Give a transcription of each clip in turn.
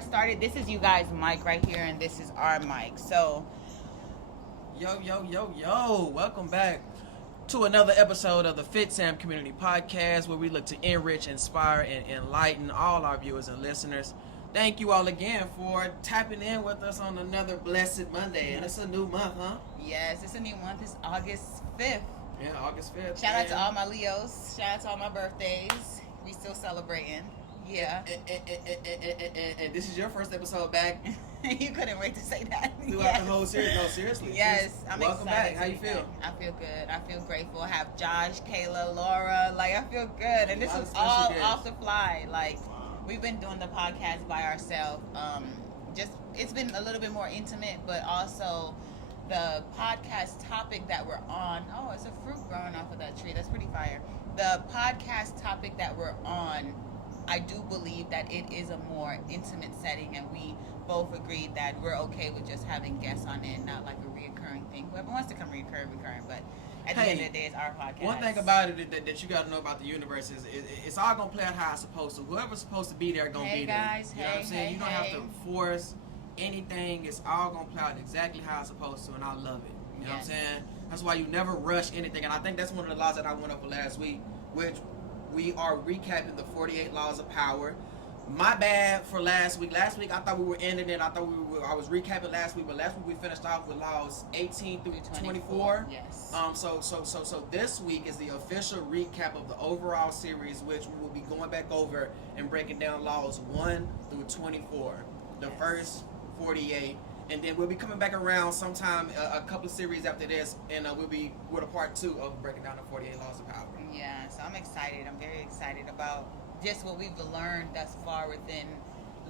started. This is you guys' mic right here, and this is our mic. So, yo. Welcome back to another episode of the Fit Sam Community Podcast, where we look to enrich, inspire, and enlighten all our viewers and listeners. Thank you all again for tapping in with us on another blessed Monday. And it's a new month, huh? yes, it's a new month. It's August 5th. Yeah, August 5th. Shout out to all my Leos. Shout out to all my birthdays. We still celebrating. Yeah. And this is your first episode back You couldn't wait to say that. throughout the whole series. No, seriously. Yes, I'm Welcome excited. back. How you feel? I feel good. I feel grateful. I have Josh, Kayla, Laura. Like, I feel good. And this A lot was of special all guests. off the fly. Like, we've been doing the podcast by ourselves. It's been a little bit more intimate, but also the podcast topic that we're on. Oh, it's a fruit growing off of that tree. That's pretty fire. The podcast topic that we're on, I do believe that it is a more intimate setting, and we both agreed that we're okay with just having guests on it, not like a reoccurring thing. Whoever wants to come recurring. But at the end of the day, it's our podcast. One thing about it that you got to know about the universe is it's all going to play out how it's supposed to. Whoever's supposed to be there going to be there. Guys, you know what I'm saying? You don't have to force anything. It's all going to play out exactly how it's supposed to, and I love it. You know what I'm saying? That's why you never rush anything. And I think that's one of the laws that I went over last week, which we are recapping the 48 laws of power. My bad for last week. Last week I thought we were ending it. I was recapping last week, but last week we finished off with laws 18 through 24. Yes. So this week is the official recap of the overall series, which we will be going back over and breaking down laws 1 through 24. The first 48. And then we'll be coming back around sometime, a couple of series after this, and we'll be with a part 2 of breaking down the 48 laws of power. Yeah, so I'm excited. I'm very excited about just what we've learned thus far within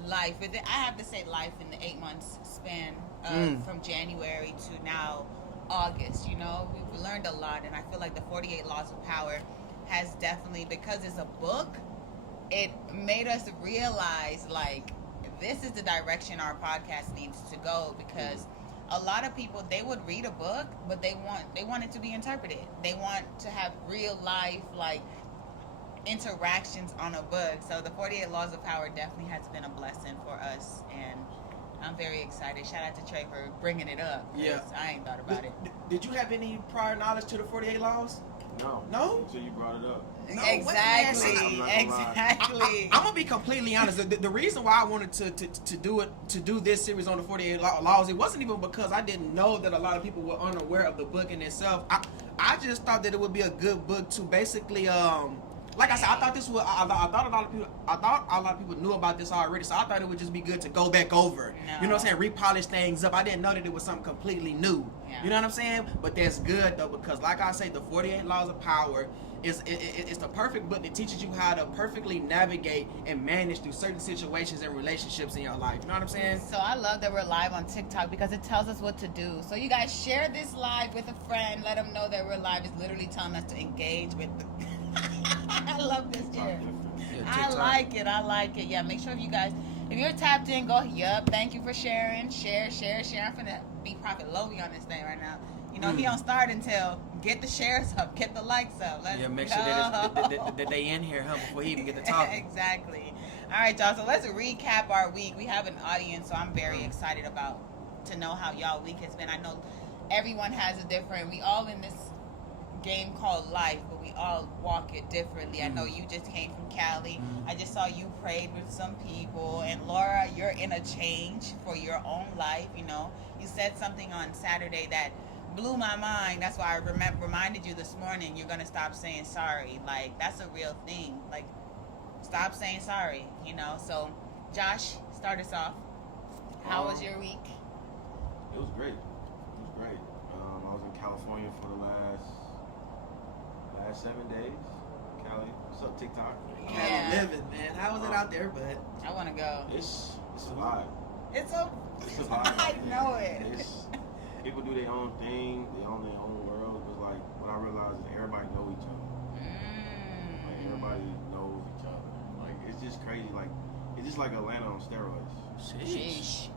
life. I have to say life in the 8 months span from January to now August. You know, we've learned a lot, and I feel like the 48 laws of power has definitely, because it's a book, it made us realize, like, this is the direction our podcast needs to go, because a lot of people, they would read a book, but they want it to be interpreted. They want to have real life, like, interactions on a book. So the 48 laws of power definitely has been a blessing for us, and I'm very excited. Shout out to Trey for bringing it up. Yeah, I ain't thought about it. Did you have any prior knowledge to the 48 laws? No? Until you brought it up. No, Exactly. I'm gonna be completely honest. The reason why I wanted to do this series on the 48 laws, it wasn't even because I didn't know that a lot of people were unaware of the book in itself. I just thought that it would be a good book to basically like I said, I thought a lot of people knew about this already, so I thought it would just be good to go back over. No. You know what I'm saying? Repolish things up. I didn't know that it was something completely new. Yeah. You know what I'm saying? But that's good though, because like I say, the 48 laws of power is the perfect book that teaches you how to perfectly navigate and manage through certain situations and relationships in your life. You know what I'm saying? So I love that we're live on TikTok, because it tells us what to do. So you guys share this live with a friend. Let them know that we're live. It's literally telling us to engage with the... I love this chair. I like it. Yeah, make sure if you're tapped in, go, thank you for sharing. Share. I'm finna be Prophet Lowy on this thing right now. You know, he don't start until get the shares up, get the likes up. Let's Make go. sure that they in here, before he even get to talking. Exactly. All right, y'all. So let's recap our week. We have an audience, so I'm very excited to know how y'all week has been. I know everyone has a different. We all in this game called life, but we all walk it differently. I know you just came from Cali. I just saw you prayed with some people, and Laura, you're in a change for your own life. You know, you said something on Saturday that blew my mind. That's why I reminded you this morning, you're gonna stop saying sorry. Like, that's a real thing. Like, stop saying sorry, you know. So Josh, start us off. How was your week? It was great. I was in California for the last 7 days. Cali, what's up, TikTok? Cali living, man. How was it out there, bud? I want to go. It's a vibe. It's a vibe. I know it. People do their own thing. They own their own world. It was like, what I realized is everybody know each other. Like, everybody knows each other. Like, it's just crazy. Like, it's just like Atlanta on steroids. Sheesh.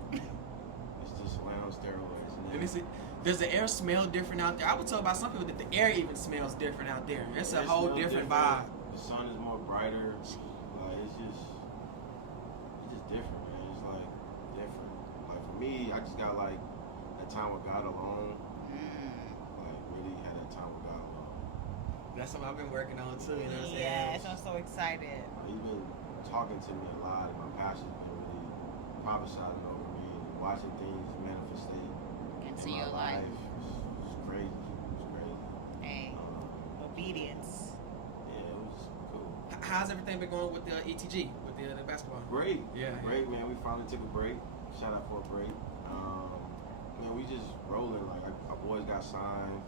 It's just Atlanta on steroids. Let me see. Does the air smell different out there? I was told by some people that the air even smells different out there. It's a whole different vibe. The sun is more brighter. Like, it's just different, man. It's like I just got like that time with God alone. Like really had that time with God alone. That's something I've been working on too. You know what I'm saying? Yes, I'm so excited. He's been talking to me a lot, and my pastor's been really prophesying over me and watching things manifestate Into in your my life. It's crazy. It's crazy. Hey, obedience. Yeah, it was cool. How's everything been going with the ETG, with the basketball? Great. Yeah. Great, man. We finally took a break. Shout out for a break. Man, we just rolling. Like our boys got signed.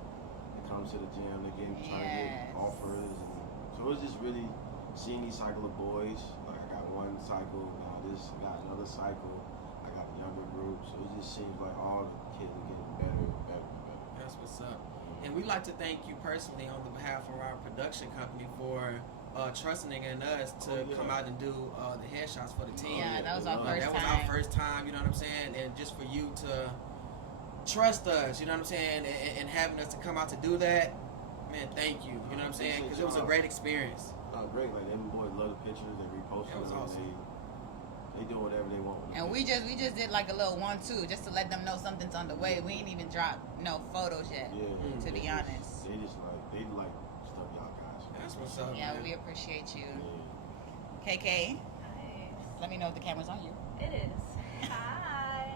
They come to the gym. They're getting trying to get offers, and so it's just really seeing these cycle of boys. Like I got one cycle now. I got another cycle. I got a younger group. So it just seems like all the kids are getting better and better and better. That's what's up. And we'd like to thank you personally on the behalf of our production company for trusting in us to come out and do the headshots for the team. Yeah, that was our first That time. was our first time, you know what I'm saying? And just for you to trust us, you know what I'm saying? And having us to come out to do that, man, thank you. You know what I'm saying? Because it was a great experience. Great. Like them boys love the pictures. They repost That was them. awesome. They do whatever they want. With the And we pictures. just did like a little 1-2 just to let them know something's on the way. We ain't even dropped no photos yet. Yeah. To be honest. They just like stuff y'all guys. That's what's up, Yeah, man. we appreciate you. Yeah. KK, Hi. let me know if the camera's on you. It is. Hi.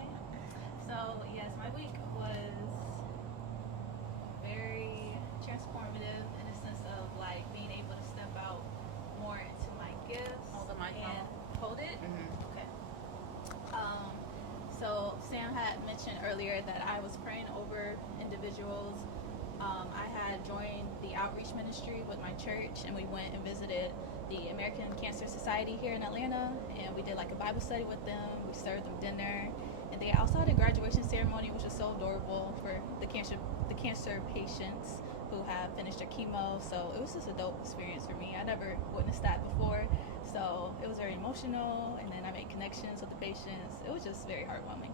So, yes, my week was very transformative in the sense of like being able to step out more into my gifts. Hold the mic, and hold it. Mm-hmm. Okay. So Sam had mentioned earlier that I was praying over individuals. I had joined the outreach ministry with my church, and we went and visited the American Cancer Society here in Atlanta, and we did like a Bible study with them. We served them dinner, and they also had a graduation ceremony, which was so adorable for the cancer patients who have finished their chemo. So it was just a dope experience for me. I never witnessed that before. So it was very emotional, and then I made connections with the patients. It was just very heartwarming.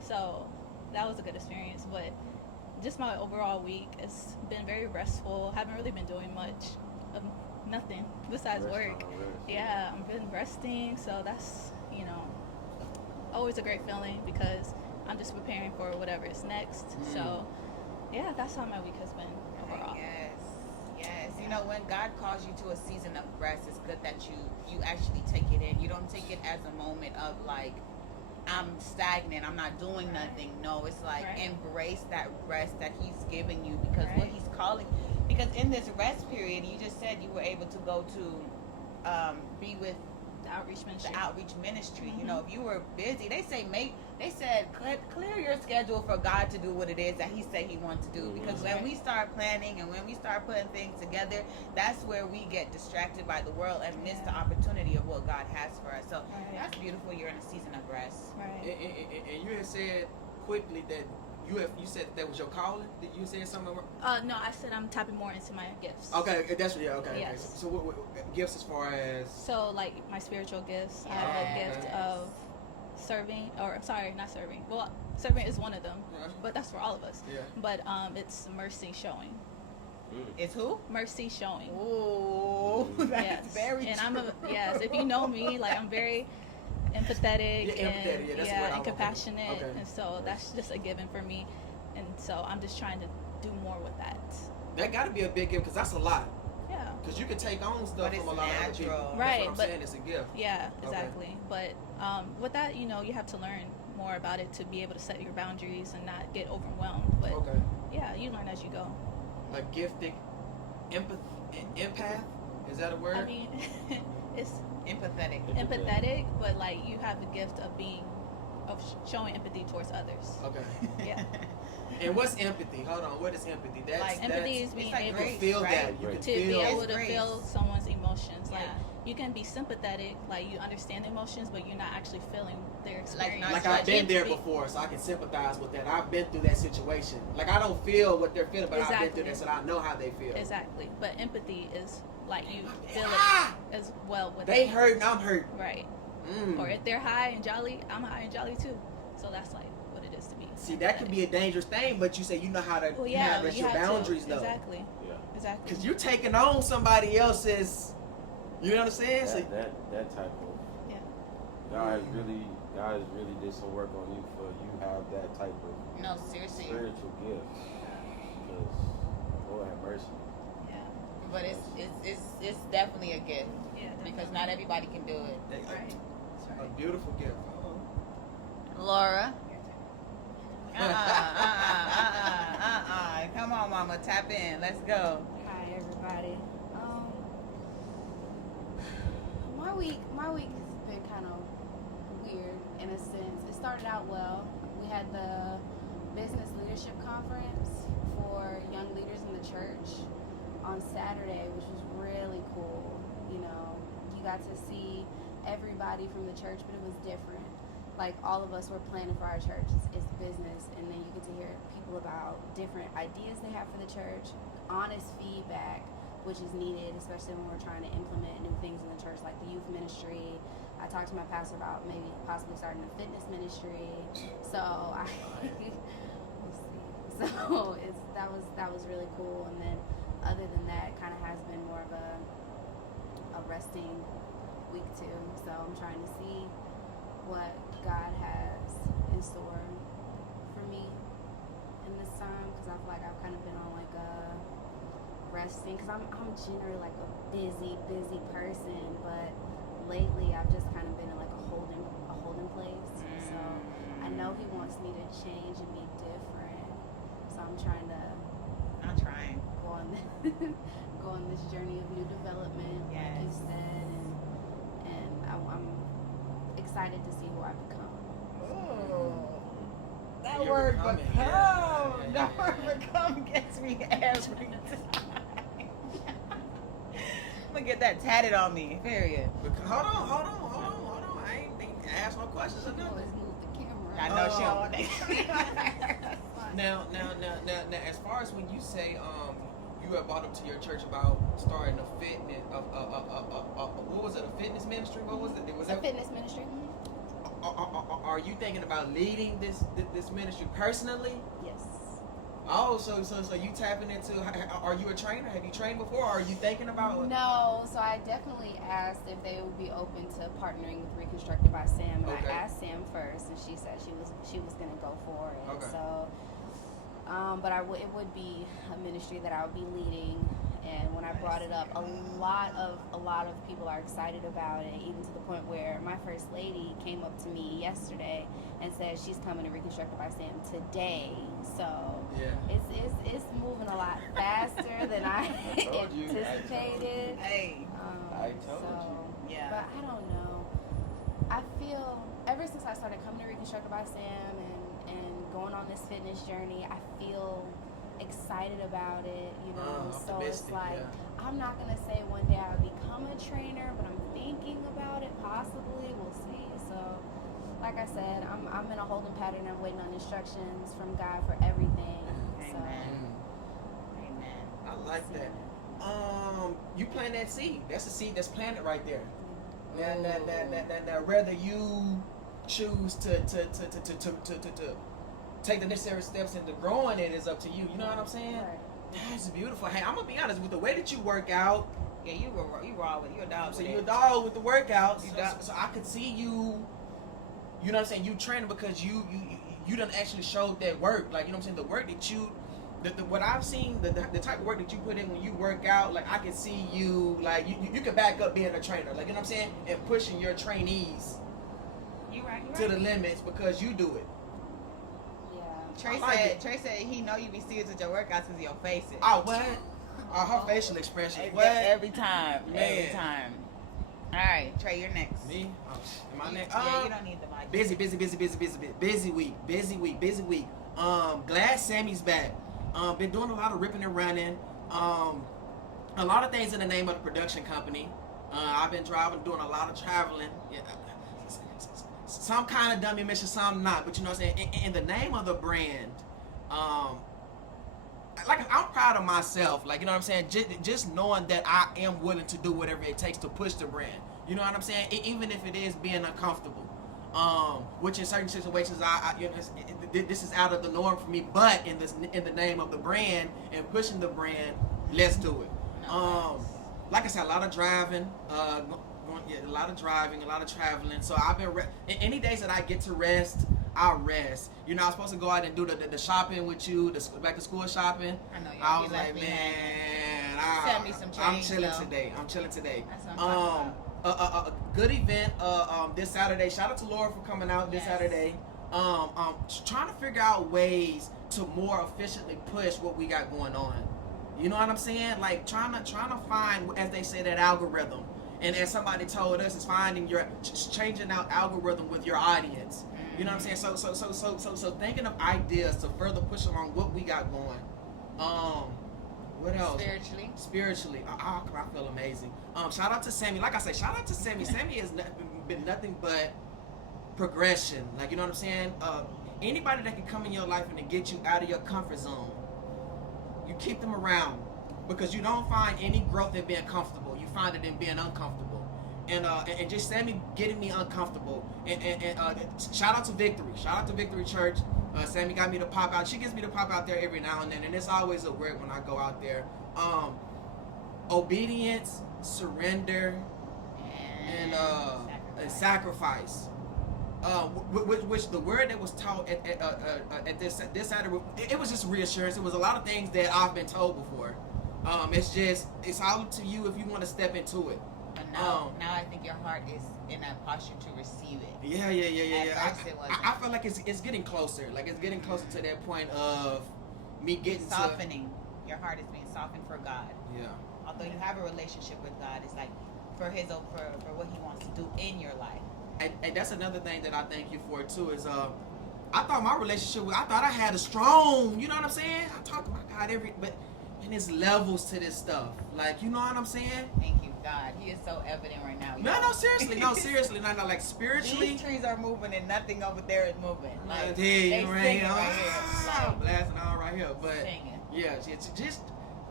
So that was a good experience. But just my overall week, it's been very restful. Haven't really been doing much of nothing besides Rest work. on rest. Yeah, I've been resting, so that's, always a great feeling because I'm just preparing for whatever is next. So yeah, that's how my week has been overall. Yes. You know, when God calls you to a season of rest, it's good that you actually take it in. You don't take it as a moment of like, I'm stagnant, I'm not doing nothing. No, it's like embrace that rest that He's giving you, because what He's calling, because in this rest period, you just said you were able to go to be with The outreach ministry. the outreach ministry. You know, if you were busy, they said clear your schedule for God to do what it is that He said He wants to do. Because when we start planning and when we start putting things together, that's where we get distracted by the world and miss the opportunity of what God has for us. So that's beautiful. You're in a season of rest. Right. And you had said quickly that you said that was your calling. Did you say something? No, I said I'm tapping more into my gifts. Okay, that's okay. Yes. Okay. So what gifts as far as? So like my spiritual gifts, I have a gift of serving, or sorry, not serving. Well, serving is one of them, but that's for all of us. Yeah. But it's mercy showing. It's who? Mercy showing. Ooh, that's very and true. if you know me, like I'm very empathetic Yeah, empathetic, yeah, that's the word I and want. compassionate, Okay. and so that's just a given for me, and so I'm just trying to do more with that. That got to be a big gift because that's a lot. Yeah. Because you can take on stuff But it's from a lot of other people. natural. That's Right, what I'm but- saying. It's a gift. Yeah, Okay. exactly. But with that, you have to learn more about it to be able to set your boundaries and not get overwhelmed. But Okay. yeah, you learn as you go. A gifted empath. Is that a word? I mean, it's Empathetic. empathetic, but like you have the gift of showing empathy towards others. Okay. Yeah. And what's empathy? Hold on. What is empathy? That's Like, Empathy is being like able you grace, can feel right? that. You can to be feel. able It's to grace. feel someone's emotions. Like Yeah. you can be sympathetic, like you understand emotions, but you're not actually feeling their experience. not Like I've been there Empathy- before, so I can sympathize with that. I've been through that situation. Like I don't feel what they're feeling, but I've been Exactly. through that, so I know how they feel. Exactly. But empathy is like you feel Ah! it as well with They them. hurt, and I'm hurt. Right. Mm. Or if they're high and jolly, I'm high and jolly too. So that's like what it is to be. See, that could be a dangerous thing, but you say you know how to Well, you know how yeah, to let you your have boundaries to. though. Exactly. Yeah. Exactly. Because you're taking on somebody else's. You know what I'm saying? So, That type of Yeah. God has really God has really did some work on you for you have that type of No, seriously. spiritual gift. Because Lord have mercy. Yeah. But it's definitely a gift Yeah. because not everybody can do it. Right. A beautiful gift. Laura. Come on, mama, tap in. Let's go. Hi, everybody. My week has been kind of weird in a sense. It started out well. We had the business leadership conference for young leaders in the church on Saturday, which was really cool. You know, you got to see everybody from the church, but it was different. Like, all of us were planning for our church. It's business, and then you get to hear people about different ideas they have for the church, honest feedback, which is needed, especially when we're trying to implement new things in the church, like the youth ministry. I talked to my pastor about maybe possibly starting a fitness ministry. So we'll see. So that was really cool. And then other than that, kind of has been more of a resting week too. So I'm trying to see what God has in store for me in this time, because I feel like I've kind of been on like a resting, because I'm generally like a busy person, but lately I've just kind of been in like a holding place. So I know He wants me to change and be different. So I'm trying go on this journey of new development, like you said, and I'm excited to see who I become. Ooh. That You're word becoming, become. yeah. That word become gets me every time. I'm gonna get that tatted on me. Period. Hold on. I ain't asked no questions or You nothing. always move the camera. I know she don't want that. Now, as far as when you say you have brought up to your church about starting a fitness, what was it, a fitness ministry? What was it? Was A that fitness ministry. Are you thinking about leading this ministry personally? Yes. Oh, so you tapping into? Are you a trainer? Have you trained before? Or are you thinking about? No, so I definitely asked if they would be open to partnering with Reconstructed by Sam, and Okay. I asked Sam first, and she said she was gonna go for it. Okay. So, but it would be a ministry that I would be leading, and when I brought it up, a lot of people are excited about it, even to the point where my first lady came up to me yesterday and said she's coming to Reconstructed by Sam today. So Yeah. it's moving a lot faster than I told you. anticipated. Hey. I told you. Yeah. But I don't know. I feel ever since I started coming to Reconstructed by Sam and going on this fitness journey, I feel excited about it, you know. So it's Optimistic, like yeah. I'm not gonna say one day I'll become a trainer, but I'm thinking about it. Possibly, we'll see. So, like I said, I'm in a holding pattern. I'm waiting on instructions from God for everything. So, Amen. Amen. I like that. You plant that seed. That's a seed that's planted right there. Now, whether you choose to take the necessary steps into growing it is up to you. You know what I'm saying? right. That's beautiful. Hey, I'm gonna be honest with the way that you work out. Yeah, you raw with it. You a dog So with you're a it. dog with the workouts. You dog. So I could see you. You know what I'm saying? You training because you done actually showed that work. Like, you know what I'm saying? The work that you, what I've seen, the type of work that you put in when you work out. Like, I can see you. Like, you can back up being a trainer. Like, you know what I'm saying? And pushing your trainees You right. to the limits because you do it. Yeah. Trey said he know you be serious with your workouts because your face it. Oh, what? Her facial expression. What? Every time. Every Man. time. All right, Trey, you're next. Me? Oh, am I next? Yeah, you don't need the mic. Busy week. Glad Sammy's back. Been doing a lot of ripping and running. A lot of things in the name of the production company. I've been doing a lot of traveling. Yeah. Some kind of dummy mission, some not. But you know what I'm saying? In the name of the brand, like, I'm proud of myself. Like, you know what I'm saying? Just knowing that I am willing to do whatever it takes to push the brand. You know what I'm saying? Even if it is being uncomfortable. Which in certain situations, this is out of the norm for me. But in the name of the brand and pushing the brand, let's do it. Like I said, a lot of driving, a lot of driving, a lot of traveling. So I've been any days that I get to rest, I'll rest. You know, I was supposed to go out and do the shopping with you, the back to school shopping. I know. I was like, man, Send me some change, I'm chilling though. today. I'm chilling today. That's what I'm talking about. A good event this Saturday. Shout out to Laura for coming out this Yes. Saturday. Trying to figure out ways to more efficiently push what we got going on. You know what I'm saying? Like trying to find, as they say, that algorithm. And as somebody told us, it's finding changing out algorithm with your audience. You know what I'm saying? So thinking of ideas to further push along what we got going. What else? Spiritually, I feel amazing. Shout out to Sammy. Like I say, shout out to Sammy. Sammy has been nothing but progression. Like, you know what I'm saying? Anybody that can come in your life and to get you out of your comfort zone, you keep them around, because you don't find any growth in being comfortable. You find it in being uncomfortable. And just Sammy getting me uncomfortable. And shout out to Victory. Shout out to Victory Church. Sammy got me to pop out. She gets me to pop out there every now and then, and it's always a word when I go out there. Obedience, surrender, and sacrifice. Which the word that was taught at this Saturday, it was just reassurance. It was a lot of things that I've been told before. It's all up to you if you want to step into it. But now I think your heart is in that posture to receive it. Yeah. At first it wasn't. I feel like it's getting closer. Like it's getting closer to that point of me getting softening. Your heart is being softened for God. Yeah. Although you have a relationship with God, it's like for what He wants to do in your life. And that's another thing that I thank you for too is I thought my relationship I thought I had a strong, you know what I'm saying? I talk to my God but there's levels to this stuff. Like, you know what I'm saying? Thank you, God. He is so evident right now. No, seriously. No, like spiritually. These trees are moving and nothing over there is moving. Like, they singing right here. Like, blasting all right here. But singing. Yeah, it's just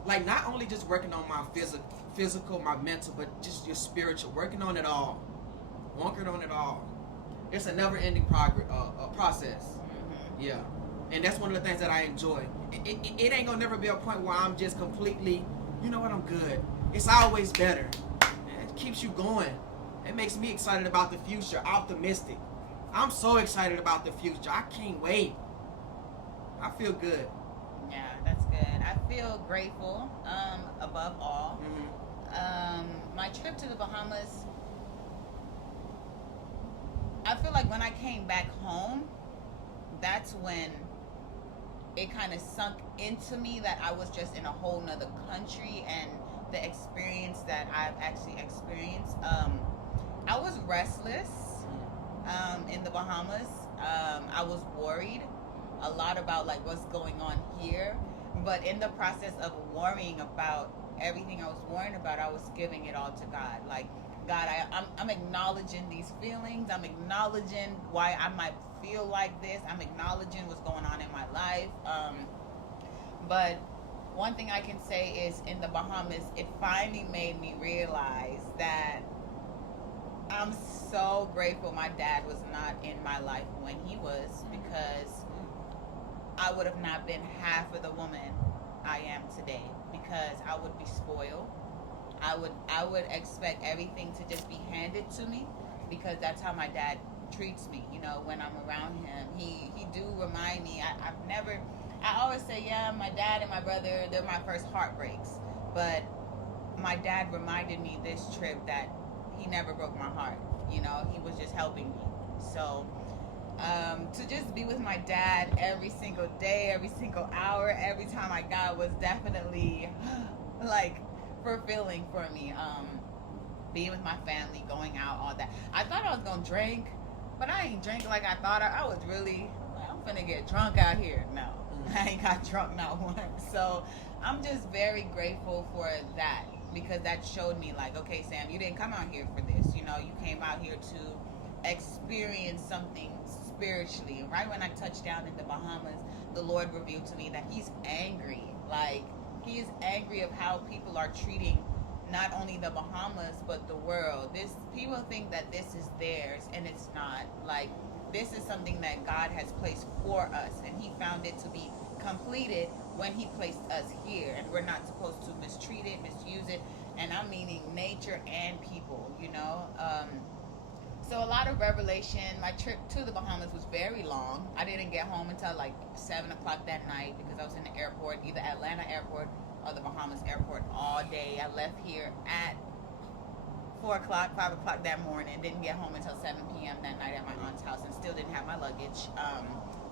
like not only just working on my physical, my mental, but just your spiritual, working on it all. Working on it all. It's a never-ending process. Mm-hmm. Yeah. And that's one of the things that I enjoy. It ain't gonna never be a point where I'm just completely, you know what, I'm good. It's always better. It keeps you going. It makes me excited about the future, optimistic. I'm so excited about the future. I can't wait. I feel good. Yeah, that's good. I feel grateful, above all. Mm-hmm. My trip to the Bahamas, I feel like when I came back home, that's when it kind of sunk into me that I was just in a whole nother country, and the experience that I've actually experienced. I was restless in the Bahamas. I was worried a lot about like what's going on here, but in the process of worrying about everything I was worrying about, I was giving it all to God. Like, God, I'm acknowledging these feelings. I'm acknowledging why I might feel like this. I'm acknowledging what's going on in my life. But one thing I can say is in the Bahamas, it finally made me realize that I'm so grateful my dad was not in my life when he was, because I would have not been half of the woman I am today, because I would be spoiled. I would expect everything to just be handed to me, because that's how my dad treats me. You know, when I'm around him, he do remind me. I always say, yeah, my dad and my brother, they're my first heartbreaks, but my dad reminded me this trip that he never broke my heart. You know, he was just helping me. So to just be with my dad every single day, every single hour, every time I got, was definitely like fulfilling for me. Being with my family, going out, all that. I thought I was gonna drink, but I ain't drinking like I thought. I was really like, I'm finna get drunk out here. No, I ain't got drunk not once. So I'm just very grateful for that, because that showed me like, okay, Sam, you didn't come out here for this. You know, you came out here to experience something spiritually. And right when I touched down in the Bahamas, the Lord revealed to me that He's angry. Like, He is angry of how people are treating not only the Bahamas but the world. People think that this is theirs, and it's not. Like, this is something that God has placed for us, and He found it to be completed when He placed us here, and we're not supposed to mistreat it, misuse it. and I'm meaning nature and people, you know. So a lot of revelation. My trip to the Bahamas was very long. I didn't get home until like 7 o'clock that night because I was in the airport, either Atlanta airport or the Bahamas airport all day. I left here at 4 o'clock, 5 o'clock that morning. Didn't get home until 7 p.m. that night at my aunt's house and still didn't have my luggage.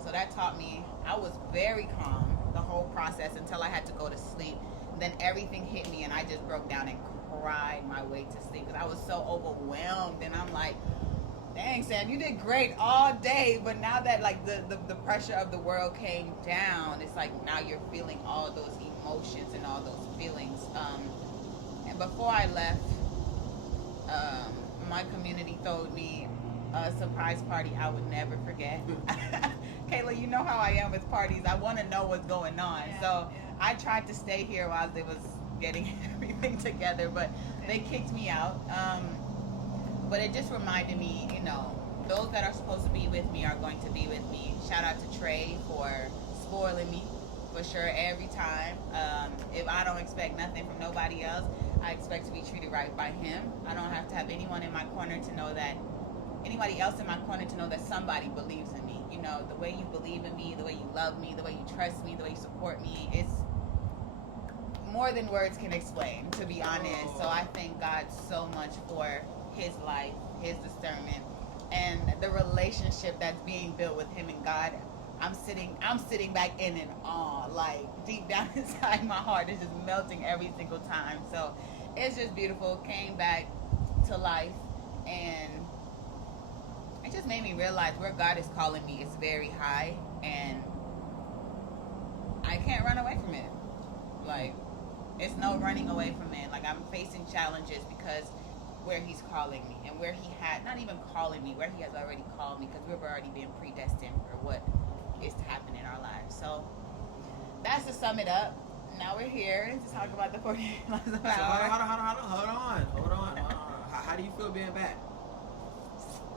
So that taught me, I was very calm the whole process until I had to go to sleep. Then everything hit me and I just broke down and cried my way to sleep because I was so overwhelmed. And I'm like, dang, Sam, you did great all day, but now that like the pressure of the world came down, it's like now you're feeling all those emotions and all those feelings. And before I left, my community threw me a surprise party I would never forget. Kayla, you know how I am with parties. I want to know what's going on. So I tried to stay here while they was getting everything together, but they kicked me out. But it just reminded me, you know, those that are supposed to be with me are going to be with me. Shout out to Trey for spoiling me, for sure, every time. If I don't expect nothing from nobody else, I expect to be treated right by him. I don't have to have anyone in my corner to know that, anybody else in my corner to know that somebody believes in me. You know, the way you believe in me, the way you love me, the way you trust me, the way you support me, it's more than words can explain, to be honest. So I thank God so much for his life, his discernment, and the relationship that's being built with him and God. I'm sitting back in awe, like deep down inside my heart is just melting every single time. So it's just beautiful. Came back to life, and it just made me realize where God is calling me is very high, and I can't run away from it. Like, it's no running away from it. Like, I'm facing challenges because where he's calling me, and where he had, not even calling me, where he has already called me, because we've already been predestined for what is to happen in our lives. So that's to sum it up. Now we're here to talk about the 48 laws of power. So hold on. How do you feel being back?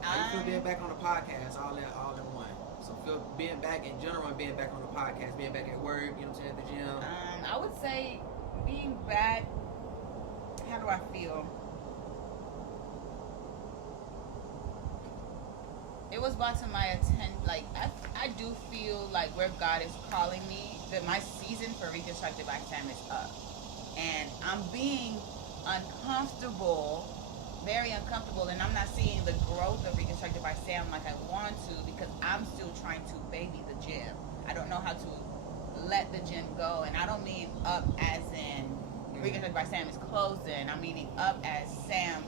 How you feel being back on the podcast, all in one? So feel being back in general and being back on the podcast, being back at work, you know what I'm saying, at the gym. I would say being back, how do I feel? It was brought to my attention, like, I do feel like where God is calling me, that my season for Reconstructed by Sam is up. And I'm being uncomfortable, very uncomfortable, and I'm not seeing the growth of Reconstructed by Sam like I want to, because I'm still trying to baby the gym. I don't know how to let the gym go, and I don't mean up as in Reconstructed by Sam is closing. I'm meaning up as Sam,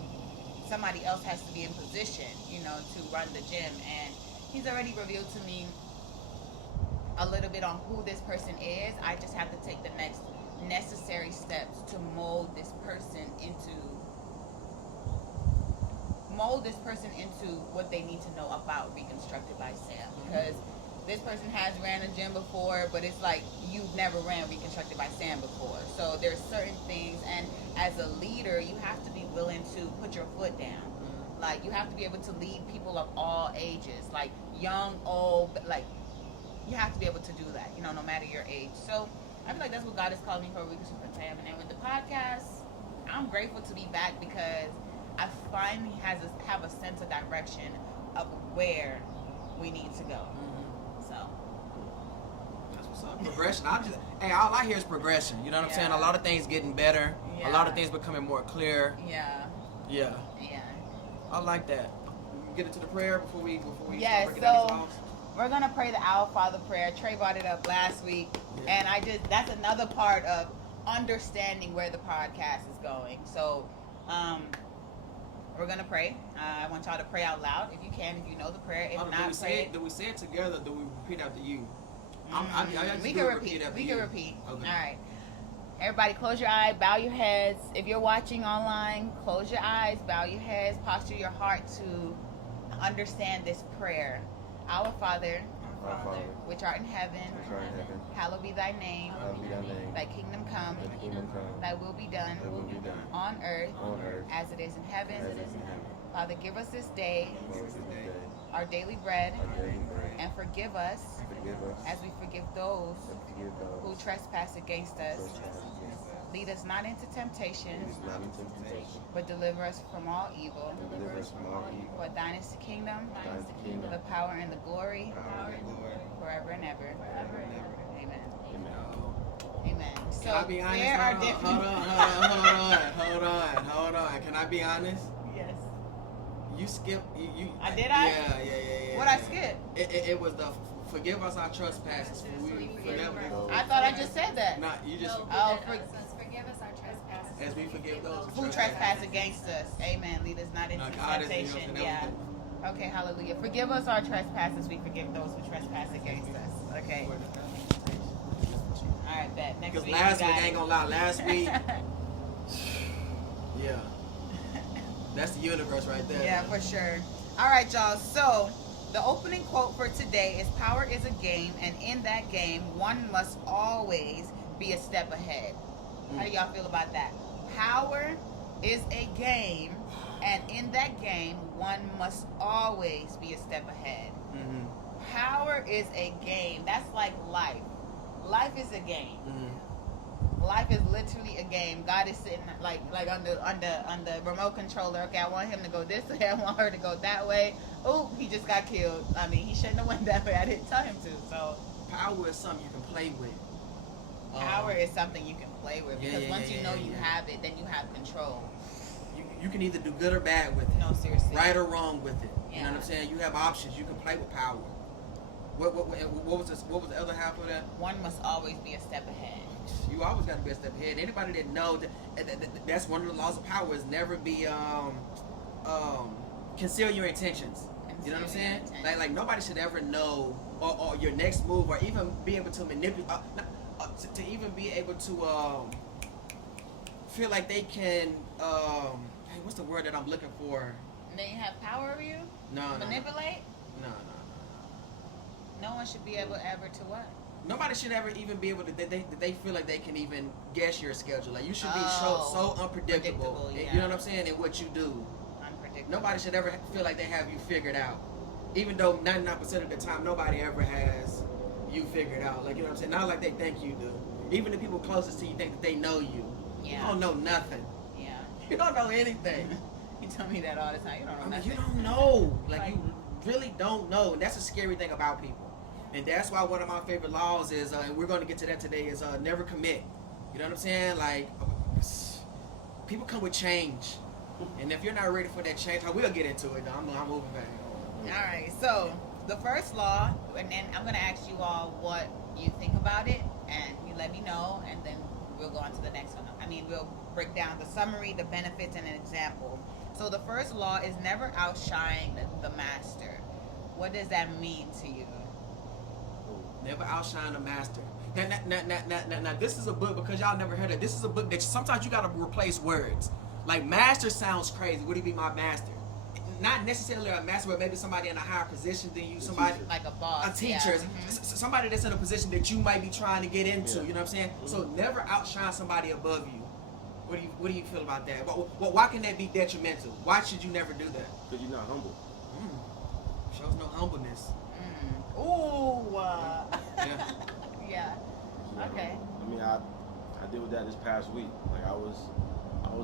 somebody else has to be in position, you know, to run the gym. And he's already revealed to me a little bit on who this person is. I just have to take the next necessary steps to mold this person into what they need to know about Reconstructed by Sam. Because this person has ran a gym before, but it's like you've never ran Reconstructed by Sam before. So there's certain things, and as a leader, you have to be willing to put your foot down. Like, you have to be able to lead people of all ages, like young, old, like, you have to be able to do that, you know, no matter your age. So I feel like that's what God is calling me for Reconstructed by Sam. And then with the podcast, I'm grateful to be back because I finally have a sense of direction of where we need to go. So that's what's up. Progression. All I hear is progression. You know what I'm saying? A lot of things getting better. A lot of things becoming more clear. Yeah. I like that. Get into the prayer before we start breaking down these laws. We're gonna pray the Our Father prayer. Trey brought it up last week, and that's another part of understanding where the podcast is going. So we're gonna pray. I want y'all to pray out loud if you can, if you know the prayer. If not, do we say it together? Do we repeat after you? We can repeat. Okay. All right. Everybody, close your eyes, bow your heads. If you're watching online, close your eyes, bow your heads, posture your heart to understand this prayer. Our Father, which art in heaven, hallowed be thy name. Thy kingdom come. Thy will be done on earth as it is in heaven. Father, give us this day our daily bread, and forgive us as we forgive those who trespass against us. Lead us not into temptation, Lead us not into temptation, but deliver us from all evil. and deliver us from all evil. For thine is the kingdom, Thine is the kingdom, the power, and the glory, power, and glory, forever and ever. forever and ever. Amen. Amen. Amen. So Can I be honest? there are Hold different. on. Can I be honest? Yes. You skipped. You. Did I? Yeah. What I skip? It was the forgive us our trespasses. I thought I just said that. Not you just Oh, forgive us our trespasses. as we forgive those Who trespass against us? Amen. Lead us not into No, God is- temptation. Yeah. Okay. Hallelujah. Forgive us our trespasses. We forgive those who trespass against us. Okay. All right. Bet. Next Because week. last we week, got I ain't it. gonna lie, last week, yeah, that's the universe right there. Yeah, for sure. All right, y'all. So, the opening quote for today is power is a game, and in that game, one must always be a step ahead. How do y'all feel about that? Power is a game, and in that game, one must always be a step ahead. Mm-hmm. Power is a game. That's like life. Life is a game. Mm-hmm. Life is literally a game. God is sitting like on the remote controller. Okay, I want him to go this way. I want her to go that way. Oh, he just got killed. I mean, he shouldn't have went that way. I didn't tell him to. So Power is something you can play with. power is something you can play with Yeah, because yeah, once yeah, you know yeah, you yeah. have it, then you have control. You can either do good or bad with it. No, seriously. Right or wrong with it. You know Yeah. what I'm saying? You have options. You can play with power. What was this? What was the other half of that? One must always be a step ahead. You always got to be a step ahead. Anybody that knows that's one of the laws of power is never be conceal your intentions. You know what I'm Conceal your saying? intentions. Like nobody should ever know or your next move or even be able to manipulate to even be able to feel like they can hey, what's the word that I'm looking for? And then you have power over you. No. Manipulate. No. No one should be able ever to what? Nobody should ever even be able to. They feel like they can even guess your schedule. Like you should be Oh, so unpredictable. predictable, yeah. You know what I'm saying? In what you do, Unpredictable. nobody should ever feel like they have you figured out. Even though 99% of the time, nobody ever has you figured out. Like you know what I'm saying? Not like they think you do. Even the people closest to you think that they know you. You Yeah. don't know nothing. Yeah. You don't know anything. You tell me that all the time. You don't know I mean, nothing. you don't know. Like Right. you really don't know, and that's a scary thing about people. And that's why one of my favorite laws is, and we're going to get to that today, is never commit. You know what I'm saying? Like, people come with change, and if you're not ready for that change, I will get into it. I'm moving back. All right. So the first law, and then I'm gonna ask you all what you think about it, and you let me know, and then we'll go on to the next one. I mean, we'll break down the summary, the benefits, and an example. So the first law is never outshine the master. What does that mean to you? Never outshine a master. Now, this is a book, because y'all never heard it. This is a book that sometimes you got to replace words. Like, master sounds crazy. What do you mean by master? Not necessarily a master, but maybe somebody in a higher position than you. Somebody, Like a boss. a teacher, Yeah. Mhm. somebody that's in a position that you might be trying to get into. Yeah. You know what I'm saying? So never outshine somebody above you. What do you feel about that? Why can that be detrimental? Why should you never do that? Because you're not humble. Shows no humbleness. Mm. Ooh. Yeah. Yeah. You know? Okay. I mean, I did with that this past week. Like I was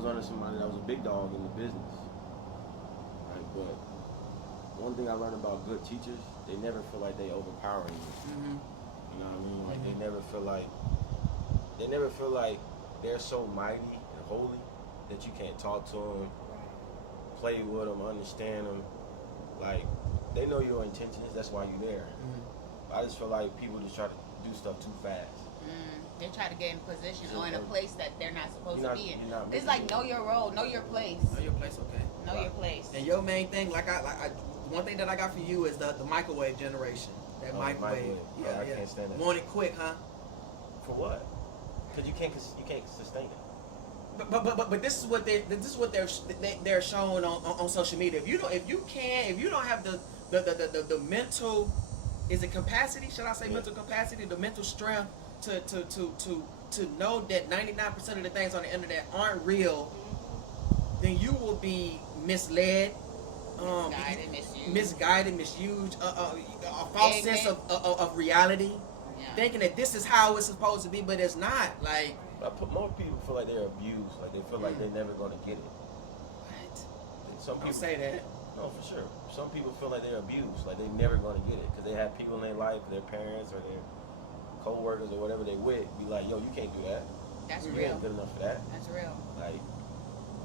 under somebody that was a big dog in the business. Like, but one thing I learned about good teachers, they never feel like they overpowering you. Mm-hmm. You know what I mean? Like they never feel like they're so mighty and holy that you can't talk to them, play with them, understand them. Like they know your intentions. That's why you're there. I just feel like people just try to do stuff too fast. They try to get in position So, or in a place that they're not supposed you're to not- be in. you're not It's making like it. know your role, know your place, Know your place, okay. know your place. And your main thing, one thing that I got for you is the microwave generation. That Oh, microwave. microwave. Oh, I can't stand it. Want it quick, huh? For what? Because you can't sustain it. But this is what they're showing on social media. If you don't have the mental, is it capacity? Should I say mental capacity? The mental strength to know that 99% of the things on the internet aren't real, then you will be misled, misguided, misused, a false sense of reality, Yeah. thinking that this is how it's supposed to be, but it's not. Like More people feel like they're abused, like they feel like they're never gonna get it. What? And some Don't people say that. No, for sure. Some people feel like they're abused, like they're never gonna get it, because they have people in their life, their parents or their co-workers or whatever they with, be like, yo, you can't do that. That's You real. ain't good enough for that. That's real. Like,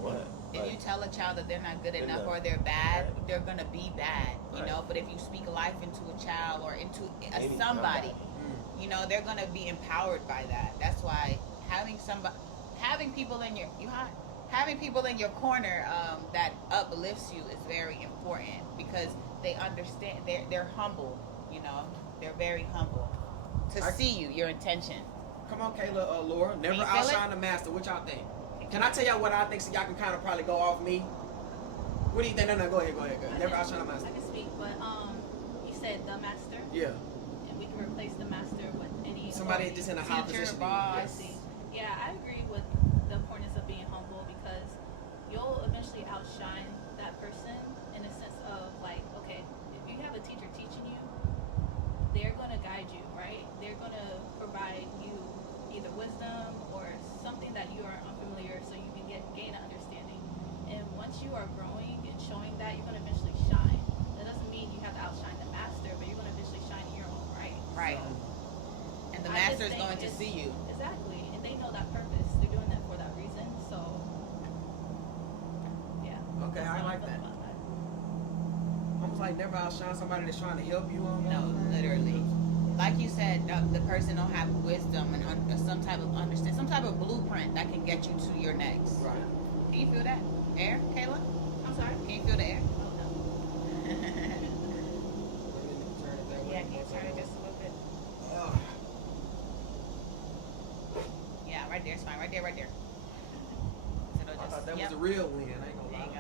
what? If Like, you tell a child that they're not good They're enough not. or they're bad, Right. they're gonna be bad, you Right. know. But if you speak life into a child or into Any- somebody, Mm. you know, they're gonna be empowered by that. That's why having people in having people in your corner that uplifts you is very important, because they understand. They're humble, you know. They're very humble to see your intention. Come on, Kayla, Laura. Never you feel outshine the master. What y'all think? Can I tell y'all what I think so y'all can kind of probably go off me? What do you think? No, go ahead. Never outshine the master. I can speak, but you said the master, Yeah. and we can replace the master with any Somebody authority. just in a high Teacher, position. boss. I see. Yeah, I agree with the importance of being humble, because you'll eventually outshine that person in a sense of like, okay, if you have a teacher teaching you, they're gonna guide you, right? They're gonna provide you either wisdom or something that you are unfamiliar, so you can gain an understanding. And once you are growing and showing that, you're gonna eventually shine. That doesn't mean you have to outshine the master, but you're gonna eventually shine in your own right. Right. And the I just master is think going to it's- see you. Exactly, and they know that purpose. They're doing that for that reason. So, yeah. Okay, That's I how like feel that. about that. Almost like never outshine somebody that's trying to help you on. No, literally. Like you said, the person don't have wisdom and some type of understand, some type of blueprint that can get you to your next. Right. Can you feel that air, Kayla? I'm sorry. Can you feel the air? Oh, no. Yeah, can you turn it just a little bit? Yeah, right there. It's fine. Right there. So it'll I just, thought that yep. was a real win. I ain't gonna There you lie.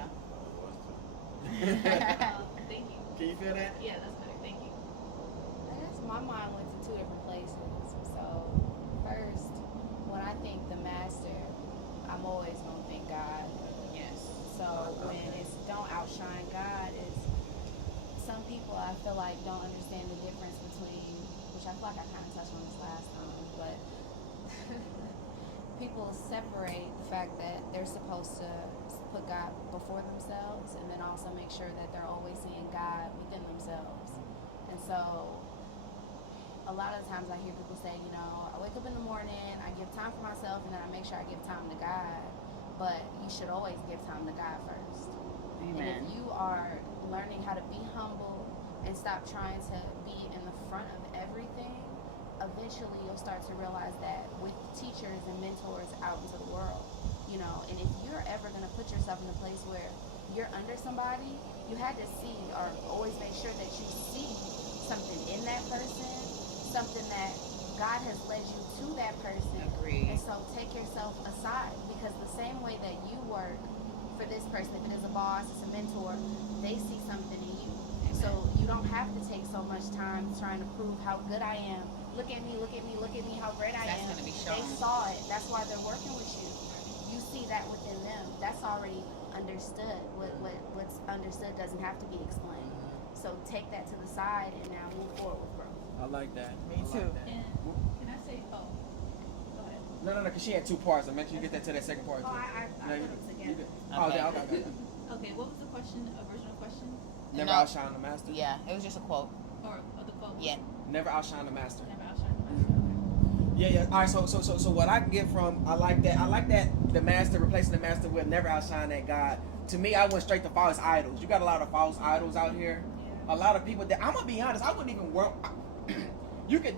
go. Thank you. Can you feel that? Yeah, that's better. Thank you. I guess my mind went to two different places. So, first, when I think the master, I'm always gonna think God. Yes. So when it's don't outshine God, is some people I feel like don't understand the difference between, which I feel like I kind of touched on this last time, but people separate the fact that they're supposed to put God before themselves, and then also make sure that they're always seeing God within themselves. And so a lot of times I hear people say, you know, I wake up in the morning, I give time for myself, and then I make sure I give time to God. But you should always give time to God first. And if you are learning how to be humble and stop trying to be in the front of everything, eventually you'll start to realize that with teachers and mentors out into the world, you know, and if you're ever going to put yourself in a place where you're under somebody, you had to see or always make sure that you see something in that person, something that God has led you to that person. Agreed. And so take yourself aside, because the same way that you work for this person, if it is a boss, it's a mentor, they see something in you. So you don't have to take so much time trying to prove how good I am. Look at me, how great I That's am. gonna be They shown. saw it. That's why they're working with you. You see that within them. That's already understood. What's understood doesn't have to be explained. So take that to the side and now move forward with growth. I like that. Me I like too. that. And can I say, go ahead. No, because she had two parts. I meant you get that to that second part. Oh, too. I No, put you them good. together. You good. Oh, Okay. okay. Okay, what was the question, original question? Never No. outshine the master. Yeah, it was just a quote. Or the quote? Yeah. Never outshine the master. Never outshine the master. Yeah. All right. So what I get from I like that the master replacing the master with never outshine that God. To me, I went straight to false idols. You got a lot of false idols out here. A lot of people that I'm gonna be honest, I wouldn't even work. You can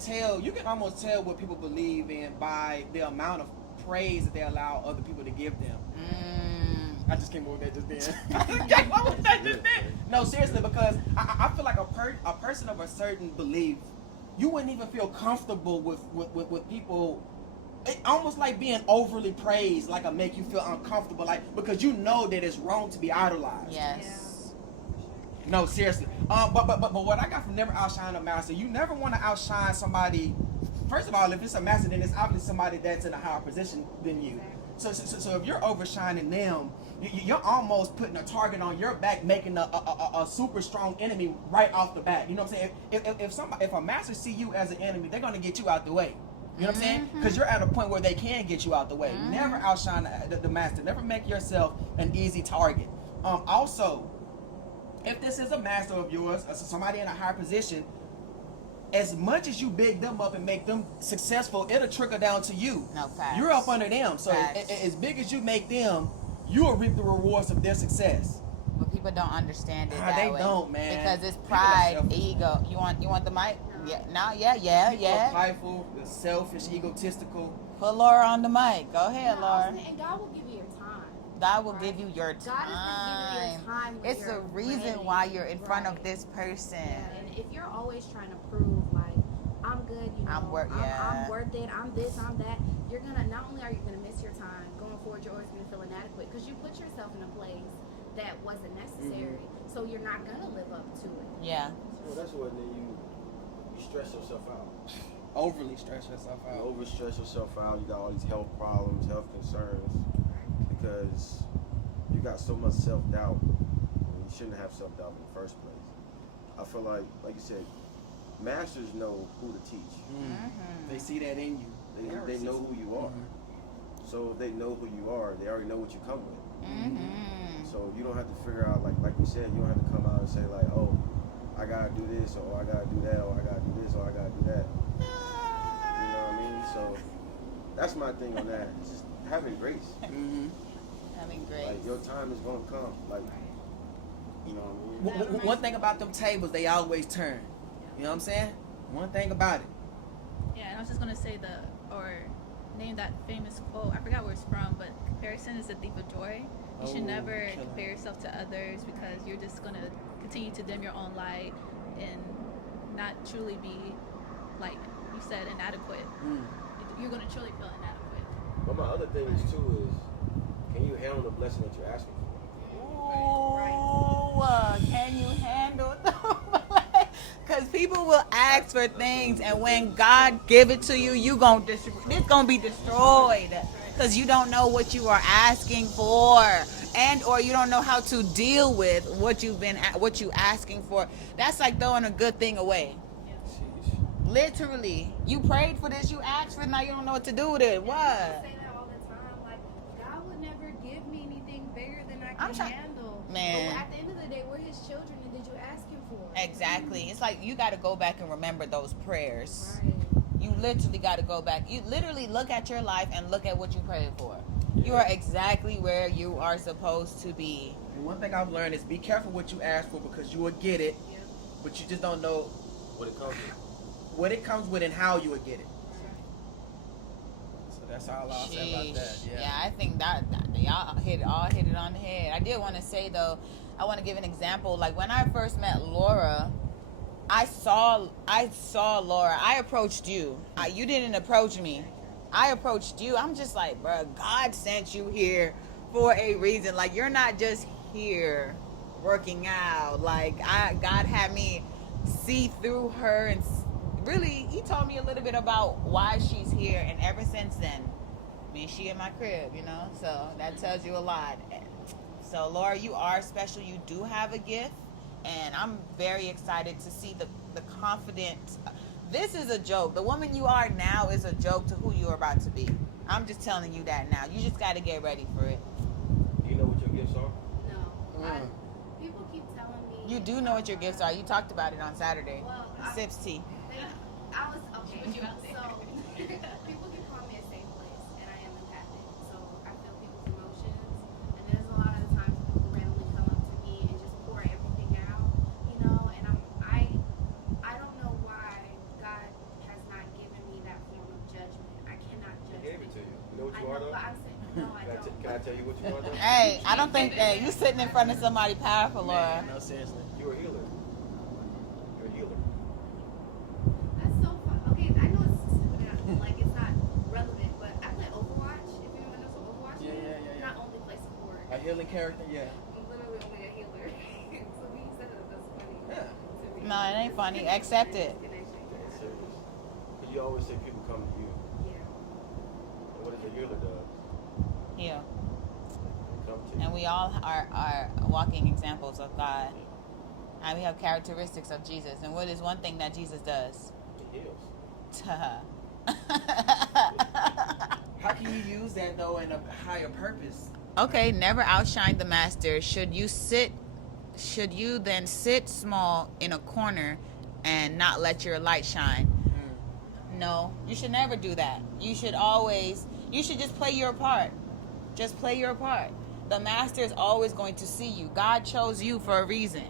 almost tell what people believe in by the amount of praise that they allow other people to give them. I just came up with that just then. Came up with that just then. No, seriously, because I feel like a person of a certain belief, you wouldn't even feel comfortable with people. It almost like being overly praised, like a make you feel uncomfortable, like because you know that it's wrong to be idolized. Yes. No, seriously. But what I got from never outshine a master, you never want to outshine somebody. First of all, if it's a master, then it's obviously somebody that's in a higher position than you. So if you're overshining them, you're almost putting a target on your back, making a super strong enemy right off the bat. You know what I'm saying? If a master see you as an enemy, they're gonna get you out the way. You know what I'm saying? Because you're at a point where they can get you out the way. Never outshine the master. Never make yourself an easy target. Also, if this is a master of yours, somebody in a higher position, as much as you big them up and make them successful, it'll trickle down to you. No, facts. You're up under them. So as big as you make them, you'll reap the rewards of their success. But people don't understand it that They way. don't, man. Because it's People are pride, selfish. ego. You want the mic? Yeah. No. Yeah. People are prideful, they're selfish, egotistical. Put Laura on the mic. Go ahead, Laura. And God will give you your time. God will give you your God is going to give you your time. When It's you're the reason ready. why you're in front of Right. this person. Yeah, and if you're always trying to prove like I'm good, you know, I'm worth it, I'm this, I'm that, you're gonna not only are you gonna miss your time going forward, you're always gonna feel inadequate because you put yourself in a place that wasn't necessary, so you're not gonna live up to it. Yeah. Well, that's what then you stress yourself out. Overly stress yourself You out. overstress yourself out. You got all these health problems, health concerns, because you got so much self-doubt. You shouldn't have self-doubt in the first place. I feel like you said, masters know who to teach. They see that in you. They know who you are. So if they know who you are, they already know what you come with. So you don't have to figure out, like you said, you don't have to come out and say like, oh, I gotta do this, or I gotta do that, or I gotta do this, or I gotta do that. You know what I mean? So that's my thing on that. It's just having grace. Having grace. Like your time is gonna come. Like, you know what I mean? One thing about them tables, they always turn. You know what I'm saying? One thing about it. Yeah, and I was just gonna say name that famous quote. I forgot where it's from, but comparison is the thief of joy. You should never compare yourself to others because you're just gonna continue to dim your own light and not truly be, like you said, inadequate. You're gonna truly feel inadequate. But my other thing is too is, can you handle the blessing that you're asking for? Ooh, can you handle the Because people will ask for things, and when God give it to you, it's gonna be destroyed. Because you don't know what you are asking for, and or you don't know how to deal with what you asking for. That's like throwing a good thing away. Literally, you prayed for this, you asked for it, now you don't know what to do with it. What? I say that all the time. Like, God would never give me anything bigger than I can handle. Man. But at the end of the day, we're His children, and did you ask Him for it? Exactly. It's like you got to go back and remember those prayers. Right. You literally got to go back. You literally look at your life and look at what you prayed for. You are exactly where you are supposed to be. And one thing I've learned is be careful what you ask for because you will get it, but you just don't know what it comes with and how you will get it. So that's all I'll say about that. Yeah, I think that y'all hit it on the head. I did want to say though, I want to give an example. Like when I first met Laura, I saw Laura. I approached you. You didn't approach me. I approached you. I'm just like, bro, God sent you here for a reason. Like you're not just here working out. Like God had me see through her, and really, He told me a little bit about why she's here. And ever since then, I mean, she in my crib, you know. So that tells you a lot. So Laura, you are special. You do have a gift. And I'm very excited to see the confidence. This is a joke. The woman you are now is a joke to who you're about to be. I'm just telling you that now. You just got to get ready for it. Do you know what your gifts are? No. People keep telling me. You do know what your gifts are. You talked about it on Saturday. Well, Sips tea. I was okay. So people can call me a safe place, and I am empathic. So I feel people's emotions, and there's a lot of the times people randomly come up to me and just pour everything out, you know. And I don't know why God has not given me that form of judgment. I cannot He judge. gave it to you. You know what I you know, are though? but I'm saying no, I don't. Can I tell you what you are though? Hey, I don't think that you sitting in front of somebody powerful, Laura. No, seriously. You're a healer. You're a healer. That's so fun. Okay, I know it's stupid, like it's not relevant, but I play Overwatch. If anyone knows what Overwatch is, not only play support. A healing character, yeah. I'm literally only a healer. So when you said that's funny. Yeah. To me. No, it ain't funny. Accept it. Connection. It's serious. Because you always say people come to you. Yeah. And what is a healer does? Yeah. They come to you. And we all are walking examples of God. And we have characteristics of Jesus. And what is one thing that Jesus does? He heals. How can you use that though in a higher purpose? Okay, never outshine the master. Should you then sit small in a corner and not let your light shine? No, you should never do that. You should just play your part. Just play your part. The master is always going to see you. God chose you for a reason.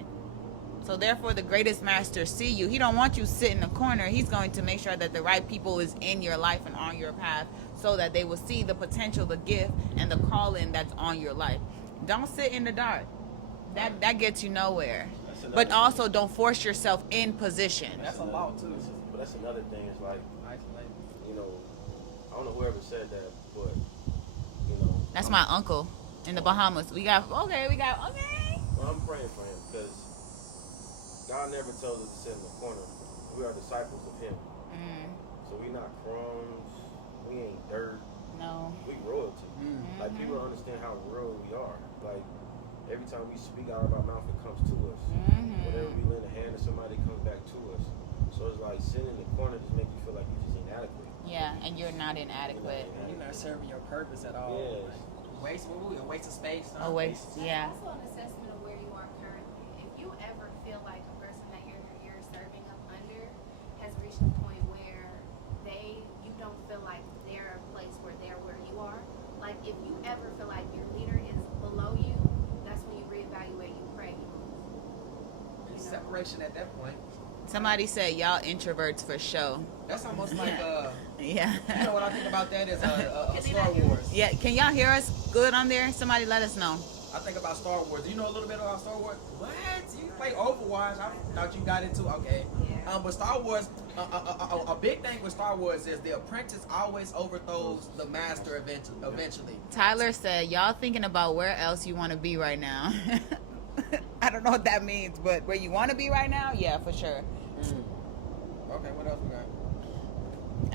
So therefore the greatest master see you. He don't want you sit in a corner. He's going to make sure that the right people is in your life and on your path so that they will see the potential, the gift, and the calling that's on your life. Don't sit in the dark. That gets you nowhere. But also don't force yourself in position. That's a law too. But that's another thing. It's like, you know, I don't know whoever said that, but you know. That's my uncle in the Bahamas. We got. Well, I'm praying for him because God never tells us to sit in the corner. We are disciples of Him. So we not crumbs. We ain't dirt. No. We royalty. Like people don't understand how royal we are. Like every time we speak out of our mouth, it comes to us. Whatever we lend a hand to somebody, it comes back to us. So it's like sitting in the corner just make you feel like you're just inadequate. Yeah, and you're not inadequate. You're not serving your purpose at all. Yes. Like, a waste of space. A waste. Yeah. It's also an assessment of where you are currently. If you ever feel like a person that you're serving up under has reached a point where you don't feel like they're a place where they're where you are. Like if you ever feel like your leader is below you, that's when you reevaluate, you pray. Separation at that point. Somebody said y'all introverts for show. That's almost like Yeah. you know what I think about that is Star Wars. Yeah. Can y'all hear us good on there? Somebody let us know. I think about Star Wars. Do you know a little bit about Star Wars? What? You play Overwatch? I thought you got into okay. Yeah. But Star Wars, a big thing with Star Wars is the apprentice always overthrows the master eventually. Tyler said y'all thinking about where else you want to be right now. I don't know what that means, but where you want to be right now, yeah, for sure. Okay, what else we got?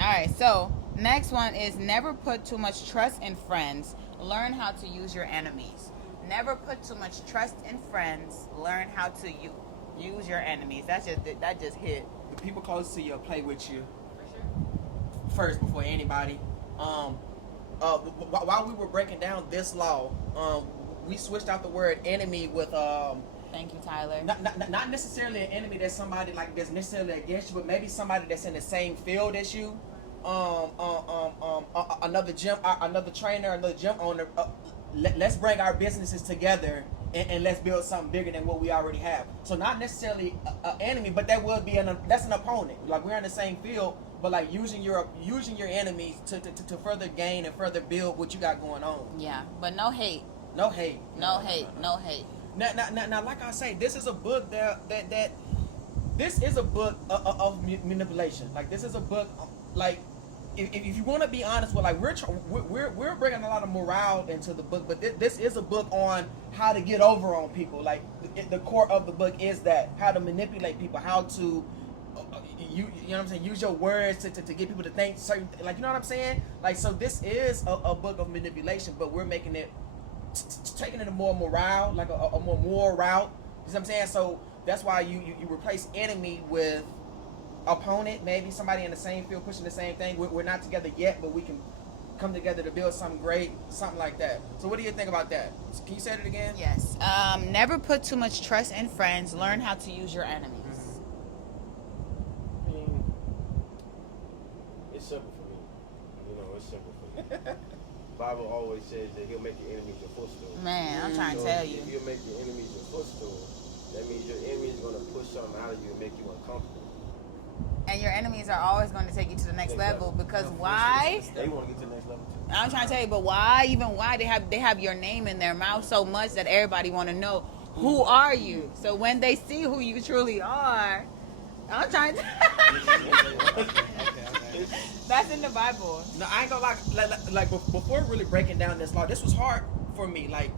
All right, so next one is never put too much trust in friends. Learn how to use your enemies. Never put too much trust in friends. Learn how to use your enemies. That just hit. The people close to you will play with you first before anybody. While we were breaking down this law, we switched out the word enemy with Thank you, Tyler. not necessarily an enemy that's somebody like that's necessarily against you, but maybe somebody that's in the same field as you. Another gym, another trainer, another gym owner. Let's bring our businesses together and let's build something bigger than what we already have. So not necessarily an enemy, but that will be that's an opponent. Like we're in the same field, but like using your enemies to further gain and further build what you got going on. Yeah, but no hate. No hate. No hate. No hate. Now, like I say, this is a book that this is a book of manipulation. Like this is a book, like if you want to be honest with, like we're bringing a lot of morale into the book, but this is a book on how to get over on people. Like the core of the book is that how to manipulate people, how to you know what I'm saying, use your words to get people to think certain, like you know what I'm saying. Like so, this is a book of manipulation, but we're making it. Taking it a more morale, like a more moral route. You know what I'm saying? So that's why you replace enemy with opponent, maybe somebody in the same field pushing the same thing. We're not together yet, but we can come together to build something great, something like that. So what do you think about that? Can you say it again? Yes. Never put too much trust in friends. Learn how to use your enemies. I mean, it's simple for me. You know, it's simple for me. Bible always says that He'll make your enemies your footstool. Man, I'm trying to So tell you. If He'll make your enemies your footstool, that means your enemy is going to push something out of you and make you uncomfortable. And your enemies are always going to take you to the next level because why? They want to get to the next level too. I'm trying to tell you, but why? Even why they have your name in their mouth so much that everybody want to know who are you. So when they see who you truly are, I'm trying to. That's in the Bible. No, I ain't gonna like before really breaking down this law, this was hard for me. Like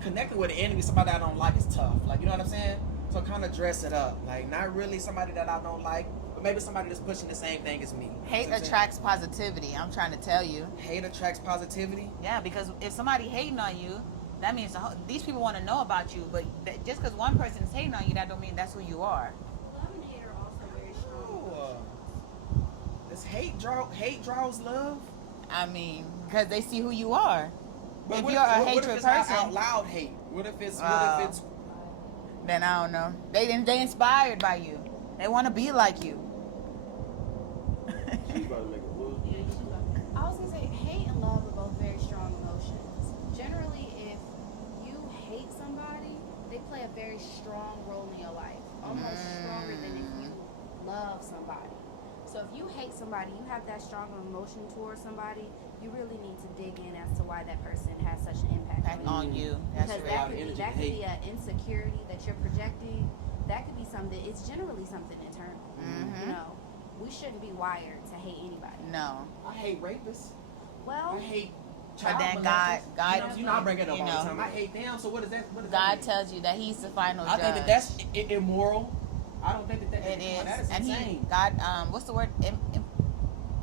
connecting with an enemy, somebody I don't like is tough. Like you know what I'm saying? So kind of dress it up. Like not really somebody that I don't like, but maybe somebody that's pushing the same thing as me. Hate attracts positivity. I'm trying to tell you. Hate attracts positivity. Yeah, because if somebody hating on you, that means these people want to know about you. But just because one person is hating on you, that don't mean that's who you are. Love and hate are also very strong. This hate hate draws love. I mean, because they see who you are. But If what you're a what hatred if it's not person, out loud hate? What if it's then I don't know. They inspired by you. They want to be like you. She's about to make a move. I was gonna say hate and love are both very strong emotions. Generally, if you hate somebody, they play a very strong role in your life, almost stronger than if you love somebody. So if you hate somebody, you have that strong emotion towards somebody, you really need to dig in as to why that person has such an impact Back on you. on you. That's Because real. that could be an insecurity that you're projecting. That could be something. It's generally something internal. You know, we shouldn't be wired to hate anybody. No. I hate rapists. Well, I hate But child then molesters. You know I bring it up you all know. the time. I hate them. So what is that? What does God that mean? tells you that He's the final I judge. think that that's immoral. I don't think that It is, that is and insane. God, what's the word?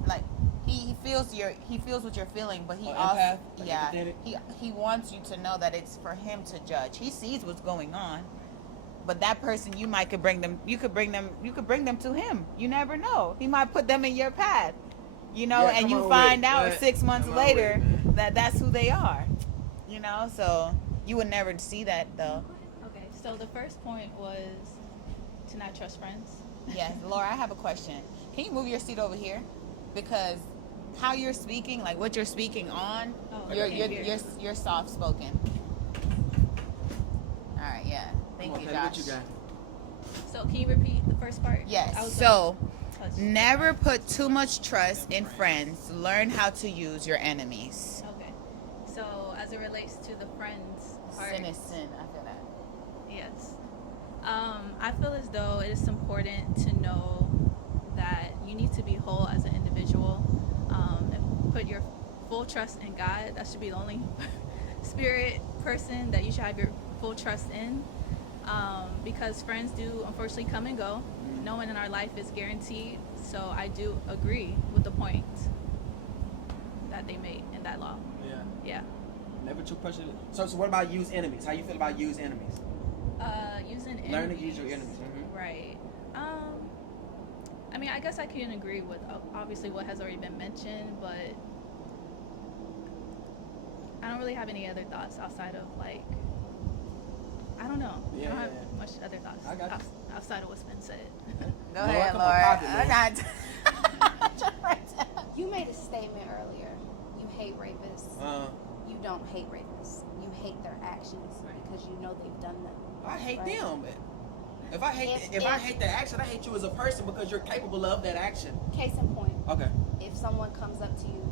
Like he feels what you're feeling, but he Oh, also, empath? Like yeah, empathetic? he wants you to know that it's for him to judge. He sees what's going on, but that person you could bring them to him. You never know. He might put them in your path, you know, Yeah, and come you on find with it. out What? 6 months Come on later with it, man. that that's who they are, you know. So you would never see that though. Okay, so the first point was to not trust friends. Yes, Laura, I have a question. Can you move your seat over here? Because how you're speaking, like what you're speaking on, Oh, you're soft spoken. All right, yeah. Thank Come on, you, Teddy, Josh. what you got? So can you repeat the first part? Yes. I was So gonna touch. never put too much trust in friends. Learn how to use your enemies. Okay. So as it relates to the friends part, Sin is sin. I feel that. yes. I feel as though it is important to know that you need to be whole as an individual. And put your full trust in God. That should be the only spirit person that you should have your full trust in. Because friends do unfortunately come and go. No one in our life is guaranteed. So I do agree with the point that they made in that law. Yeah. Yeah. Never too pressure. So what about use enemies? How you feel about use enemies? Using Learn to enemies. use your enemies. Mhm. Right. I mean, I guess I can agree with obviously what has already been mentioned, but I don't really have any other thoughts outside of like, I don't know. I Yeah, don't have yeah. much other thoughts I got outside of what's been said. Go Laura, ahead, come on, Laura. pop it, man. you made a statement earlier. You hate rapists. You don't hate rapists. You hate their actions because you know they've done them. I hate Right. them. If I hate If- I hate that action, I hate you as a person because you're capable of that action. Case in point, Okay. if someone comes up to you,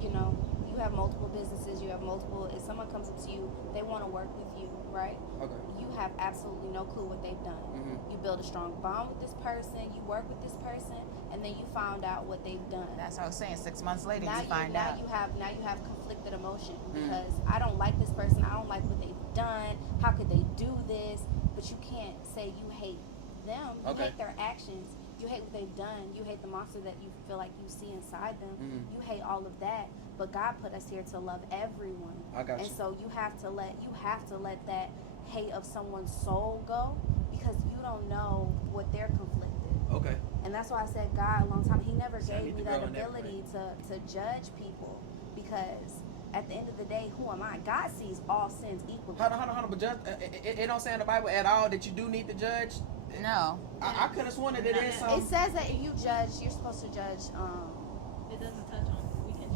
you know, you have multiple businesses, if someone comes up to you, they want to work with you, right? Okay. You have absolutely no clue what they've done. Mhm. You build a strong bond with this person, you work with this person, and then you found out what they've done. That's what I was saying. 6 months later, now you find out. you have conflicted emotion because I don't like this person, I don't like what they've done, how could they do this? But you can't say you hate them. You Okay. hate their actions, you hate what they've done, you hate the monster that you feel like you see inside them. Mhm. You hate all of that. But God put us here to love everyone. I got And you. so you have to let that hate of someone's soul go because you don't know what they're conflicted. Okay. And that's why I said God a long time. He never So I gave need me to that grow in that ability to judge people because at the end of the day, who am I? God sees all sins equally. Hold on. But judge, it don't say in the Bible at all that you do need to judge. No. I could have sworn that it is It some. says that if you judge, you're supposed to judge. It doesn't touch on. We can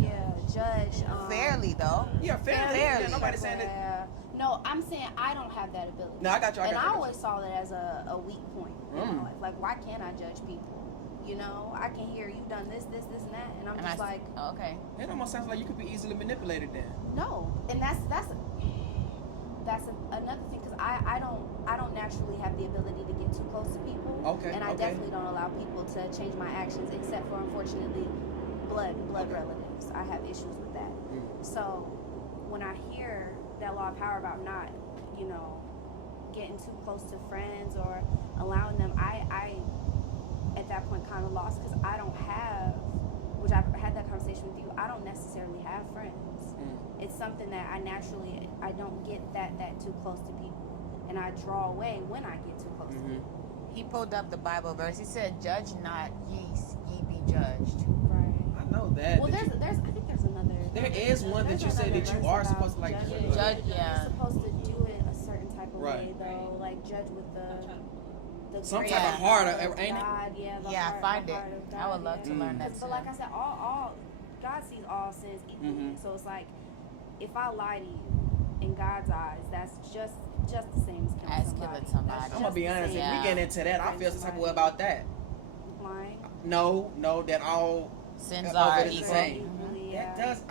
Judge. Fairly, though. Yeah, fairly. Fairly. Yeah, nobody's saying that. Yeah. No, I'm saying I don't have that ability. No, I got you. And I always saw that as a weak point in my life. Like, why can't I judge people? You know, I can hear you've done this, and that, and I'm And just like, okay. It almost sounds like you could be easily manipulated then. no. And that's another thing because I don't naturally have the ability to get too close to people. Okay, And I okay. definitely don't allow people to change my actions, except for unfortunately blood Okay. relatives. I have issues with that. So when I hear that law of power about not, getting too close to friends or allowing them, I at that point kind of lost because I don't have, which I've had that conversation with you, I don't necessarily have friends. It's something that I don't get that too close to people, and I draw away when I get too close to people. He pulled up the Bible verse. He said, "Judge not, ye be judged." Right. know that. Well, that you- there's I think there's another. There is one that there's you said another that you verse are about supposed to, like, judging. judge, yeah. You're supposed to do it a certain type of Right. way, though. Like judge with the Some grace type of heart, of ain't it? God, yeah, the Yeah, heart, find the it. heart of I would God, love to yeah. learn that But too. like I said, all God sees all sins equally. Mhm. So it's like if I lie to you, in God's eyes, that's just the same as killing As somebody. killing somebody. That's I'm gonna just be the honest. same If we Yeah. get into that, I killing feel some type of way somebody. about that. Lying. No, that all Sins of are it is the equal. same. Equally, That yeah. does.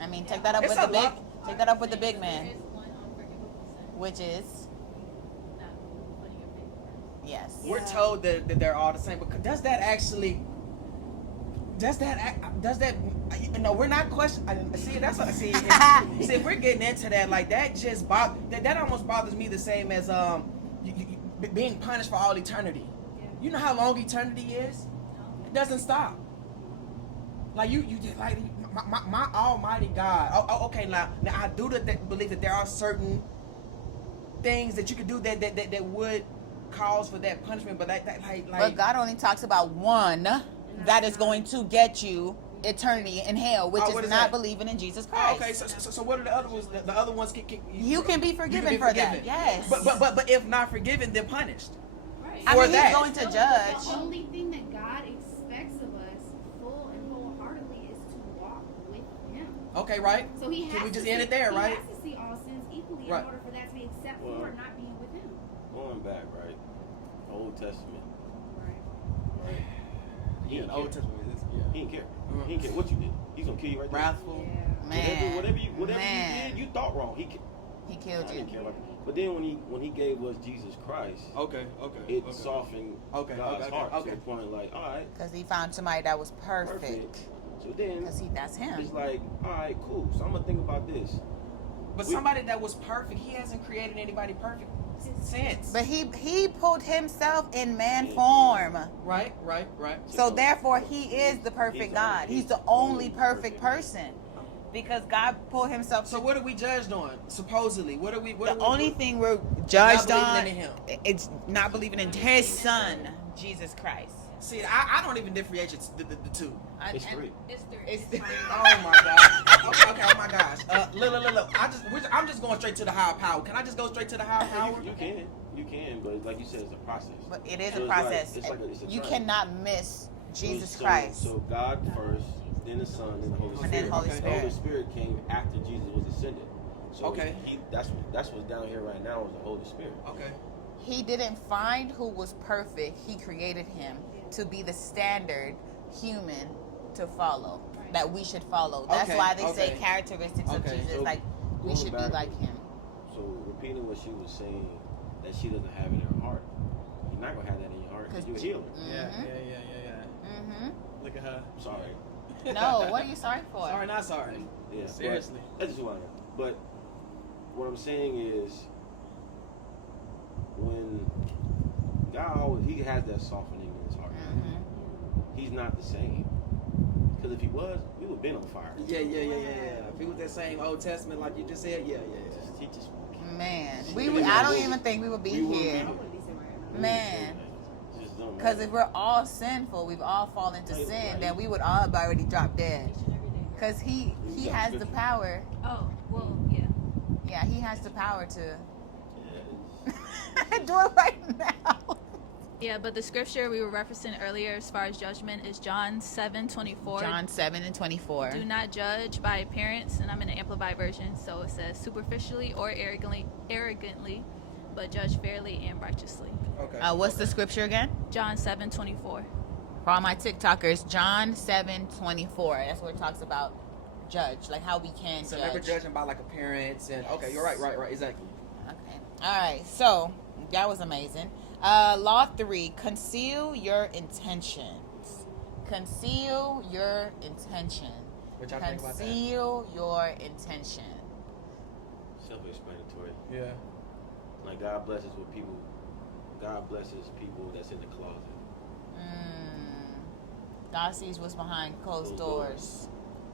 I mean, take that up It's with the a big. lot. Take that up with the big man, There is one unforgivable sin, which is not putting your faith first. yes. We're Yeah. told that they're all the same, but does that actually? Does that? No, we're not questioning. See, that's what. See, if we're getting into that, like that, just that almost bothers me the same as being punished for all eternity. You know how long eternity is? It doesn't stop. Like you just like my Almighty God. Oh, okay, now I do believe that there are certain things that you could do that would cause for that punishment, but But God only talks about one that is going to get you eternity in hell, which what is is not that? believing in Jesus Oh, Christ. okay, so what are the other ones? The other ones You can be forgiven for that. Yes. But if not forgiven, then punished. Right. I for mean, that. he's going to judge. The only thing that God expects of us, full and wholeheartedly, is to walk with Him. Okay, right? So He has Can we to just see, end it there, right? He has to see all sins equally Right. in order for that to be except Well- for not being with Him. Going back, right? Old Testament. Right. He didn't Old care. Testament is He didn't care. He didn't care what you did. He's gonna kill you right there. wrathful. Man. Whatever you Man. did, you thought wrong. He I killed you. didn't care about. But then when he gave us Jesus Christ, Okay. it softened Okay, God's okay, heart okay. to the point like, all right, Because he found somebody that was perfect. perfect. So then Because that's him. it's like, all right, cool. So I'm gonna think about this. But somebody that was perfect, he hasn't created anybody perfect since. But he put himself in man form. Right. So therefore, he is the perfect God. He's the only perfect person. Because God pulled himself. So what are we judged on? Supposedly, what are we? The only thing we're judged Not on believing in him. it's not believing in his son, Jesus Christ. See, I don't even differentiate the two. It's three. It's three. It's Oh my gosh. Okay. Oh my gosh. Look. I'm just going straight to the higher power. Can I just go straight to the higher power? You can, but like you said, it's a process. But it is So a it's like- process. it's a You trial. cannot miss Jesus So- Christ. So God first, then the Son, then the Holy And Spirit. then Holy Okay. The Holy Spirit. Spirit came after Jesus was ascended. So Okay. that's what's down here right now is the Holy Spirit. Okay. He didn't find who was perfect. He created him to be the standard human to follow, that we should follow. That's Okay, why they say okay. characteristics of Okay, Jesus, so like we going should be back- like him. So repeating what she was saying, that she doesn't have it in her heart. You're not gonna have that in your heart because you're a healer. Yeah. Mm-hmm. Look at her. I'm sorry. No, what are you sorry for? Sorry, not sorry. Yeah, but Seriously. that's just what I know. But what I'm saying is, when God always He has that softening in His heart. Mm-hmm. He's not the same. Because if He was, we would have been on fire. Yeah. If it was that same Old Testament, like you just said, yeah. He just Man, I don't even think we would be wouldn't here. be here. Man. Just don't Because matter. if we're all sinful, we've all fallen into sin, then we would all have already dropped dead. Because he has the power. Oh, well, yeah. Yeah, he has the power to Yeah, do it right now. Yeah, but the scripture we were referencing earlier as far as judgment is John 7:24. John 7:24. Do not judge by appearance, and I'm in the Amplified version, so it says superficially or arrogantly, but judge fairly and righteously. Okay. What's the scripture again? John 7:24. For all my TikTokers, John 7:24. That's where it talks about judge, like how we can So judge. never judging by like appearance and okay, you're right, exactly. Okay. All right. So that was amazing. Law 3: conceal your intentions. Conceal your intention. What y'all think about that? Conceal your intention. self-explanatory. Yeah. Like God blesses with people. God blesses people that's in the closet. God sees what's behind closed doors.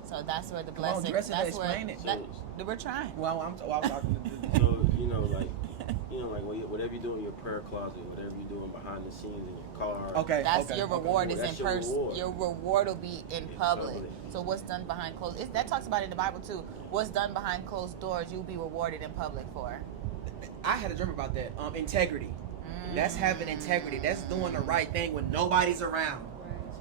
So that's where the Come on, blessing. dress it, That's where explain it. that, we're trying. Well, I was talking to So like You know, like whatever you do in your prayer closet, whatever you're doing behind the scenes in your car. Okay. That's your reward is That's in your person. reward. Your reward will be in public. So what's done behind closed that talks about it in the Bible too. What's done behind closed doors, you'll be rewarded in public for. I had a dream about that. Integrity. That's having integrity. That's doing the right thing when nobody's around.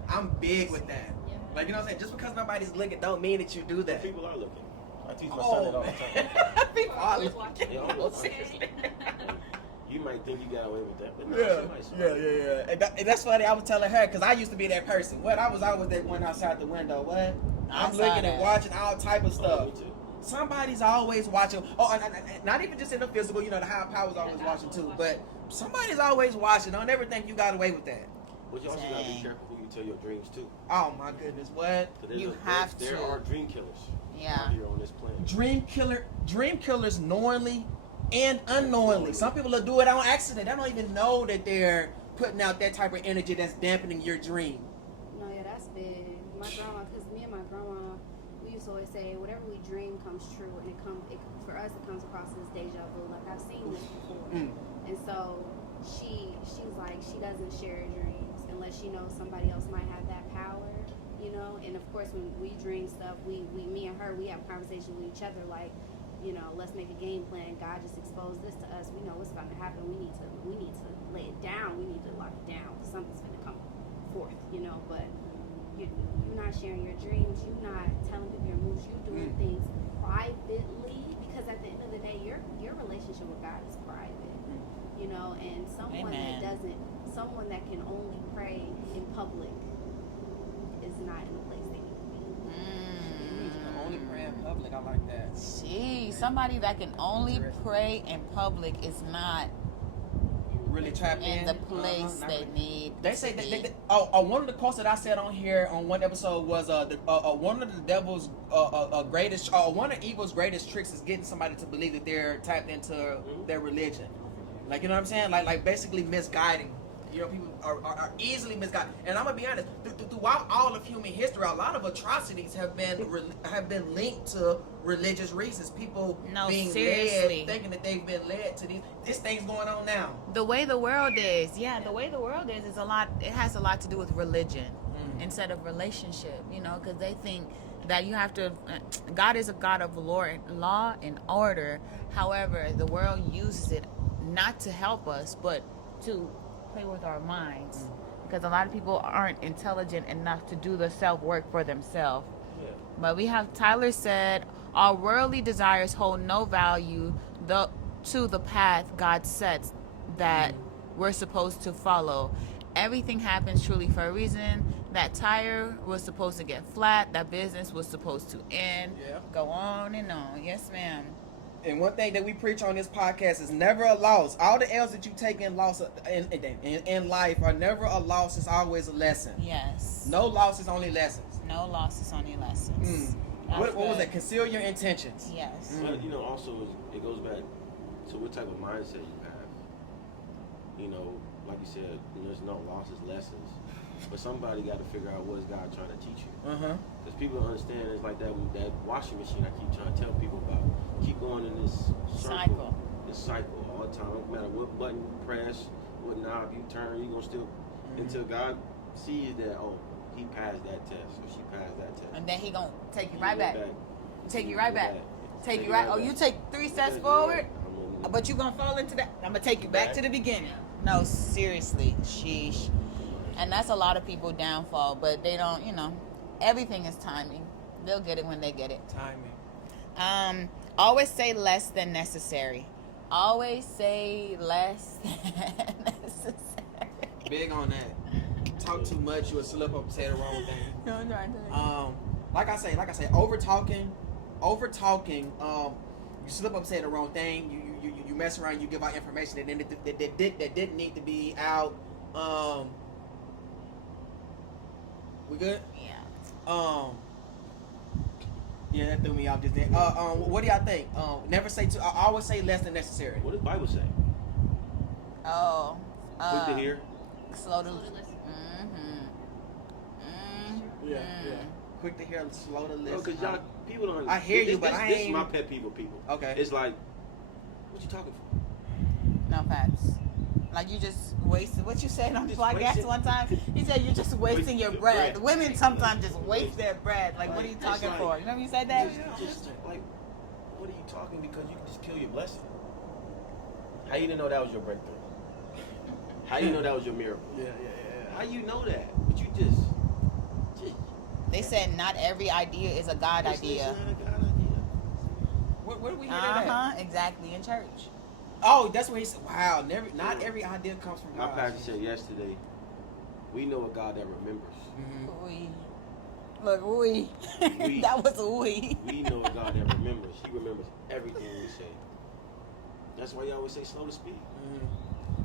I'm big with that. Like, you know what I'm saying? Just because nobody's looking don't mean that you do that. People are looking. I teach my son it all the time. People are Always looking. watching. They all look. You might think you got away with that, but no, somebody's Yeah. And that's funny. I was telling her because I used to be that person. What I was always that one outside the window. What? I'm saw looking that. and watching all type of stuff. Me too. Somebody's always watching. Oh, and not even just in the physical. You know, the higher power's always watching too. But somebody's always watching. Don't ever think you got away with that. But you also gotta be Dang. careful who you tell your dreams to. Oh my goodness, what? 'Cause there to. are dream killers. Yeah. Out here on this planet. Dream killers knowingly and unknowingly. Some people will do it on accident. They don't even know that they're putting out that type of energy that's dampening your dream. No, yeah, that's big. My grandma, because me and my grandma, we used to always say, whatever we dream comes true, and for us, it comes across as deja vu. Like, I've seen this before. And so she's like, she doesn't share her dreams unless she knows somebody else might have that power, you know. And of course, when we dream stuff, me and her, we have conversations with each other, like, you know, let's make a game plan. God just exposed this to us. We know what's going to happen. We need to lay it down. We need to lock it down. Something's going to come forth, you know. But you're not sharing your dreams. You're not telling people your moves. You're doing things privately, because at the end of the day, your relationship with God is private, you know. And someone someone that can only pray in public is not in the place they need to be. Only pray in public. I like that. Gee, somebody that can only pray in public is not Really tapped in the Uh-huh, place not they really. need. They say to that. be. One of the quotes that I said on here on one episode was one of the devil's greatest, one of evil's greatest tricks is getting somebody to believe that they're tapped into their religion. Like, you know what I'm saying? Like basically misguiding. You know, people are easily misguided. And I'm gonna be honest. Throughout all of human history, a lot of atrocities have been linked to religious reasons. People being seriously. led, thinking that they've been led to this thing's going on now. The way the world is, the way the world is a lot. It has a lot to do with religion instead of relationship. You know, because they think that you have to. God is a God of law and order. However, the world uses it not to help us, but to play with our minds. Because a lot of people aren't intelligent enough to do the self work for themselves. Yeah. But we have Tyler said, our worldly desires hold no value to the path God sets that we're supposed to follow. Everything happens truly for a reason. That tire was supposed to get flat. That business was supposed to end. Yeah. Go on and on. Yes, ma'am. And one thing that we preach on this podcast is never a loss. All the L's that you take in life are never a loss. It's always a lesson. Yes. No losses, only lessons. No losses, only lessons. What was that? Conceal your intentions. Yes. But, you know, also, it goes back to what type of mindset you have. You know, like you said, there's no losses, lessons. But somebody got to figure out what is God trying to teach you. Because people don't understand, it's like that washing machine I keep trying to tell people about. Keep going in this circle. This cycle all the time. No matter what button you press, what knob you turn, you're going to still, until God sees that, oh, he passed that test, or she passed that test. And then he gonna take you right back. Take you Go right back. Take you right. Oh, you take 3 steps forward, but you gonna fall into that. I'm gonna take you back to the beginning. No, seriously, sheesh. And that's a lot of people downfall, but they don't. You know, everything is timing. They'll get it when they get it. Timing. Always say less than necessary. Always say less than necessary. Big on that. Talk too much, you'll slip up and say the wrong thing. No, I'm trying to. Like I say, over talking. You slip up and say the wrong thing. You mess around. You give out information that didn't need to be out. We good? Yeah. Yeah, that threw me off just then. What do y'all think? Never say too. I always say less than necessary. What does the Bible say? Oh. Quick to hear. Slow to listen. Yeah. Quick to hear, slow to listen. Because y'all, people don't. I hear you, but this I is ain't. my pet peeve of people. Okay. It's like, what you talking for? No facts. Like you just wasted. What you said on the Just podcast wasting- one time? You said you're just wasting your bread. Women sometimes just waste their bread. Like, what are you It's talking like- for? You know when you said that? Just like, what are you talking? Because you can just kill your blessing. How you didn't know that was your breakthrough? How you know that was your miracle? Yeah. How you know that? But you just They said not every idea is a God it's idea. not a God idea. Where do we hear that at? Exactly, in church. Oh, that's what he said. Wow, not every idea comes from My God. pastor said yesterday, we know a God that remembers. Mhm. We. Look, we. We. That was a we. We know a God that remembers. He remembers everything we say. That's why you always say slow to speak. Mhm.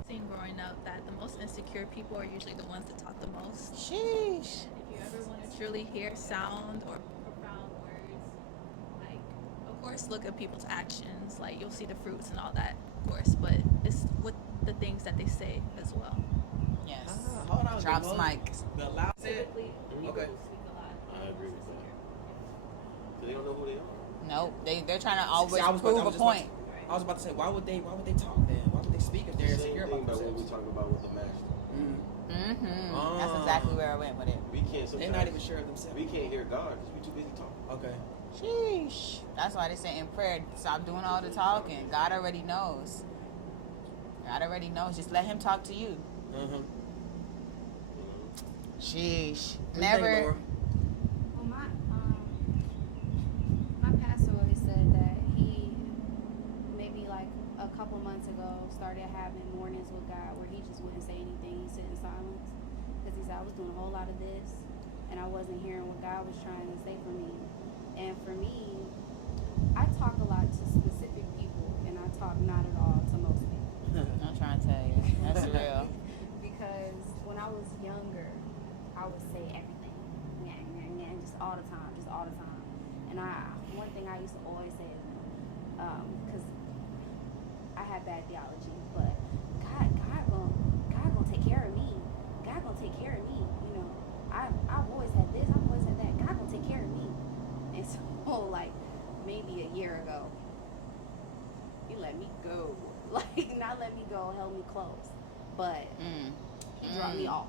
Seen growing up that the most insecure people are usually the ones that talk the most. Sheesh. If you ever want to truly hear sound or profound words, like, of course, look at people's actions. Like, you'll see the fruits and all that, of course, but it's with the things that they say as well. Yes. Hold on. Drops the mic. The loud said. Typically, people Okay. who speak a lot. I agree with that. So they don't know who they are. Nope. They're trying to always See, I was prove about- a just point. I was about to say, why would they talk then? Why would they speak if they're Same insecure thing about about what we themselves? talking about with the master. Mm-hmm. That's exactly where I went with it. We can't sometimes. They're not even sure of themselves. We can't hear God because we too busy talking. Okay. Sheesh. That's why they say in prayer, stop doing all the talking. God already knows. God already knows. Just let him talk to you. Mm-hmm. Sheesh. What do you think, Never. Laura? Well, my pastor always said that he maybe like a couple months ago started having mornings with God where he just wouldn't say anything. He sit in silence because he said I was doing a whole lot of this and I wasn't hearing what God was trying to say for me. And for me, I talk a lot to specific people and I talk not at all to most people. I'm trying to tell you. That's real. Because when I was younger, I would say everything, just all the time. And one thing I used to always say is, because I had bad theology, but God gonna take care of me. God gonna take care of me. You know, I've always had this, I've always had that. God gonna take care of me. And so, like maybe a year ago, he let me go. Like not let me go, held me close, but he dropped me off.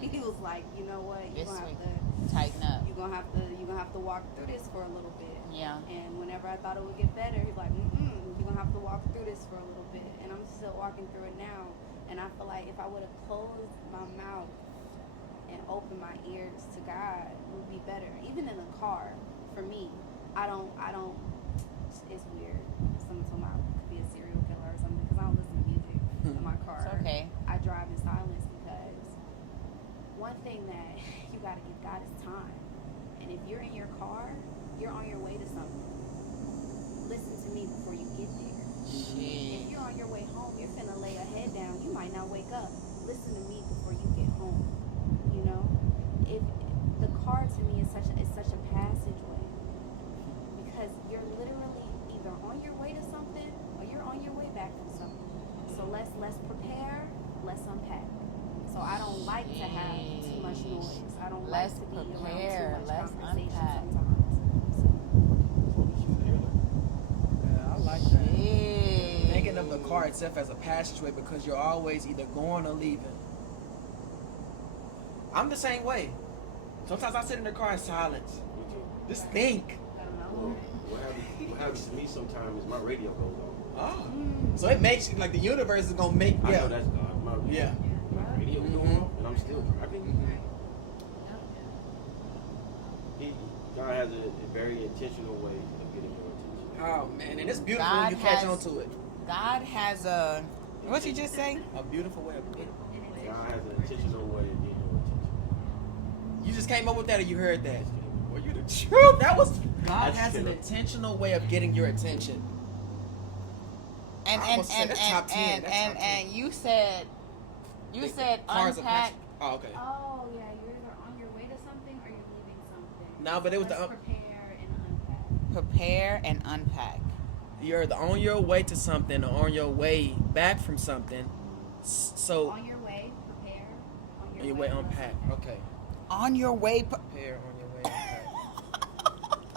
He was like, you know what, you're gonna have to tighten up. you're gonna have to walk through this for a little bit. Yeah. And whenever I thought it would get better, he's like, you're gonna have to walk through this for a little bit. And I'm still walking through it now. And I feel like if I would have closed my mouth and opened my ears to God, it would be better. Even in the car, for me, I don't. It's weird. Someone told me I could be a serial killer or something because I don't listen to music in my car. It's okay. I drive in silence because one thing that you got to give God is time. And if you're in your car, you're on your way to something. Listen to me before you get there. If you're on your way home, you're finna lay a head down. You might not wake up. Listen to me before you get home. You know, if the car to me is such a passageway because you're literally either on your way to something or you're on your way back from something. So let's prepare, let's unpack. So I don't like to have too much noise. I don't like Let's to be prepare, around too much let's conversation unpack. sometimes. Yeah, I like that. Jeez. Thinking of the car itself as a passageway because you're always either going or leaving. I'm the same way. Sometimes I sit in the car in silence. Me too. Just think. I don't know. Well, what happens to me sometimes is my radio goes on. Oh. So it makes you like the universe is gonna make I know that's God. My radio Mhm. going off and I'm still driving. God has a very intentional way of getting your attention. Oh man, and it's beautiful God when you catch has- on to it. God has a. What'd you just say? A beautiful way of getting it. God has an intentional way of getting your attention. You just came up with that or you heard that? Well, you the truth. That was God That's has an true. intentional way of getting your attention. And I and almost said and that's top 10, and that's and top 10. and you said Cars are unpack. passage- Oh, okay. Oh yeah, you're either on your way to something or you're leaving something. No, but it was Let's the prepare and unpack. Prepare and unpack. You're either on your way to something or on your way back from something. So On your way, prepare. on your way unpack. Okay. On your way. Prepare on your way unpack.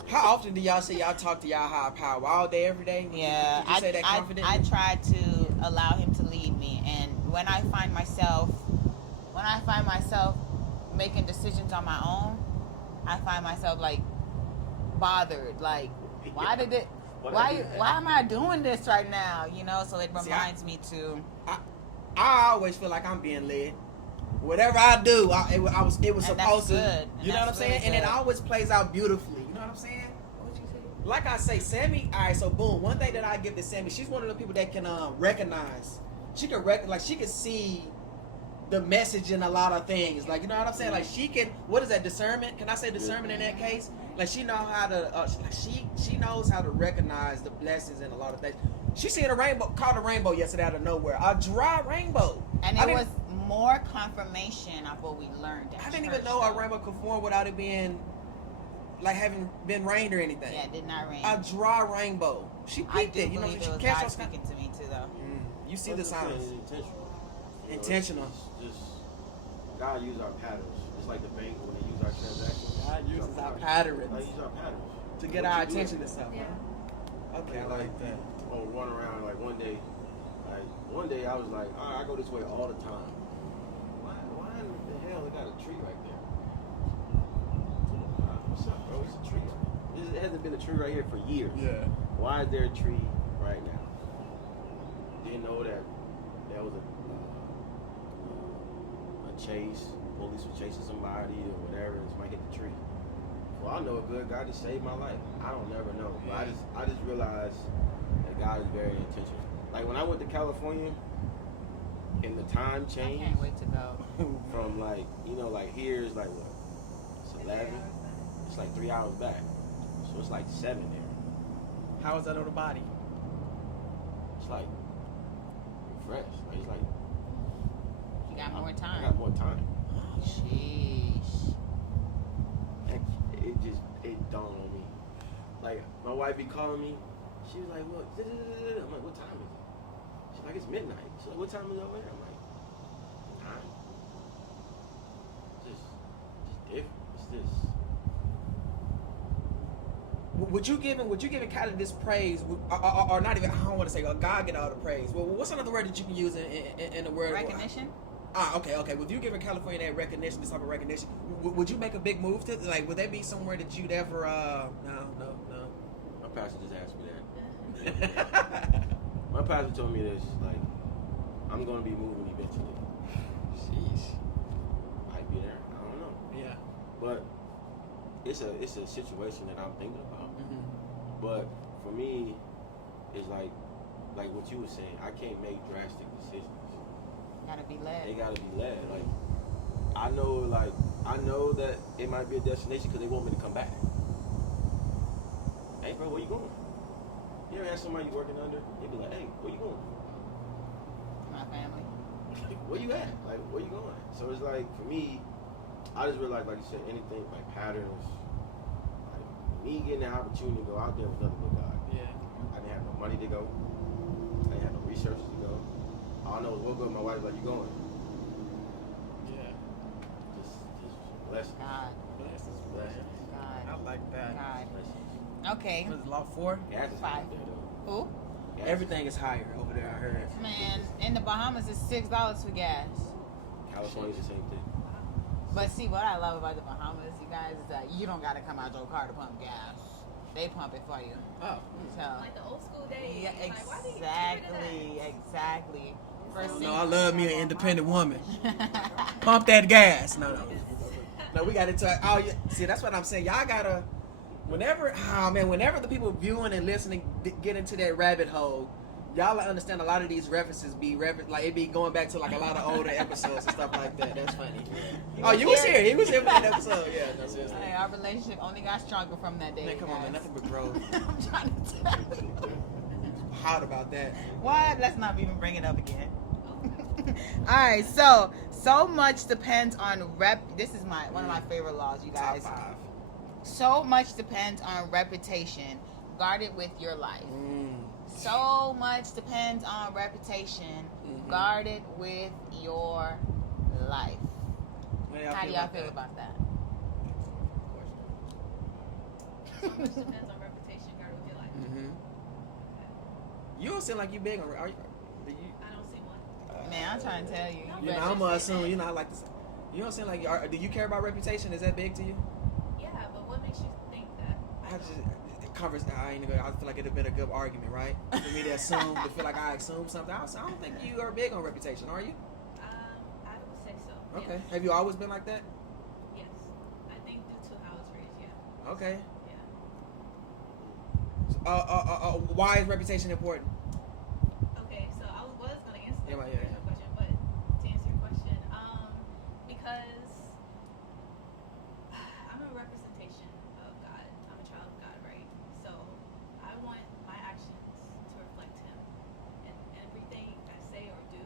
How often do y'all say y'all talk to y'all higher power? All day, every day? Would Yeah, you say that confidently? I tried to allow him to lead when I find myself making decisions on my own, I find myself like bothered. Like, why am I doing this right now? You know, so it reminds me to. I always feel like I'm being led. Whatever I do, it was supposed to. Good. You know what I'm saying? And it always plays out beautifully. You know what I'm saying? Like I say, Sammy. All right, so boom. One thing that I give to Sammy, she's one of the people that can recognize. She can she can see the message in a lot of things. Like, you know what I'm saying? Like, she can. What is that? Discernment? Can I say discernment in that case? Like, she know how to. She knows how to recognize the blessings in a lot of things. She seen a rainbow, caught a rainbow yesterday out of nowhere. A dry rainbow. And it was more confirmation of what we learned. I didn't even know a rainbow could form without it being, like, having been rained or anything. Yeah, it did not rain. A dry rainbow. She peeped it. You know, she was catch God speaking to me too, though. You see the signs. Intentional. Intentional. Just God uses our patterns. It's like the bank when they use our transactions. God uses our patterns. God uses our patterns To get our attention to something. Yeah. Okay, I like that. Oh, run around like one day I was like, all right, I go this way all the time. Why in the hell they got a tree right there? What's up, bro? It's a tree. It hasn't been a tree right here for years. Yeah. Why is there a tree right now? Didn't know that there was a chase. Police were chasing somebody or whatever, and somebody hit the tree. Well, I know a good God just saved my life. I don't never know, but I just realized that God is very intentional. Like when I went to California, and the time I changed. can't wait to go. From like, you know, like here is like what? It's 11. It's like 3 hours back. So it's like 7 there. How is that on the body? It's like refreshed. Like it's like You got more I time. got more time. Sheesh. It dawned on me. Like my wife be calling me. She was like, "What?" I'm like, "What time is it?" She's like, "It's midnight." She's like, "What time is it over there?" I'm like, "Time." Just different. It's just. Would you give Kylie this praise, or not even? I don't want to say God get all the praise. Well, what's another word that you can use in the word Recognition? Okay. Would you give California that recognition, this type of recognition? Would you make a big move to like? Would that be somewhere that you'd ever? No. My pastor just asked me that. My pastor told me this. Like, I'm gonna be moving eventually. Sheesh. Might be there. I don't know. Yeah. But it's a situation that I'm thinking about. Mm-hmm. But for me, it's like what you were saying. I can't make drastic decisions. Gotta be led. They gotta be led. Like I know that it might be a destination because they want me to come back. Hey, bro, where you going? You ever have somebody you working under? They be like, hey, where you going? My family. Where you at? Like, where you going? So it's like, for me, I just realized, like you said, anything, like patterns, like me getting the opportunity to go out there with nothing but God. Yeah. I didn't have no money to go. I didn't have no resources to go. All I know is woke up, my wife was like, you going? Yeah. Just blessings. God. Blessings. God. I like that. God. Blessings. Okay. What is law 4? Gas is 5. high there, though. Who? Gas Everything is higher over there. I heard. Man, in the Bahamas it's $6 for gas. California's the same thing. But see, what I love about the Bahamas, you guys, is that you don't gotta come out your car to pump gas. They pump it for you. Oh. So. Like the old school days. Yeah, Like, why did you get rid of that? exactly. First No, I love me an independent woman. Pump that gas. No, we got to talk. Oh, yeah. See, that's what I'm saying. Y'all gotta. Whenever the people viewing and listening get into that rabbit hole, y'all understand a lot of these references like it be going back to like a lot of older episodes and stuff like that. That's funny. Oh, you was here. He was here for that episode. Yeah, no, seriously. Hey, our relationship only got stronger from that day. Man, come on, man. guys. Nothing but growth. I'm trying to tell you. Hot about that. What? Let's not even bring it up again. All right, so much depends on This is one of my favorite laws, you guys. Top 5. So much depends on reputation. Guard it with your life. So much depends on reputation. Mm-hmm. Guard it with your life. How do y'all feel about that? So much depends on reputation, guard with your life. Mm-hmm. You don't seem like you big on. Are you? I don't see one. Man, I'm trying to tell you. You know, I'm gonna assume you're not like this. You know what I'm saying? Like, do you care about reputation? Is that big to you? Yeah, but what makes you think that? I feel like it'd have been a good argument, right? For me to assume, to feel like I assume something. I don't think you are big on reputation, are you? I would say so. Okay. Yes. Have you always been like that? Yes. I think due to how I was raised, yeah. Okay. Yeah. Why is reputation important? Okay, so I was gonna answer the Yeah, original question, but to answer your question, because I'm a representation of God. I'm a child of God, right? So I want my actions to reflect Him in everything I say or do.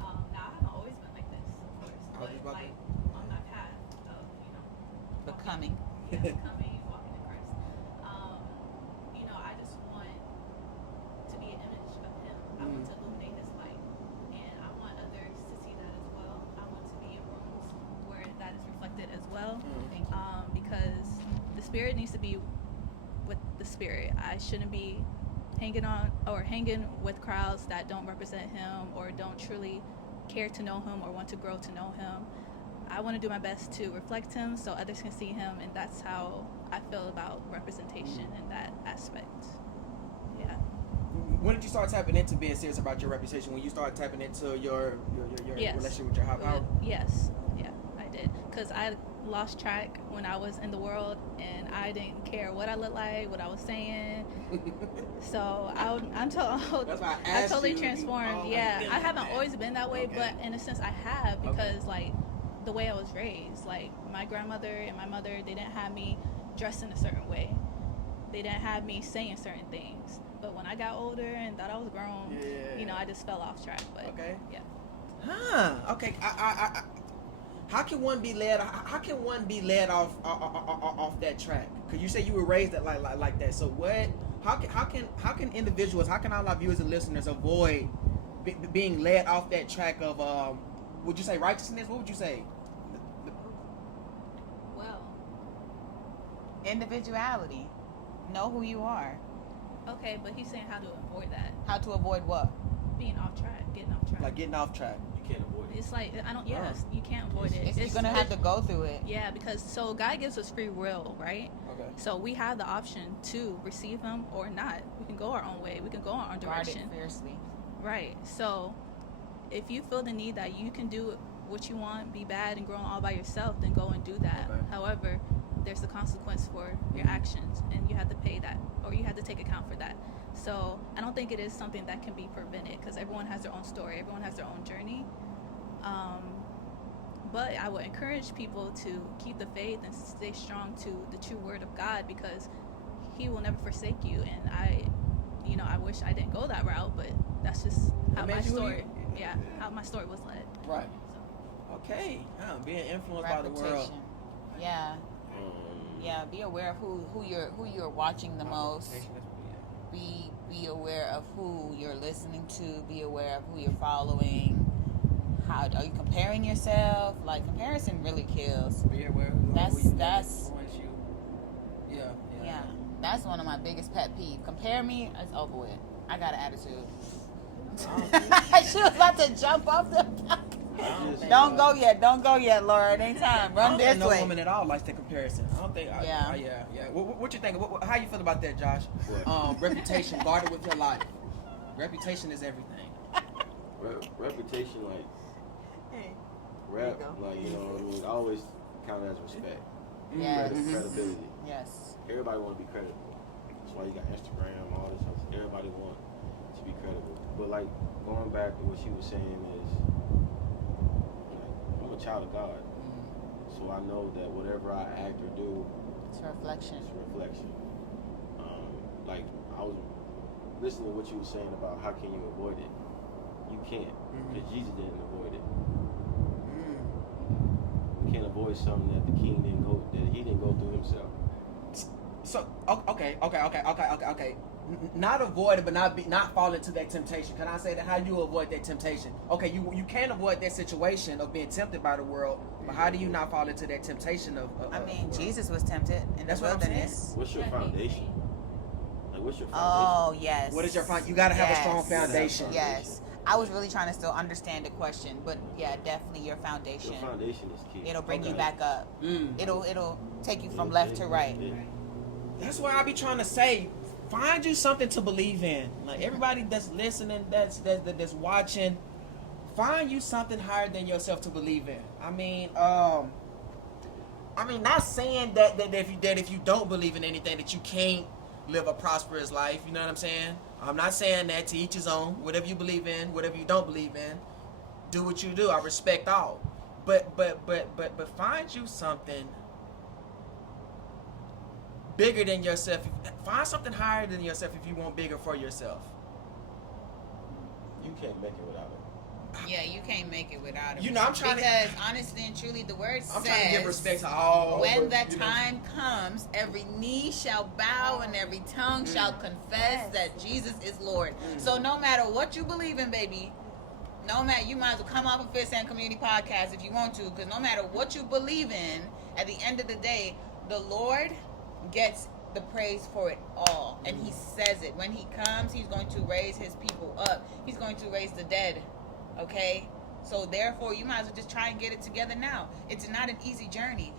Now I haven't always been like this, of course, I was but just about like on my path of Becoming. becoming, walking in Christ. I just want to be an image of Him. I want to illuminate His light, and I want others to see that as well. I want to be in rooms where that is reflected as well. Thank you. Because the Spirit needs to be with the Spirit. I shouldn't be hanging with crowds that don't represent Him or don't truly care to know Him or want to grow to know Him. I want to do my best to reflect Him so others can see Him, and that's how I feel about representation in that aspect. Yeah. When did you start tapping into being serious about your reputation? When you started tapping into your Yes. relationship with your high power? Yes. Yeah, I did. Because I lost track when I was in the world, and I didn't care what I looked like, what I was saying. So I'm told That's why I I asked totally you. transformed. Oh, Yeah, my I haven't goodness. always been that way, Okay. but in a sense I have, Okay. because like the way I was raised, like my grandmother and my mother, they didn't have me dressed in a certain way. They didn't have me saying certain things. But when I got older and thought I was grown, Yeah. I just fell off track. But Okay. yeah. Huh. Okay. I how can one be led? How can one be led off that track? Because you say you were raised like that. So what? How can individuals? How can all our viewers and listeners avoid being led off that track of would you say righteousness? What would you say? Well, Individuality. Know who you are. okay, but he's saying how to avoid that. How to avoid what? Being off track, getting off track. Like getting off track. You can't avoid it. It's like you can't avoid it. You're gonna have to go through it. Yeah, because so God gives us free will, right? Okay. So we have the option to receive Him or not. We can go our own way. We can go our own Guard it direction. fiercely. Right. So if you feel the need that you can do what you want, be bad and grow all by yourself, then go and do that. Okay. However, there's a consequence for your actions, and you have to pay that, or you have to take account for that. So I don't think it is something that can be prevented, because everyone has their own story, everyone has their own journey. But I would encourage people to keep the faith and stay strong to the true word of God, because He will never forsake you. And I wish I didn't go that route, but that's just how my story, how my story was led. Right. So. Okay. Being influenced by the world. Reputation. Yeah. Yeah. Be aware of who you're watching the most. Be aware of who you're listening to. Be aware of who you're following. How are you comparing yourself? Like, comparison really kills. Be aware who That's- you that's- influence you. Yeah, that's one of my biggest pet peeves. Compare me, it's over with. I got an attitude. She was about to jump off the. Don't go yet, Laura. It ain't time. I Run don't this think no way. woman at all likes the comparison. I don't think. Yeah. Yeah. What you think? How you feel about that, Josh? What? Reputation guarded with your life. Reputation is everything. Reputation, like There you rep, go. like what I mean, always count as respect, Yes. credibility. Yes. Everybody want to be credible. That's why you got Instagram, all this stuff. Everybody want to be credible. But like going back to what she was saying is, like, I'm a child of God, so I know that whatever I act or do, It's a reflection. it's a reflection. Like I was listening to what you were saying about how can you avoid it. You can't, because Jesus didn't avoid it. You can't avoid something that the king he didn't go through himself. So okay. Not avoid it, but not fall into that temptation. Can I say that? How do you avoid that temptation? Okay, you can't avoid that situation of being tempted by the world, but how do you not fall into that temptation of I mean, of- Jesus was tempted in That's the what I'm saying. wilderness. What's your foundation? Like, what's your foundation? Oh yes. What is your foundation? You got to have a strong Yes. foundation. Yes. I was really trying to still understand the question, but yeah, definitely your foundation. Your foundation is key. It'll bring you Okay. back up. Mm. It'll take you from left to right. Yeah. That's why I be trying to say, find you something to believe in. Like everybody that's listening, that's watching, find you something higher than yourself to believe in. I mean, not saying that if you don't believe in anything that you can't live a prosperous life. You know what I'm saying? I'm not saying that, to each his own. Whatever you believe in, whatever you don't believe in, do what you do. I respect all. But find you something bigger than yourself. Find something higher than yourself if you want bigger for yourself. You can't make it without it. Yeah, you can't make it without it. You know, I'm trying because honestly and truly, the word I'm says, trying to give respect to all. when the you know. time comes, every knee shall bow and every tongue shall confess that Jesus is Lord. So no matter what you believe in, baby, no matter, you might as well come off of Fifth and Community Podcast if you want to, because no matter what you believe in, at the end of the day, the Lord gets the praise for it all. And he says it. When he comes, he's going to raise his people up. He's going to raise the dead. Okay? So therefore, you might as well just try and get it together now. It's not an easy journey.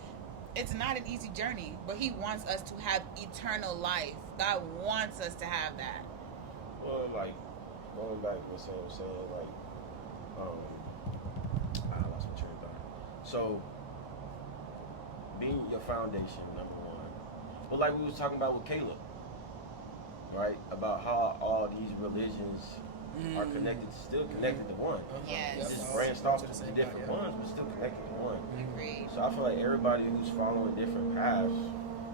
It's not an easy journey, but he wants us to have eternal life. God wants us to have that. Well, like, going back to what Sam was saying, like, I lost my train of thought. So, being your foundation, number one. But like we was talking about with Caleb, right? About how all these religions are connected, still connected to one. Yes. Just branched off to the different ones, but still connected to one. Agreed. So I feel like everybody who's following different paths,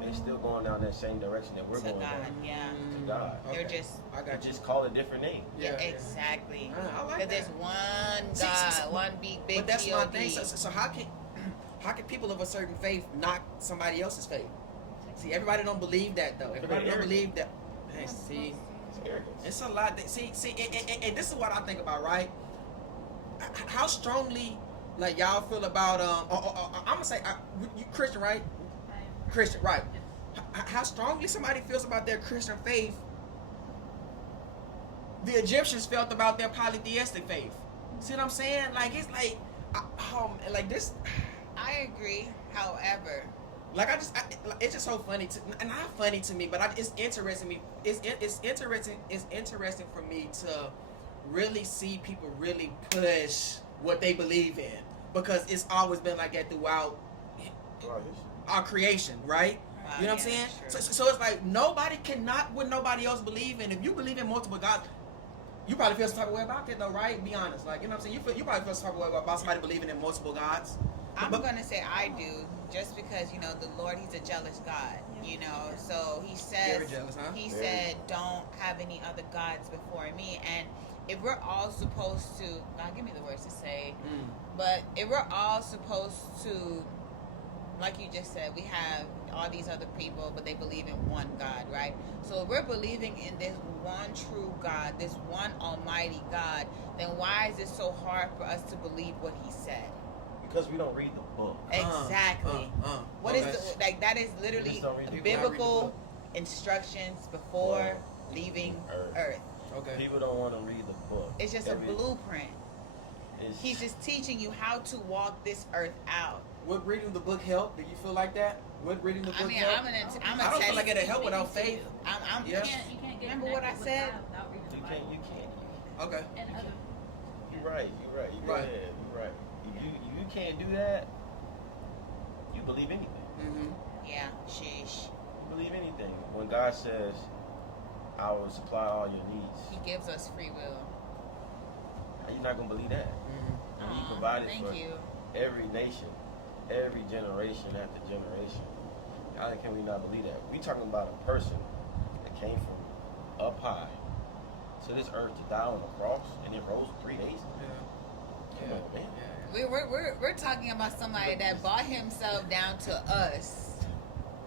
they still going down that same direction that we're To going God, down. yeah. To God. They're Okay. just, I They got you. just call it different names. yeah, Yeah. exactly. I like Because there's that. one See, God, one big But that's my G-O-D. thing. So how can people of a certain faith knock somebody else's faith? See, everybody don't believe that though. Everybody don't believe that. Hey, see, It's arrogance. it's a lot. See, and this is what I think about, right? How strongly, like y'all feel about I'm gonna say you Christian, right? Christian, right? How strongly somebody feels about their Christian faith, the Egyptians felt about their polytheistic faith. See what I'm saying? Like it's like, like this. I agree. However, Like it's just so funny not funny to me, but it's interesting me. It's interesting. It's interesting for me to really see people really push what they believe in, because it's always been like that throughout our creation, right? You know what I'm saying? So it's like nobody cannot what nobody else believe in. If you believe in multiple gods, you probably feel some type of way about that though, right? Be honest, like you know what I'm saying. You probably feel some type of way about somebody believing in multiple gods. I'm But- gonna say I do, just because you know the Lord, He's a jealous God. You know, so He says, Very jealous, huh? He Very. said, "Don't have any other gods before me." And if we're all supposed to, God, give me the words to say, but if we're all supposed to, like you just said, we have all these other people, but they believe in one God, right? So if we're believing in this one true God, this one almighty God, then why is it so hard for us to believe what He said? Because we don't read the book. Exactly. What is okay. like? That is literally Just don't read the the book. biblical instructions before leaving Earth. Earth. Okay. People don't want to read the book. It's just a blueprint. It's, He's just teaching you how to walk this earth out. Would reading the book help? Do you feel like that? Would reading the book I mean, help? I'm I don't feel like it'll help without faith. I'm Yeah. You can't get Remember what I connected with said? God without reading the you Bible. can't. Okay. And other You're right. You're right. You're Right. right. You're right. If you can't do that, you believe anything. Mm-hmm. Yeah, sheesh. You believe anything. When God says, "I will supply all your needs," He gives us free will. how you not gonna believe that? Mm-hmm. When He Aw, provided thank for you. every nation, every generation after generation. How can we not believe that? We talking about a person that came from up high to this earth to die on a cross and it rose 3 days. Come on, man. We're talking about somebody that bought himself down to us,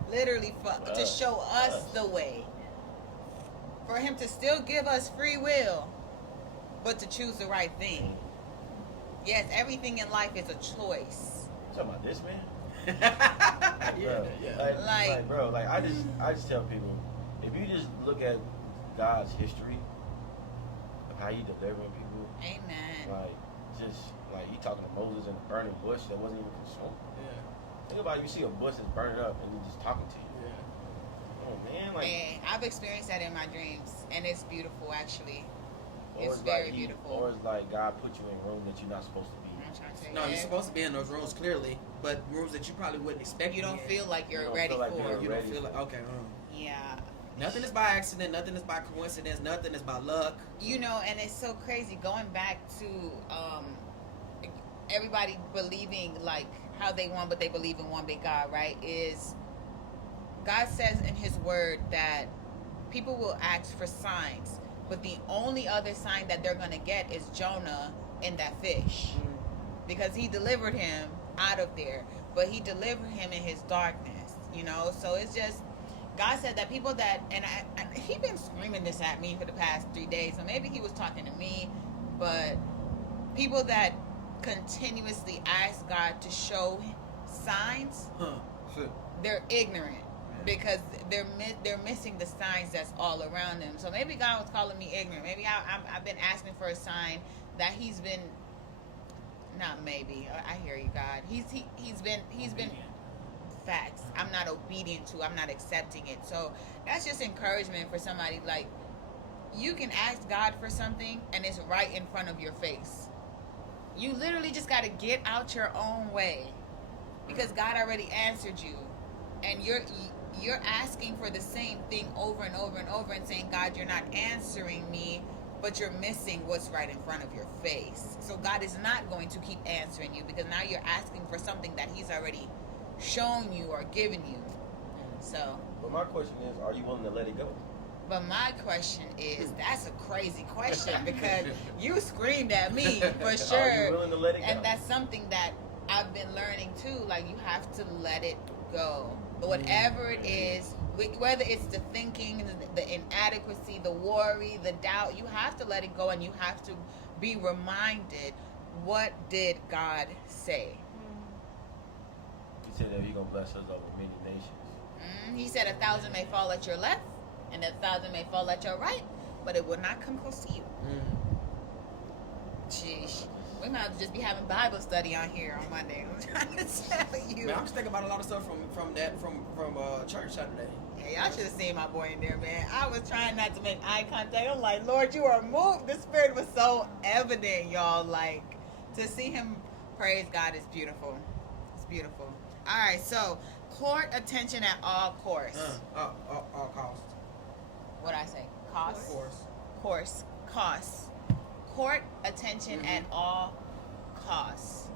literally to Us. show us Us. the way. For Him to still give us free will, but to choose the right thing. Yes, everything in life is a choice. You talking about this man? Yeah. Like, bro, like I just tell people, if you just look at God's history of how he delivering people. Amen. Like, just like he talking to Moses in a burning bush that wasn't even consumed. Yeah. Think about it, you see a bush that's burning up and he's just talking to you. Yeah. Oh man, like, Man, I've experienced that in my dreams, and it's beautiful actually. or It's very like beautiful. Or it's like God put you in a room that you're not supposed to be in. I'm trying to tell you. No, you're supposed to be in those rooms clearly, but rooms that you probably wouldn't expect. You to don't be in. feel like you're You don't ready feel like for you're it. You ready don't feel for like okay. Yeah. Nothing is by accident. Nothing is by coincidence. Nothing is by luck. You know, and it's so crazy going back to everybody believing like how they want, but they believe in one big God, right? Is God says in His Word that people will ask for signs, but the only other sign that they're gonna get is Jonah in that fish, because He delivered him out of there, but He delivered him in his darkness. You know, so it's just. God said that people that, and he been screaming this at me for the past 3 days, so maybe he was talking to me, but people that continuously ask God to show signs, they're ignorant because they're missing the signs that's all around them. So maybe God was calling me ignorant. Maybe I've been asking for a sign that He's been, not maybe. I hear you, God. He's been. Facts. I'm not obedient to. I'm not accepting it. So that's just encouragement for somebody. Like, you can ask God for something and it's right in front of your face. You literally just got to get out your own way because God already answered you, and you're asking for the same thing over and over and over and saying, God, you're not answering me, but you're missing what's right in front of your face. So God is not going to keep answering you because now you're asking for something that He's already shown you or given you. So, but my question is, are you willing to let it go? but my question is, that's a crazy question because you screamed at me for Are you sure, willing to let it go? and that's something that I've been learning too. Like, you have to let it go, whatever it is, whether it's the thinking, the inadequacy, the worry, the doubt. You have to let it go, and you have to be reminded, what did God say? He said that He's gonna bless us over many nations. He said 1,000 may fall at your left and 1,000 may fall at your right, but it will not come close to you. Sheesh. We might have to just be having Bible study on here on Monday. I'm trying to tell you. Man, I'm just thinking about a lot of stuff from church Saturday. Hey, y'all should have seen my boy in there, man. I was trying not to make eye contact. I'm like, Lord, you are moved. The Spirit was so evident, y'all. Like, to see Him praise God is beautiful. It's beautiful. All right, so court attention at all costs. All costs. What'd I say? Costs? Course. Costs. Court attention at all costs.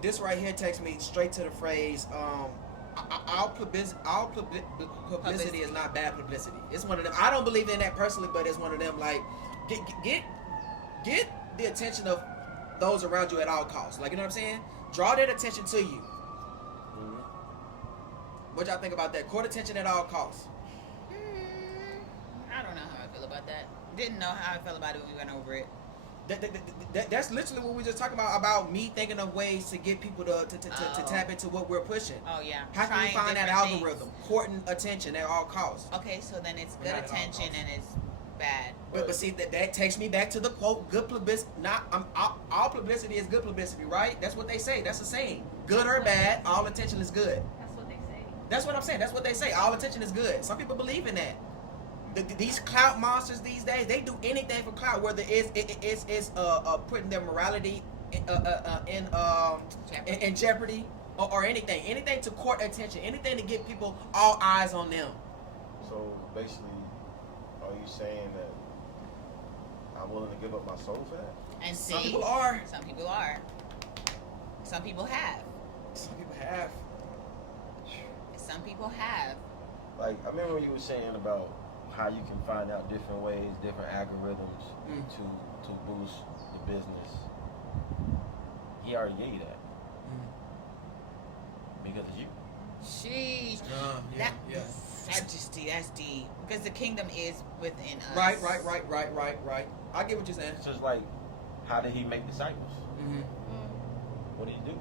This right here takes me straight to the phrase. All publicity is not bad publicity. It's one of them. I don't believe in that personally, but it's one of them. Like, get the attention of those around you at all costs. Like, you know what I'm saying? Draw their attention to you. What y'all think about that? Court attention at all costs. I don't know how I feel about that. Didn't know how I felt about it when we went over it. That's literally what we were just talking about me thinking of ways to get people to tap into what we're pushing. Oh, yeah. How can we Trying find that different algorithm? things. Courting attention at all costs. Okay, so then it's good Not at all attention costs. and it's bad. But see, that takes me back to the quote, good publicity. All publicity is good publicity, right? That's what they say. That's a saying. Good or bad, all attention is good. That's what they say. That's what I'm saying. That's what they say. All attention is good. Some people believe in that. These clout monsters these days, they do anything for clout, whether it's putting their morality in jeopardy or anything to court attention, anything to get people all eyes on them. So basically, are you saying that I'm willing to give up my soul for that? And see, Some people are. Some people are. Some people have. Some people have. Some people have. Like, I remember you were saying about how you can find out different ways, different algorithms to boost the business. He already gave you that. Because of you. Sheesh. Yeah. Majesty, that's deep. Because the kingdom is within us. Right. I get what you're saying. It's just like, how did He make disciples? What did He do?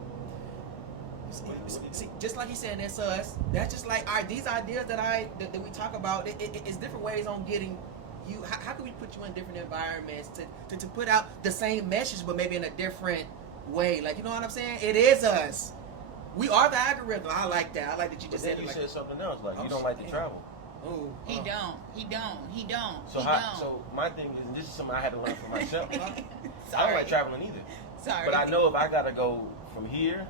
See, just like he said, that's us. That's just like, all right, these ideas that we talk about, it's different ways on getting you? How can we put you in different environments to put out the same message, but maybe in a different way? Like, you know what I'm saying? It is us. We are the algorithm. I like that. I like that you just said it. You Like, said something else. Like, Oh, you don't like to shit. travel. oh, He don't. So so my thing is, and this is something I had to learn for myself. I don't Sorry. like traveling either. Sorry. But I know if I gotta go from here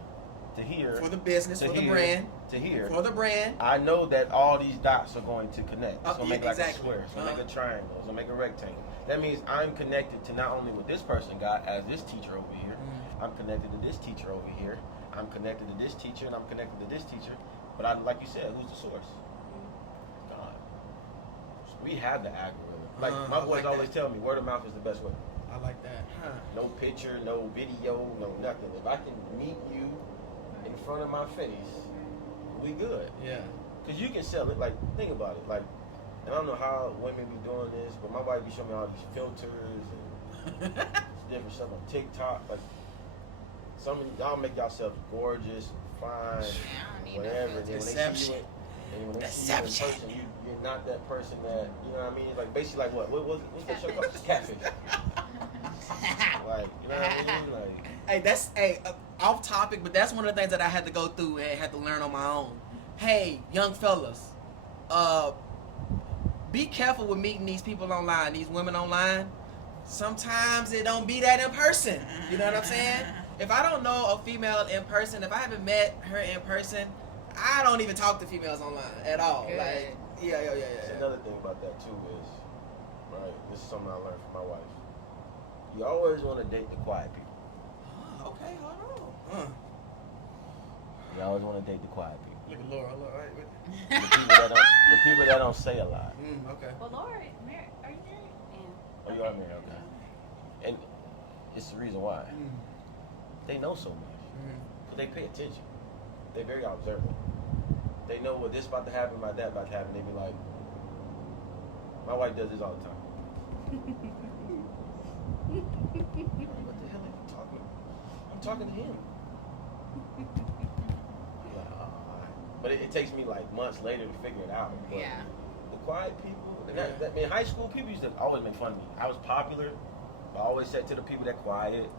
to here for the business, to for the here brand, to here, for the brand. I know that all these dots are going to connect. It's Oh, gonna yeah, make like exactly. a square. It's gonna Uh-huh. make a triangle. It's gonna make a rectangle. That means I'm connected to not only what this person got as this teacher over here. Mm. I'm connected to this teacher over here. I'm connected to this teacher, and I'm connected to this teacher. But I, like you said, who's the source? God. So we have the algorithm. Like my I boys like always that. tell me, word of mouth is the best way. I like that. Huh. No picture, no video, no nothing. If I can meet you in front of my face, we good. Yeah. Cause you can sell it. Like, think about it. Like, and I don't know how women be doing this, but my wife be showing me all these filters and different stuff on TikTok. Like, some of y'all make yourselves gorgeous, fine, I don't need no whatever. And then when they see you, Deception. and when they see you in person, you're not that person that, you know what I mean? Like, basically, like what's that show called? Catfish. Like, you know what I mean? Like, Hey, that's off topic, but that's one of the things that I had to go through and had to learn on my own. Hey, young fellas, be careful with meeting these people online, these women online. Sometimes it don't be that in person. You know what I'm saying? If I don't know a female in person, if I haven't met her in person, I don't even talk to females online at all. Good. Like, yeah. That's another thing about that too is, right? This is something I learned from my wife. You always want to date the quiet people. Oh, okay, hold on. You always want to date the quiet people. Look at Laura. Wait. The people that don't say a lot. Okay. Well, Laura, are you married? Yeah. Oh, you are married, okay. And it's the reason why. They know so much. But they pay attention. They're very observant. They know what this about to happen, about that about to happen. They be like, my wife does this all the time. What the hell are you talking about? I'm talking to him. Like, oh, all right. But it takes me like months later to figure it out. But Yeah. the quiet people, and that in high school, people used to always make fun of me. I was popular. I always said to the people that quiet.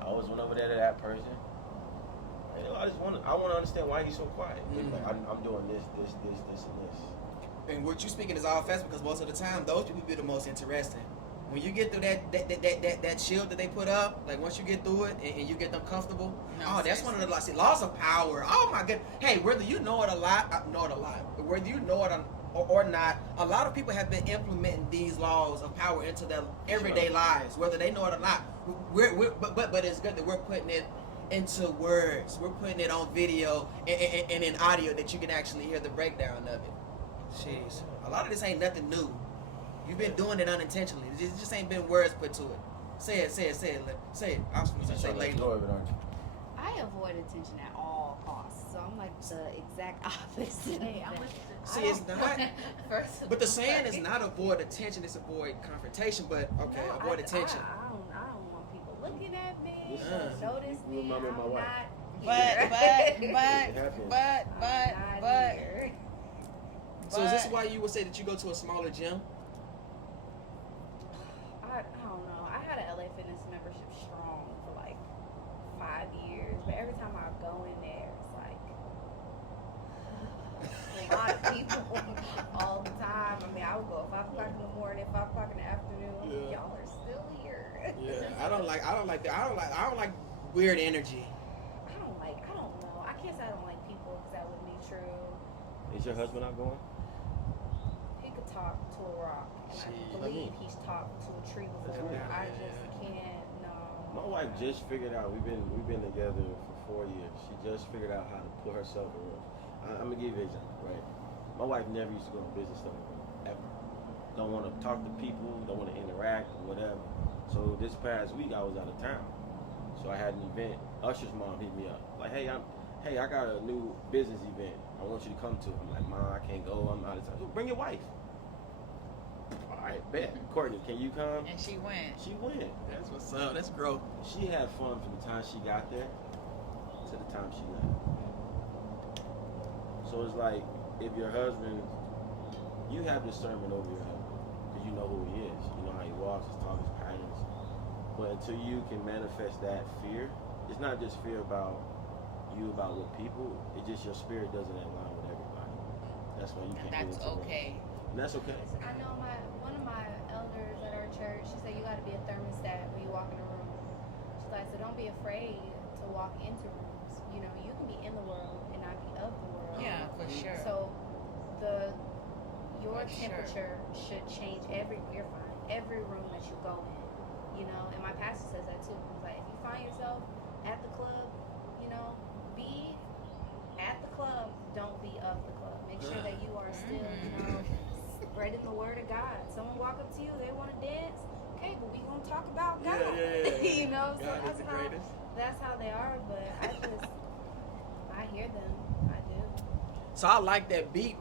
I always went over there to that person. And, you know, I want to understand why he's so quiet. Like, I'm doing this, and this. And what you speaking is all facts because most of the time those people be the most interesting. When you get through that shield that they put up, like once you get through it and you get them comfortable, that's one of the laws of power. Oh my god! Hey, whether you know it a lot, whether you know it or not, a lot of people have been implementing these laws of power into their everyday lives, whether they know it or not. But it's good that we're putting it into words. We're putting it on video and in audio that you can actually hear the breakdown of it. Jeez, a lot of this ain't nothing new. You've been doing it unintentionally. It just ain't been words put to it. Say it. I was supposed to say later. I avoid attention at all costs, so I'm like the exact opposite. Hey, I'm of that. listening. See, it's not. First But the saying is not avoid attention; it's avoid confrontation. But okay, No, avoid attention. I don't want people looking at me. Listen, Notice you me. remember my I'm wife. not here. But. Here. So is this why you would say that you go to a smaller gym? I don't know. I had an LA Fitness membership strong for like 5 years, but every time I go in there, it's like a lot of people all the time. I mean, I would go at 5 o'clock in the morning, 5 o'clock in the afternoon. Yeah. Y'all are still here. Yeah, I don't like that. I don't like weird energy. I don't know. I can't say I don't like people because that wouldn't be true. Is your husband outgoing? He could talk to a rock, and Jeez. I believe he's talked to a tree before. weird. I just can't. No. My wife just figured out. We've been together for 4 years. She just figured out how to put herself in rooms. I'm gonna give you an example, right? My wife never used to go on business stuff ever. Don't want to talk to people. Don't want to interact or whatever. So this past week I was out of town. So I had an event. Usher's mom hit me up. Like, hey, I got a new business event. I want you to come to it. I'm like, Mom, I can't go. I'm out of town. So bring your wife. All right, bet. Courtney, can you come? And she went. She went. That's what's up. That's growth. She had fun from the time she got there to the time she left. So it's like, if your husband, you have discernment over your husband. Because because you know who he is. You know how he walks, his talk, his patterns. But until you can manifest that fear, it's not just fear about you about with people. It's just your spirit doesn't align with everybody. That's why you can't. That's get into okay. And that's okay. I know one of my elders at our church, she said you got to be a thermostat when you walk in a room. She's like, so don't be afraid to walk into rooms. You know, you can be in the world and not be of the world. Yeah, for sure. So your For sure. temperature should change every room that you go in. You know, and my pastor says that too. He's like, if you find yourself at the club, you know, be at the club, don't be of the club. Make sure that you are still, you know, spreading the word of God. Someone walk up to you, they want to dance. Okay, but we gonna talk about God. You know, so God is the greatest. that's how they are. But I hear them. I do. So I like that. Be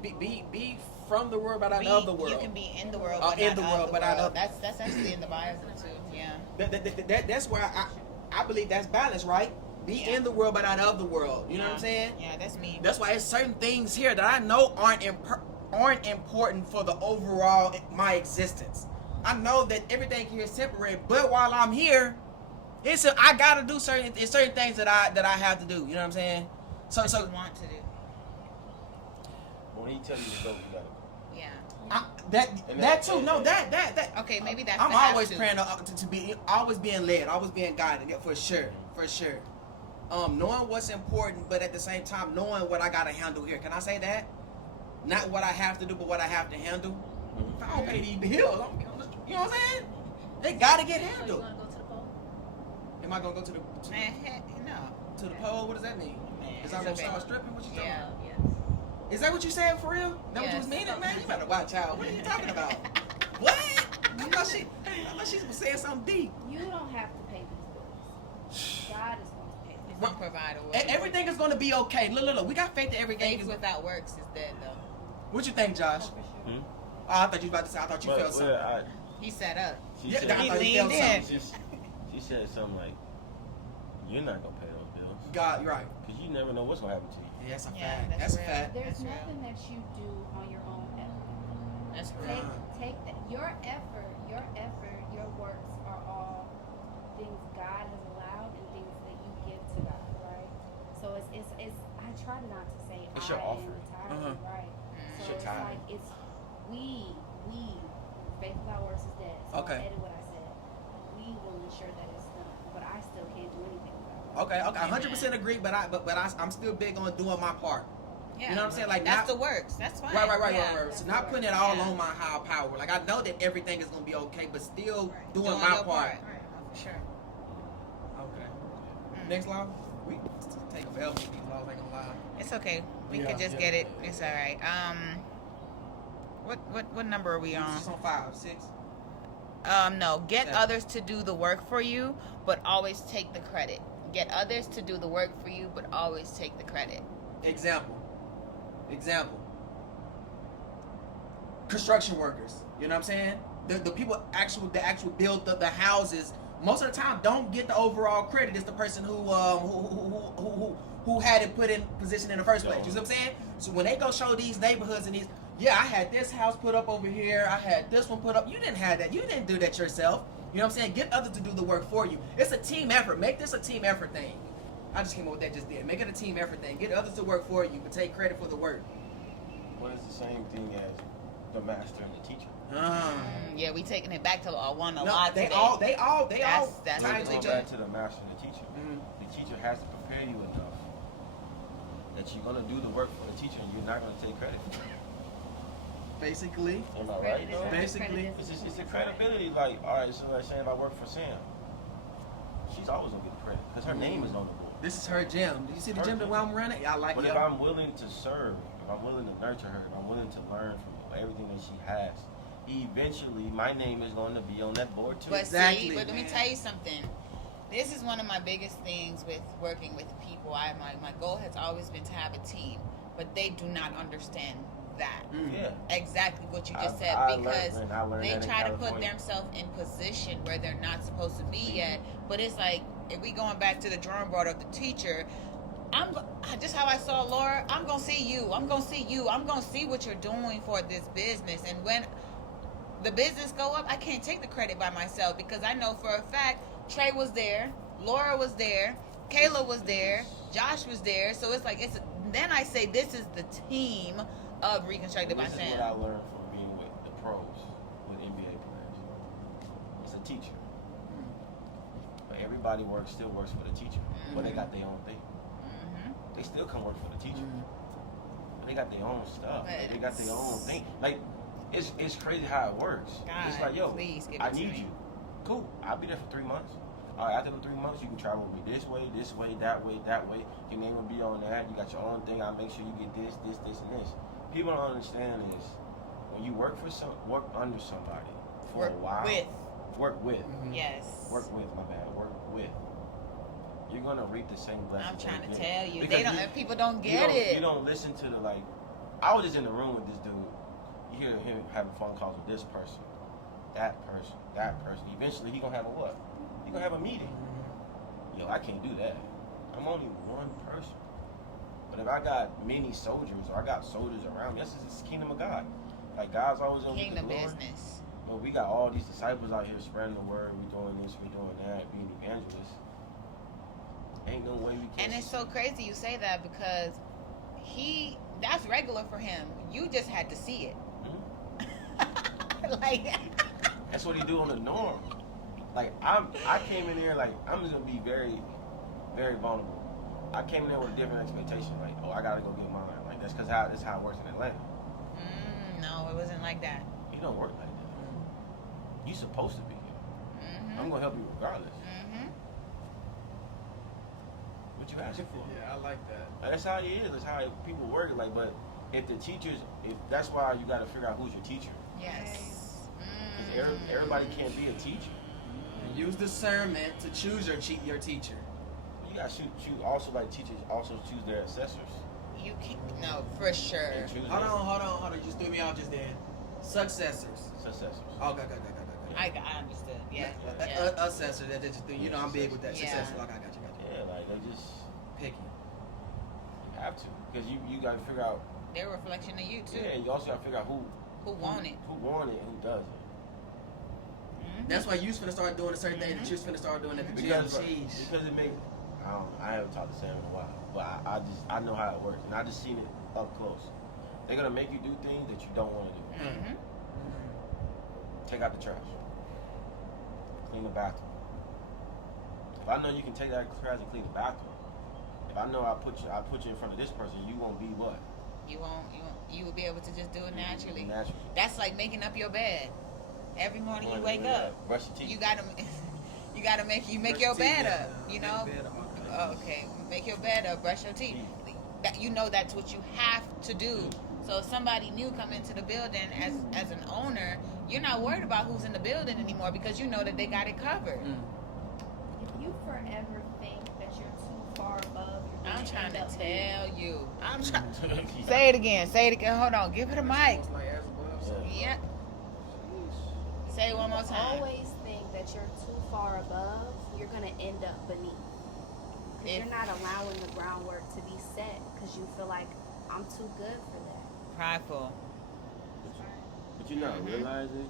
from the world, but out of the world. You can be in the world, Oh, but in not the of world, the but out world. of- That's actually in the Bible too. Yeah. That's where I believe that's balance, right? Be Yeah. in the world, but out of the world. You know what I'm saying? Yeah, that's me. That's why there's certain things here that I know aren't important for the overall my existence. I know that everything here is temporary, but while I'm here, I gotta do certain things that I have to do. You know what I'm saying? So What you want to do. When he tell you to go, you gotta go. Yeah. that too. No, that. Okay, maybe that's. I'm the have always to. praying to be always being led, always being guided. Yeah, for sure. Knowing what's important, but at the same time knowing what I gotta handle here. Can I say that? Not what I have to do, but what I have to handle. If I don't pay these bills, you know what I'm saying? They gotta get So you handled. want to go to the poll? Am I gonna go to the Man, heck, no. pole? What does that mean? Man, Is I gonna okay. start stripping? What you talking Yeah. about? Yes. Is that what you saying for real? That what you was Yes. meaning, man? You better watch out. What are you talking about? What? I thought she was saying something deep. You don't have to pay these bills. God is going to pay them. He's gonna provide a way. Everything is gonna be okay. Look. We got faith that everything Faith is. without works is dead, though. What you think, Josh? Hmm? Oh, I thought you was about to say. I thought you felt something. He set up. She Yeah, said, I He thought you felt leaned in. something. she said something like, "You're not gonna pay those bills God, you're right. because you never know what's gonna happen to you." Yeah, that's a Yeah, fact. that's That's a real. fact. There's That's real. nothing that you do on your own effort. That's real. Take that. Your effort, your works are all things God has allowed and things that you give to God, right? So it's I try not to say It's I your am offering. entirely, right? It's So your it's time. like it's we faith without works is dead. So Okay. I edit what I said. We will ensure that it's done, but I still can't do anything without it. Okay, 100% agree. But I'm still big on doing my part. Yeah. You know what I'm saying? Like, that's not- the works. That's fine. Right. Yeah. So not putting it all Yeah. on my higher power. Like I know that everything is gonna be okay, but still Right. doing Doing my your part. Right. Oh, for sure. Okay. Mm. Next law, we take a forever. These laws ain't gonna lie. It's okay. We Yeah, could just yeah. get it. It's all right. What number are we on? It's on 5, 6. No. Get 7. others to do the work for you, but always take the credit. Get others to do the work for you, but always take the credit. Example. Construction workers. You know what I'm saying? The people actual build the houses. Most of the time, don't get the overall credit. It's the person who had it put in position in the first place. You see what I'm saying? So when they go show these neighborhoods and these, yeah, I had this house put up over here. I had this one put up. You didn't have that. You didn't do that yourself. You know what I'm saying? Get others to do the work for you. It's a team effort. Make this a team effort thing. I just came up with that just then. Make it a team effort thing. Get others to work for you, but take credit for the work. What is the same thing as the master and the teacher? Yeah, we taking it back to one a No, lot they today. all That's tie what into we each do. other. Back to the master and the teacher. Mhm. The teacher has to prepare you enough that you're gonna do the work for the teacher and you're not gonna take credit for it. Basically. Am I right? Credit is though? not- Basically. credit It's is- just, it's the credibility. Like, all right, so like saying if I work for Sam, she's always gonna get credit because her name is on the board. This is her gym. Do you see the Her gym that gym. where I'm running? Yeah, I like But it. if I'm willing to serve, if I'm willing to nurture her, if I'm willing to learn from everything that she has, eventually my name is going to be on that board too. But Exactly, see, but let me man. tell you something. This is one of my biggest things with working with people. My goal has always been to have a team, but they do not understand that. Yeah. Exactly what you just said, I learned because that they in try to put California. themselves in position where they're not supposed to be yet. But it's like, if we going back to the drawing board of the teacher, just how I saw Laura, I'm gonna see you. I'm gonna see you. I'm gonna see what you're doing for this business. And when the business go up, I can't take the credit by myself because I know for a fact Trey was there, Laura was there, Kayla was there, Josh was there. So it's like then I say this is the team of Reconstructed by This is Sam. what I learned from being with the pros, with NBA players. It's a teacher. But everybody still works for the teacher. But they got their own thing. They still come work for the teacher. But they got their own stuff. Like, they got their own thing. Like, it's crazy how it works. God, it's like, yo, please give it I to need me. you. Cool. I'll be there for 3 months. All right, after the 3 months, you can travel with me this way, that way, that way. Your name will be on that. You got your own thing. I'll make sure you get this, and this. People don't understand is when you work under somebody for a while. Work with. Yes. Work with, my bad. Work with. You're gonna reap the same blessings. I'm trying to they tell get. you. Because People don't get it. You don't listen to the like. I was just in the room with this dude. You hear him having phone calls with this person, that person, that person. Eventually, he gonna have a what? He gonna have a meeting. Yo, I can't do that. I'm only one person. But if I got many soldiers, or I got soldiers around me, this is the kingdom of God. Like God's always on Kingdom the glory. business. But we got all these disciples out here spreading the word. We doing this, we doing that, being evangelists. Ain't no way we can. And it's so crazy you say that because that's regular for him. You just had to see it. Like That's what he do on the norm. Like I came in here like I'm just gonna be very, very vulnerable. I came in there with a different expectation. Like, oh, I gotta go get mine. Like that's that's how it works in Atlanta. no, it wasn't like that. You don't work like that. You supposed to be here. I'm gonna help you regardless. What you asking for? Yeah, I like that. That's how it is. That's how people work. Like, but if that's why you gotta figure out who's your teacher. Yes. Because everybody can't be a teacher. And use discernment to choose your teacher. You gotta choose. Also, like teachers also choose their assessors. You can no for sure. They choose Hold their on. You just threw me off just then. Successors. successors. Oh, okay. I understood. Yeah. Assessor. That just threw. You know, I'm big with that. Yeah. Successor. Okay, I got you. Yeah, like they just Picky. have to because you gotta figure out. They're a reflection of you too. Yeah, you also gotta figure out who want it. who want it, and who doesn't. That's why you finna start doing a certain thing that you're finna start doing at the gym. Because it makes. I haven't talked to Sam in a while, but I know how it works, and I just seen it up close. They're gonna make you do things that you don't want to do. Take out the trash, clean the bathroom. If I know you can take out the trash and clean the bathroom, if I know I put you in front of this person, you won't be what? You will be able to just do it naturally. Naturally. That's like making up your bed. Every morning you wake up, brush your teeth. you gotta make Brush your teeth, bed yeah. up. You Make know. bed up. Okay, make your bed up, brush your teeth. That you know that's what you have to do. So if somebody new come into the building as an owner, you're not worried about who's in the building anymore because you know that they got it covered. If you forever think that you're too far above, you're I'm gonna trying end to up tell you. I'm trying. Say it again. Hold on. Give it a mic. It's like as above, so. Yeah. Say it one more time. Always think that you're too far above, you're gonna end up beneath. Because you're not allowing the groundwork to be set because you feel like I'm too good for that. Prideful. But you're not realizing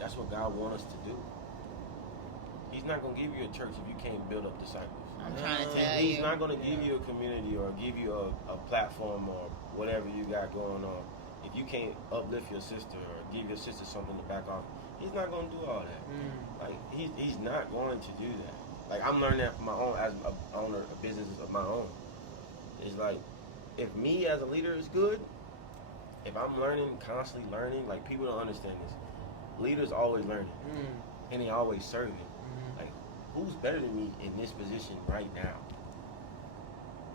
that's what God wants us to do. He's not gonna give you a church if you can't build up disciples. I'm trying to tell He's you. not gonna give you a community or give you a platform or whatever you got going on. If you can't uplift your sister or give your sister something to back off, he's not gonna do all that. Like he's not going to do that. Like I'm learning that from my own as a owner of businesses of my own. It's like if me as a leader is good, if I'm constantly learning, like people don't understand this. Leaders always learning, and they always serving. Like who's better than me in this position right now?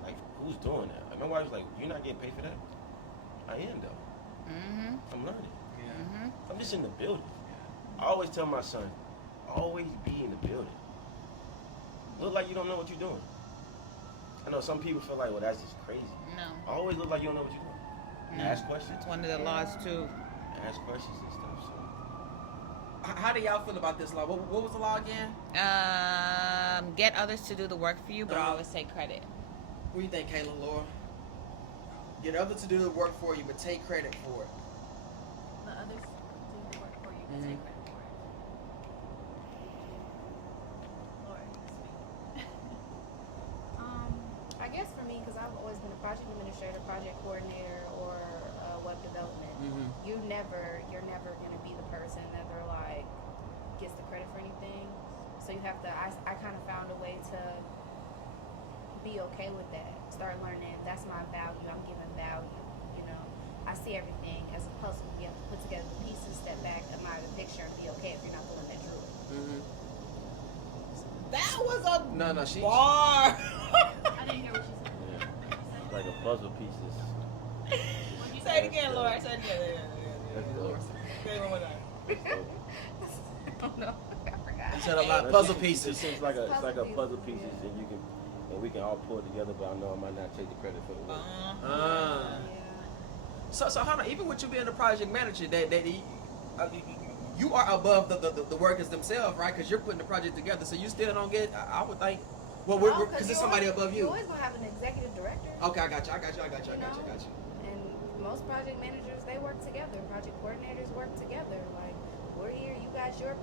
Like who's doing that? Like my wife's like, you're not getting paid for that. I am though. I'm learning. I'm just in the building. I always tell my son, always be in the building. Look like you don't know what you're doing. I know some people feel like, well, that's just crazy. No. Always look like you don't know what you're doing. Ask questions. It's one of the laws too. Ask questions and stuff. So How do y'all feel about this law? What was the law again? Get others to do the work for you, but always take credit. What do you think, Kayla, Laura? Get others to do the work for you, but take credit for it. The others do the work for you, and take credit for it. Lord, speak. I guess for me, because I've always been a project administrator, project coordinator, or web development, you're never gonna be the person that they're like gets the credit for anything. So you have to. I kind of found a way to be okay with that. Start learning that's my value. I'm giving value. You know, I see everything as a puzzle. You have to put together the pieces, step back, admire the picture, and be okay if you're not the one that drew it. That was a No, she. bar. I didn't hear what she said. Yeah. It's like a puzzle pieces. What'd you Say it again, Laura. Say it again. That's dope. Say it one more time. That's dope. I don't know. I forgot. You said a lot of But puzzle it pieces. seems like it's like a puzzle pieces, pieces, and you can, and we can all pull it together. But I know I might not take the credit for the work. Ah. Yeah. So hold on. Even with you being the project manager, you are above the workers themselves, right? Because you're putting the project together, so you still don't get. I would think. Well, No, because there's you somebody always- above You you. always gonna have an executive director. Okay, I got you. And most project managers, they work together. Project coordinators work together. Like, we're here. You got your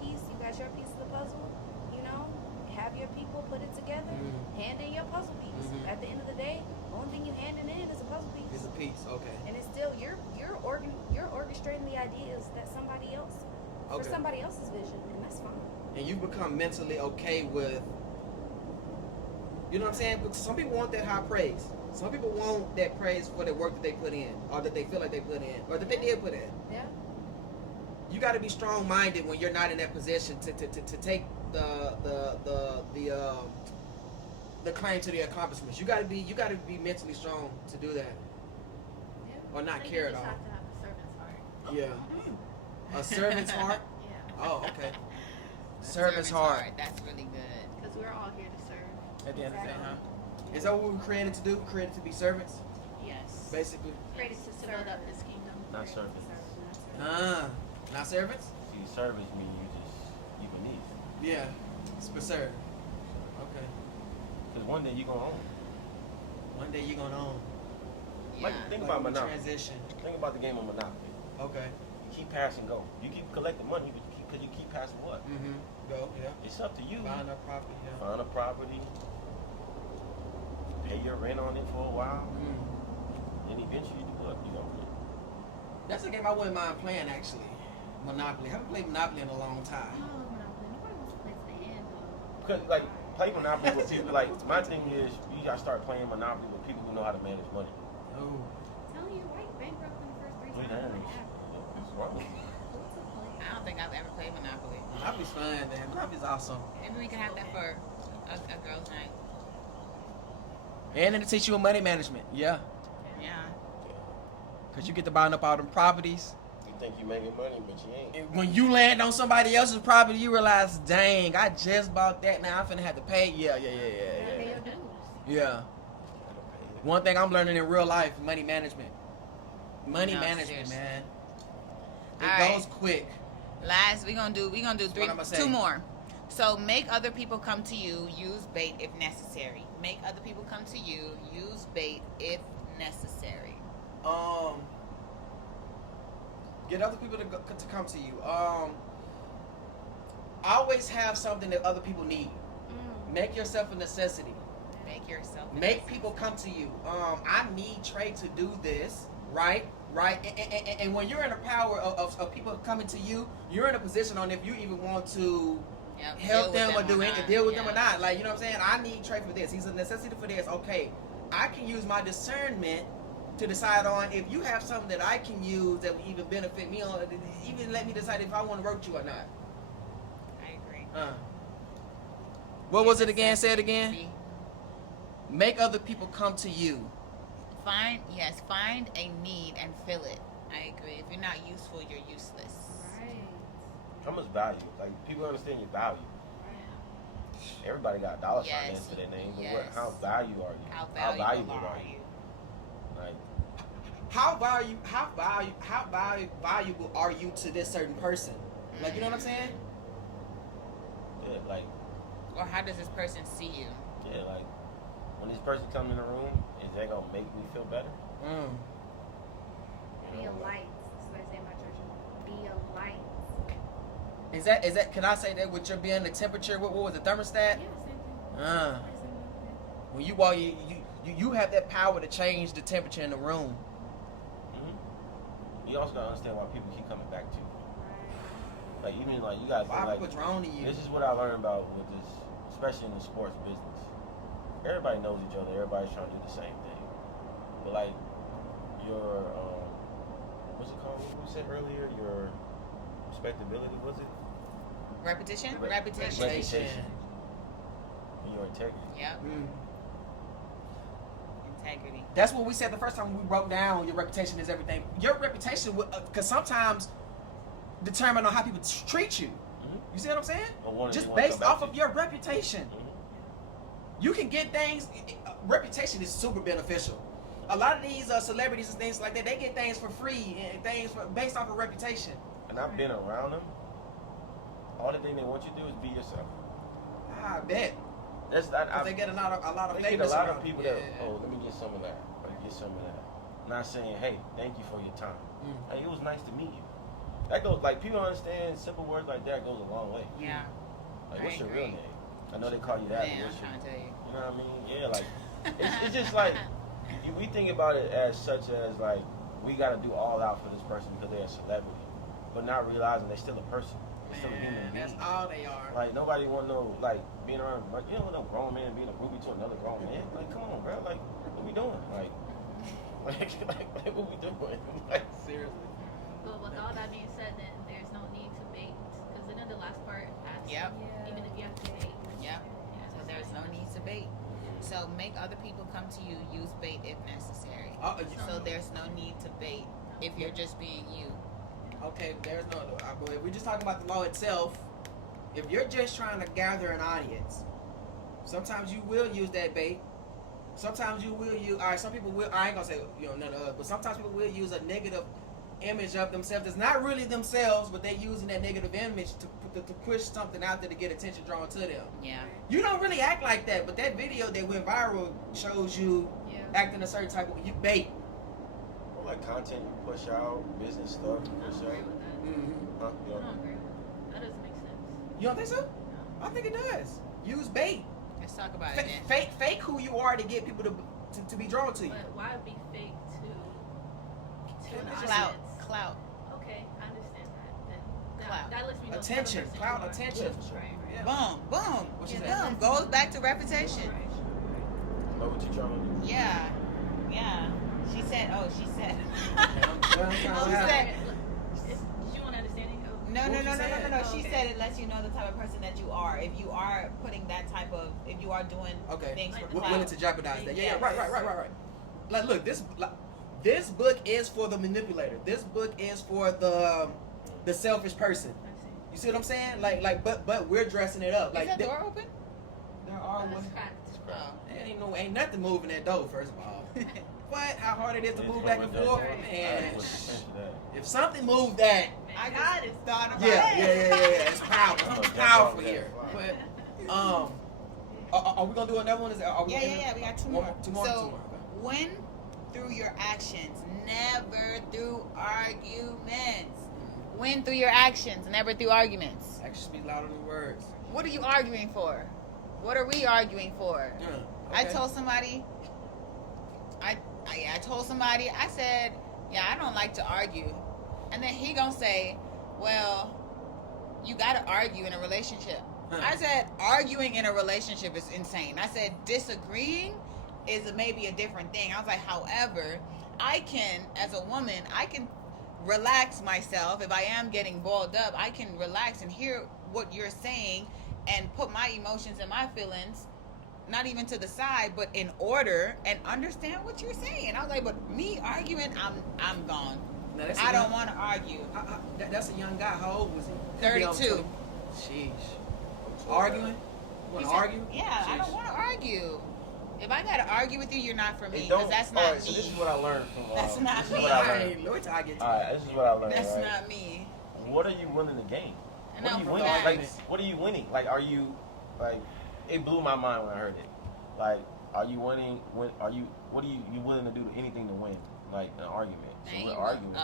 piece. You got your piece of the puzzle. You know, have your people put it together. Hand in your puzzle piece. At the end of the day, the only thing you handing in is a puzzle piece. It's a piece. Okay. And it's still you're orchestrating the ideas that somebody else for Okay. somebody else's vision, and that's fine. And you become mentally okay with. You know what I'm saying? But some people want that high praise. Some people want that praise for the work that they put in, or that they feel like they put in, or that they did put in. Yeah. You got to be strong-minded when you're not in that position to take the claim to the accomplishments. You got to be mentally strong to do that, or not I think care you at just all. have to have a servant's heart. Yeah, a servant's heart. Yeah. Oh, okay. Servant's heart. That's really good. Because we're all here to serve. At the end of the day, huh? Is that what we were created to do? Created to be servants, Yes. basically. Created to To build up his kingdom. Not servants. Not servants. See, servants mean you beneath. Yeah, it's for serve. Okay. Because one day you gonna own. One day you're gonna own. Like, think about we Monopoly. transition. Think about the game of Monopoly. Okay. You keep passing go. You keep collecting money, but you keep passing what? Go. Yeah. It's up to you. Buying up property. Yeah. Find a property. Pay your rent on it for a while. And eventually you do what? You gonna flip. That's a game I wouldn't mind playing actually. Monopoly. I haven't played Monopoly in a long time. Oh, Monopoly. Nobody wants to play to the end, though. Because like play Monopoly with people. Like my thing is, you gotta start playing Monopoly with people who know how to manage money. Oh. Telling you, why you bankrupt in the first 3 Three times? times. Like, That's wrong. what's the point? I don't think I've ever played Monopoly. Monopoly's fun, man. Monopoly's awesome. Maybe we can have that for a girls' night. And it'll teach you money management. Yeah. Yeah. Cause you get to buying up all them properties. You think you making money, but you ain't. And when you land on somebody else's property, you realize, dang, I just bought that. Now I'm finna have to pay. Yeah. Pay your dues. Yeah. One thing I'm learning in real life, money management. Money No, management, seriously. man. It All right. goes quick. Last, we gonna do three, what I'ma say. 2 more. So make other people come to you. Use bait if necessary. Make other people come to you. Use bait if necessary. Get other people to come to you. Always have something that other people need. Make yourself a necessity. Make yourself. a Make people come to you. I need Trey to do this, right? And when you're in the power of people coming to you, you're in a position on if you even want to Yep, help deal them with or do not. anything, deal with Yeah. them or not. Like, you know what I'm saying? I need Trey for this. He's a necessity for this. Okay, I can use my discernment to decide on if you have something that I can use that would even benefit me, or even let me decide if I want to work with you or not. I agree. What was it again? Say it again. Be- Make other people come to you. Find a need and fill it. I agree. If you're not useful, you're useless. Right. How much value? Like people understand your value. Everybody got dollar sign Yes, next to their name, but yes. how valuable are you? How valuable are you? Like How valuable are you to this certain person? Like, you know what I'm saying? yeah, like Or how does this person see you? yeah, like when this person comes in the room, is that gonna make me feel better? Be a light. That's what I say in my church. Be a light. Is that? Can I say that with your being the temperature? What was the thermostat? Yeah, same thing. Uh, Pretty similar. when you walk, you have that power to change the temperature in the room. Mm-hmm. You also gotta understand why people keep coming back to you. Like even like you guys. Why Like, people drawn to you? this is what I learned about with this, especially in the sports business. Everybody knows each other. Everybody's trying to do the same thing. But like your what's it called? What we said earlier? Your respectability, was it? Repetition. Reputation. And your integrity. Yep. Mm. Integrity. That's what we said the first time we broke down. Your reputation is everything. Your reputation, because sometimes determine on how people treat you. Mm-hmm. You see what I'm saying? Or one Just they wanna based come back off to of you. your reputation. Mm-hmm. You can get things. Reputation is super beneficial. A lot of these celebrities and things like that, they get things for free and things based off of reputation. And I've been around them. All the thing they want you to do is be yourself. I bet. That's 'Cause they get a lot of they get a famous lot around. of people Yeah. that, oh, let me get some of that. Let me get some of that. Not saying, hey, thank you for your time. Mm. Hey, it was nice to meet you. That goes, like, people understand simple words like that goes a long way. Yeah. Like, I what's your agree. real name? I know they call you that, Man, but I'm what's your, trying to tell you. you know what I mean? Yeah, like, it's just like, we think about it as such as, like, we got to do all out for this person because they're a celebrity. But not realizing they're still a person. They're still a human Man, being. that's all they are. Like, nobody want no, like, being around, like, you know, no grown man being a groupie to another grown man. Like, come on, bro. Like, what we doing? Like what we doing? Like, seriously. But with all that being said, then there's no need to bait, because then in the last part asks, Yep. even if you have to bait. Yep. So there's no need to bait. So make other people come to you. Use bait if necessary. So there's no need to bait if you're just being you. Okay, there's no. But if we're just talking about the law itself, if you're just trying to gather an audience, sometimes you will use that bait. Sometimes you will use. All right, some people will. I ain't gonna say none of us, but sometimes people will use a negative image of themselves. That's not really themselves, but they're using that negative image to push something out there to get attention drawn to them. Yeah. You don't really act like that, but that video that went viral shows you Yeah. acting a certain type of. You bait. Or like content you push out, business stuff you I push don't agree out. with that. Mm-hmm. Huh? You I know? don't agree with that. That doesn't make sense. You don't think so? I think it does. Use bait. Let's talk about it then. Fake who you are to get people to be drawn to you. But why be fake to an Clout. audience? Clout. Okay, I understand that. Then Clout. that lets me know the Attention. type of person Clout. you are. Attention. Yeah, for sure. Right, right. Yeah. Boom. Boom. What you Boom. say? Goes back to reputation. Know what you trying to do? Yeah. Yeah. She said. Oh, she said. Well, She I'm said. Did you want understanding of? No, What no, you no, no, no, said? no, no. She Okay. said it lets you know the type of person that you are. If you are putting that type of, if you are doing Okay. things for We're clout. willing to jeopardize that. Yeah, Yes. right. Like, look, this book is for the manipulator. This book is for the selfish person. I see. You see what I'm saying? Like, but we're dressing it up. Is Like, that door open? there are That's one. cracked. Oh. Ain't nothing moving that door. First of all, what? How hard it is to Yeah, move it's back one and with forth, that. man. I was attention to that. If something moved that, I God, just thought about yeah, it. it's powerful. I'm Something's gonna powerful jump here. on But are we gonna do another one? Are we Yeah. We got two more. Two more. So, win through your actions, never through arguments. Win through your actions, never through arguments. Actions speak louder than words. What are you arguing for? What are we arguing for? Yeah. I okay. told somebody. I told somebody. I said, "Yeah, I don't like to argue," and then he gonna say, "Well, you gotta argue in a relationship." Huh. I said, "Arguing in a relationship is insane." I said, "Disagreeing is maybe a different thing." I was like, "However, I can, as a woman, I can relax myself if I am getting boiled up. I can relax and hear what you're saying and put my emotions and my feelings." Not even to the side, but in order, and understand what you're saying. I was like, but me arguing, I'm gone. Now, that's I don't want to argue. That's a young guy. How old was he? 32. Sheesh. Arguing? Want He to said, argue? Yeah, I Sheesh. don't want to argue. If I gotta argue with you, you're not for me, Hey, because that's not alright, me. so this is what I learned from. That's not this is me. what I All learned. right, wait till I get to Alright, this is what I learned. That's right? not me. What are you willing to gain? I What know are you for winning? facts. Like, what are you winning? Like, are you, like, it blew my mind when I heard it. Like, are you winning? What are you willing to do anything to win? like an argument. So Ain't we're even arguing.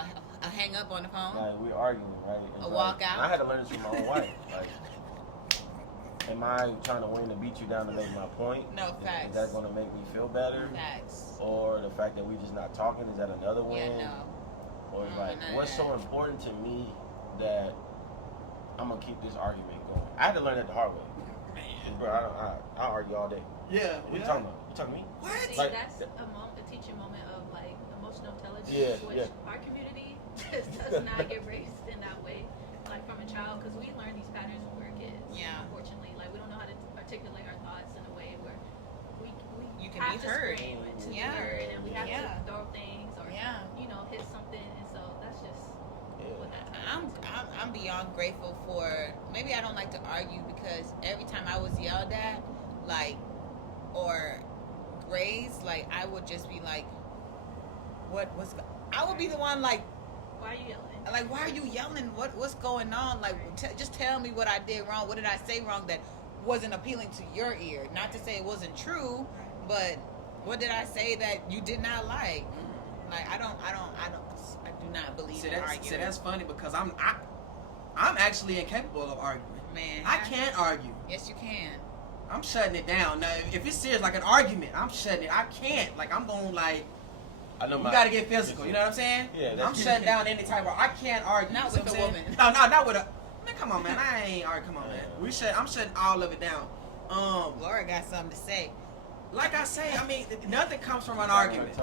a hang up on the phone. Like we're arguing, right? It's A like, walk out. I had to learn this from my own wife. Like, am I trying to win to beat you down to make my point? No, facts. Is that going to make me feel better? Facts. Or the fact that we just not talking, is that another win? Yeah, no. Or it's No, like, none of what's that. so important to me that I'm gonna keep this argument going? I had to learn that the hard way. Bro, I argue all day. Yeah. What you talking about? You talking to me? What? See, Like- that's a teaching moment of like emotional intelligence, Yeah, which yeah. our community just does not get raised in that way, like from a child, because we learn these patterns when we're kids. Yeah. Unfortunately, like we don't know how to articulate our thoughts in a way where we You can have be to heard. scream to be Yeah. heard, and we have Yeah. to throw things or Yeah. hit something, and so that's just what happens. I'm beyond grateful for. Maybe I don't like to argue because every time I was yelled at, like, or grazed, like I would just be like, I would be the one like, Why are you yelling? like, why are you yelling? What's going on? Like, just tell me what I did wrong. What did I say wrong that wasn't appealing to your ear? Not to say it wasn't true, but what did I say that you did not like? Like, I do not believe See, in arguing. that's funny because I'm actually incapable of arguing. Man, I can't argue. Yes, you can. I'm shutting it down. Now, if it's serious, like an argument, I'm shutting it. I can't. Like, I'm going like, I know you gotta get physical. You know what I'm saying? Yeah, I'm that's- shutting down any type of. I can't argue. Not you see with what a I'm saying? woman. No, not with a. Man, come on, man. I ain't arguing. Come on, man. I'm shutting all of it down. Laura got something to say. Like I say, I mean, nothing comes from an argument.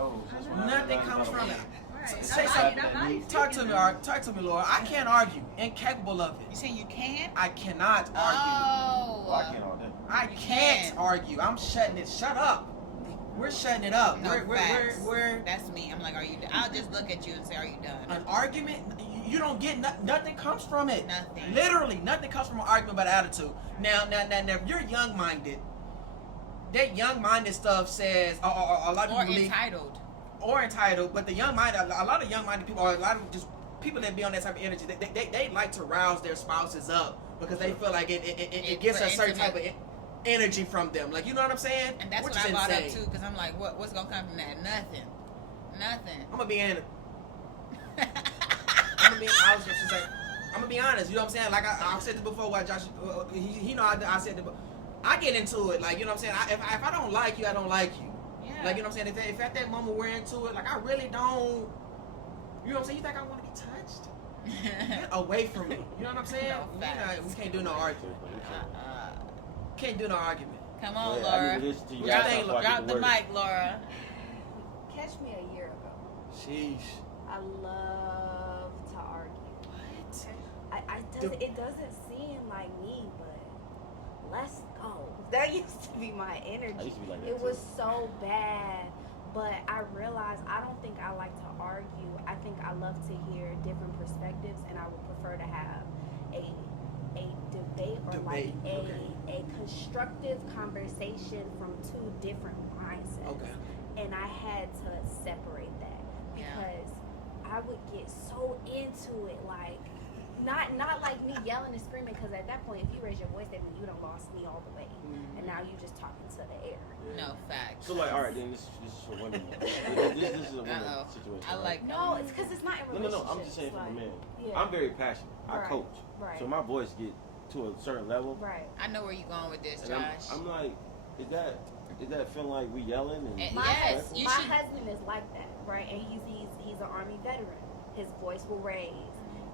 Nothing comes from it. Right. Say something. Talk to me, talk to me, Laura. I can't argue. Incapable of You it. saying you can't? I cannot argue. Oh. Well, I can't all day. I You can't can. argue. I'm shutting it. Shut up. We're shutting it up. No, facts. We're That's me. I'm like, are you done? I'll just look at you and say, are you done? an argument. You don't get nothing comes from it. Nothing. Literally, nothing comes from an argument but attitude. Now, if you're young-minded, that young-minded stuff says, a lot of Or people believe, entitled. or entitled, but the young-minded, a lot of young-minded people, or a lot of just people that be on that type of energy, they like to rouse their spouses up because they feel like it gives for a certain type of intimate. energy from them. Like, you know what I'm saying? And that's Which what I is brought insane. up too, because I'm like, what's gonna come from that? Nothing. I'm gonna be in. I'm gonna be honest. You know what I'm saying? Like I said this before. Why Josh? He know I said it. I get into it. Like, you know what I'm saying? If I don't like you, I don't like you. Yeah. Like, you know what I'm saying? If at that moment we're into it, like I really don't. You know what I'm saying? You think I want to be touched? Get away from me. You know what I'm saying? No, facts. We can't do no argument. Can't do no argument. Come on, Yeah, I Laura. need to listen to you Drop, guys before I get drop to the work. mic, Laura. Catch me a year ago. Sheesh. I love to argue. What? It doesn't seem like me, but let's go. That used to be my energy. I used to be like that It too. was so bad, but I realized I don't think I like to argue. I think I love to hear different perspectives, and I would prefer to have a debate or like Debate, a constructive conversation from two different mindsets. Okay. And I had to separate that Yeah. because I would get so into it, like not like me yelling and screaming, because at that point, if you raise your voice at me, you done lost me all the way, and now you just talking to the air. No facts. So like, all right, then this is for women. This is a woman Uh-oh. situation. I right? like. No, it's because it's not in No, relationships. I'm just saying for the like, men. Yeah. I'm very passionate. I Right. coach, Right. so my voice get to a certain level, Right. I know where you're going with this, and Josh. I'm like, is that feeling like we yelling and And- My, Yes, you my should- husband is like that, right? And he's an Army veteran. His voice will raise,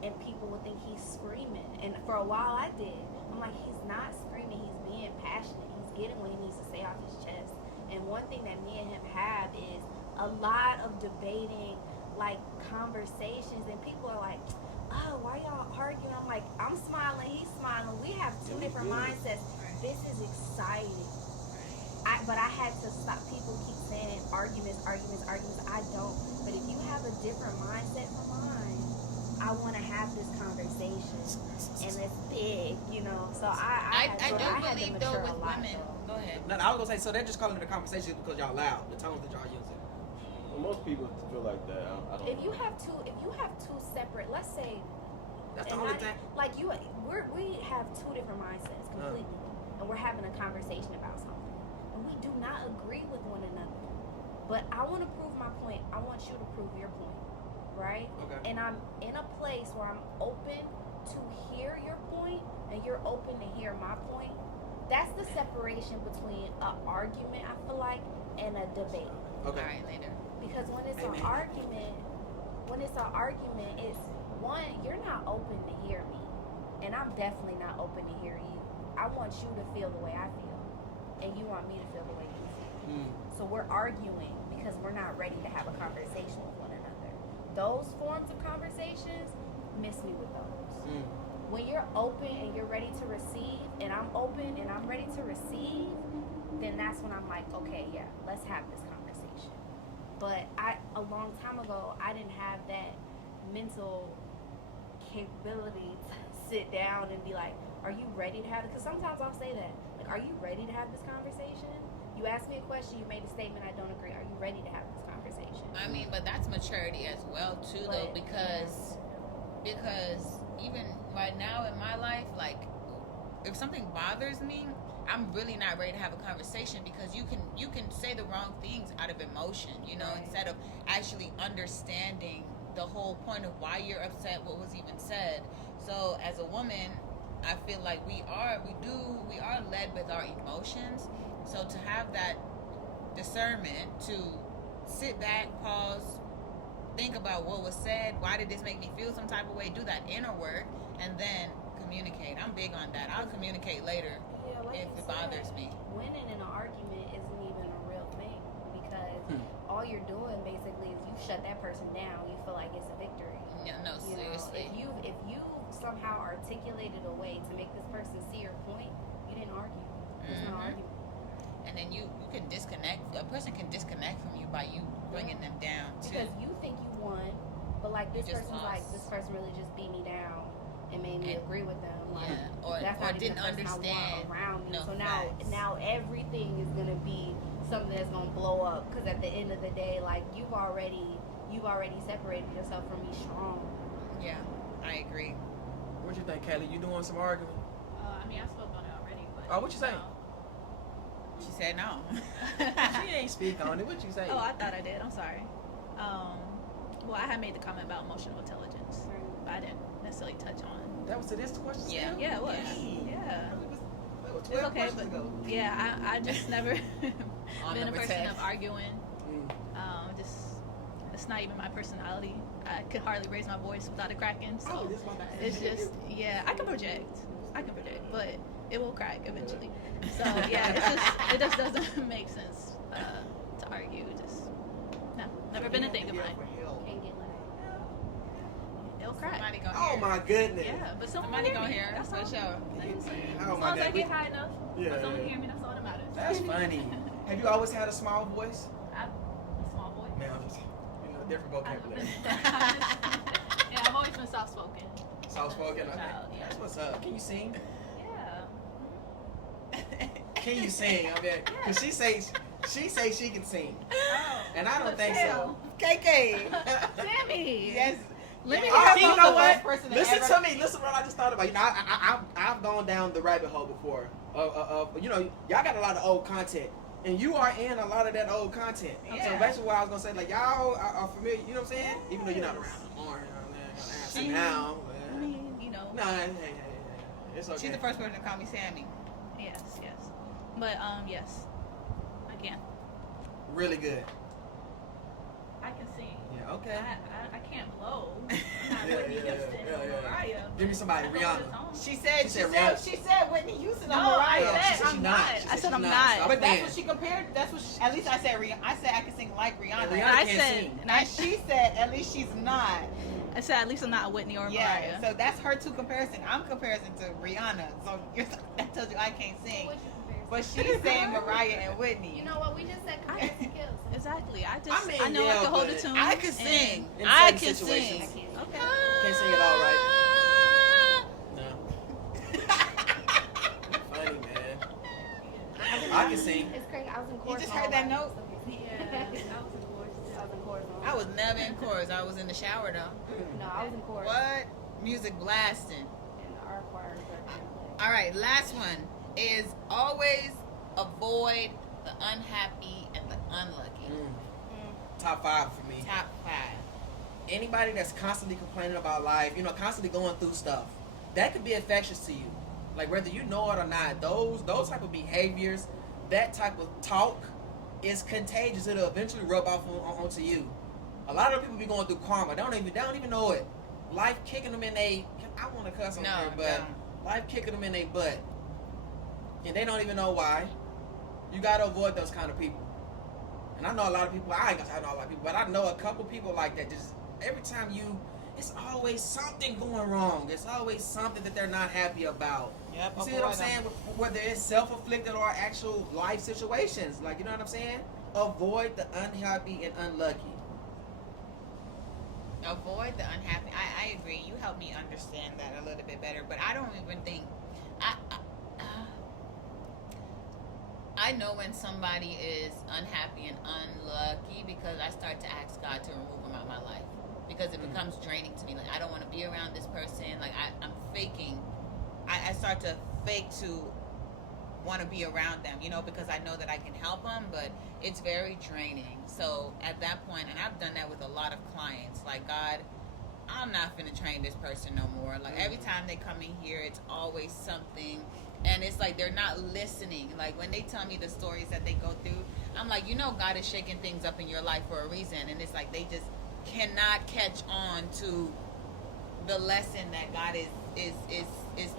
and people will think he's screaming. And for a while, I did. I'm like, he's not screaming. He's being passionate. He's getting what he needs to say off his chest. And one thing that me and him have is a lot of debating, like conversations, and people are like, "Oh, why y'all arguing?" I'm like, I'm smiling. He's smiling. We have two different mindsets. This is exciting. But I had to stop. People keep saying arguments. I don't. But if you have a different mindset from mine, I want to have this conversation, and it's big, you know. So I I do had to believe though mature with a lot, women. though. Go ahead. No, I was gonna say. So they're just calling it a conversation because y'all loud. The tones that y'all using. Well, most people feel like that. I don't. If you have two separate, let's say, That's the and only I- thing. like we have two different mindsets completely, and we're having a conversation about something, and we do not agree with one another. but I want to prove my point. I want you to prove your point, right? Okay. And I'm in a place where I'm open to hear your point and you're open to hear my point. That's the separation between an argument, I feel like, and a debate. Okay. All right, later. Because when it's Amen. an argument, it's one, you're not open to hear me. And I'm definitely not open to hear you. I want you to feel the way I feel. And you want me to feel the way you feel. So we're arguing because we're not ready to have a conversation with one another. Those forms of conversations, miss me with those. When you're open and you're ready to receive, and I'm open and I'm ready to receive, then that's when I'm like, okay, yeah, let's have this conversation. But a long time ago, I didn't have that mental capability to sit down and be like, are you ready to have it? Because sometimes I'll say that, like, are you ready to have this conversation? You asked me a question, you made a statement, I don't agree. Are you ready to have this conversation? I mean, but that's maturity as well too, though, because even right now in my life, like, if something bothers me, I'm really not ready to have a conversation, because you can say the wrong things out of emotion, you know, Right. instead of actually understanding the whole point of why you're upset, what was even said. So as a woman, I feel like we are led with our emotions. So to have that discernment, to sit back, pause, think about what was said, why did this make me feel some type of way, do that inner work, and then communicate. I'm big on that. I'll communicate later Yeah, like if you it said, bothers me. winning in an argument isn't even a real thing, because all you're doing basically is you shut that person down. You feel like it's a victory. Yeah, no, You know, seriously. if you somehow articulated a way to make this person see your point, you didn't argue. There's no Mhm. argument. And then you can disconnect. A person can disconnect from you by you bringing them down too. Because you think you won, but like this You just person's like, lost. this person really just beat me down and made me And- agree with them. Like, Yeah, or that's not even didn't the person I understand. want around me. No, So facts. now everything is gonna be something that's gonna blow up. Because at the end of the day, like you've already separated yourself from me strong. Yeah, I agree. What you think, Kaylee? You doing some arguing? I mean, I spoke on it already, but. Oh, what you saying? She said no. She ain't speak on it. What you say? Oh, I thought I did. I'm sorry. Well, I had made the comment about emotional intelligence, but I didn't necessarily touch on. That was this question. Yeah. still? Yeah, it was. Dang. Yeah. That was It's 12 okay, questions but ago. yeah, I just never On been a number person 10. of arguing. Mm. It's not even my personality. I could hardly raise my voice without it cracking. So Oh, this my bad. it's just, yeah, I can project, but it will crack eventually. So yeah, it just doesn't make sense to argue. Just no, never been a thing of mine. Can't get like It'll crack. Somebody gonna Oh hear. my goodness. Yeah, but someone Somebody hear gonna me. hear. That's For all. sure. Oh As long my as I God. get high enough, Yeah, for someone to yeah. hear me, that's all that matters. That's funny. Have you always had a small voice? I'm a small boy. Man, I'm just, different vocabulary. Yeah, I've always been soft spoken. Soft spoken. Okay. Child, yeah. That's what's up. Can you sing? Yeah. Can you sing? I mean, cause she says she can sing, Oh. and I don't think so. KK. Sammy. Yes. Let me Oh, hear you her know vocal. what? Person to Listen ever- to me. Listen to what I just thought about. You know, I've gone down the rabbit hole before. You know, y'all got a lot of old content, and you are in a lot of that old content. So Yeah. basically, what I was gonna say, like y'all are familiar. You know what I'm saying? Even though you're not around no more. You know what I'm saying? She- Now. I mean, you know. No, hey, it's okay. She's the first person to call me Sammy. Yes. But yes, I can. Really good. I can sing. Yeah. Okay. I can't blow. I'm not Yeah, Whitney yeah, Houston yeah, or yeah. Mariah. Give me somebody, I know Rihanna. the song. She said Rihanna. she said Whitney Houston on No, I Mariah. said She said I'm she not. not. She I said said she I'm not. not. Stop But that's playing. what she compared. That's what at least I said. I said I can sing like Rihanna. Rihanna I can't said, sing. and I, And she said at least she's not. I said at least I'm not Whitney or Yeah. Mariah. So that's her two comparison. I'm comparison to Rihanna. So that tells you I can't sing. What's your comparison? But she's saying Mariah and Whitney. You know what? We just said comparison kills. Exactly. I mean, know yeah, I can hold a but tune. I can and- sing. In I certain can situations. sing. Okay. Can't sing it all right. No. Funny, man. I can sing. It's crazy. I was in chorus. just my heard whole that life. note? Yeah, that was the worst. I was in chorus. I was never in chorus. I was in the shower though. No, I was in chorus. What? Music blasting. And our choirs are gonna play. All right, last one is always avoid the unhappy and the unlucky. top 5 for me. Top 5. Anybody that's constantly complaining about life, constantly going through stuff, that could be infectious to you. Like whether you know it or not, those type of behaviors, that type of talk is contagious. It'll eventually rub off onto you. A lot of people be going through karma. They don't even know it. Life kicking them in I want to cuss on here, but life kicking them in their butt. And they don't even know why. You got to avoid those kind of people. And I know a lot of people, I ain't gonna say I know a lot of people, but I know a couple people like that. Just every time it's always something going wrong. It's always something that they're not happy about. Yep, You see what I'm saying? Whether it's self-inflicted or actual life situations. Like, you know what I'm saying? Avoid the unhappy and unlucky. Avoid the unhappy. I agree. You helped me understand that a little bit better, but I don't even think I know when somebody is unhappy and unlucky because I start to ask God to remove them out of my life because it becomes draining to me. Like, I don't want to be around this person. Like, I'm faking. I start to fake to want to be around them, because I know that I can help them, but it's very draining. So at that point, and I've done that with a lot of clients, like, God, I'm not finna train this person no more. Like, every time they come in here, it's always something, and it's like they're not listening. Like, when they tell me the stories that they go through, I'm like, God is shaking things up in your life for a reason, and it's like they just cannot catch on to the lesson that God is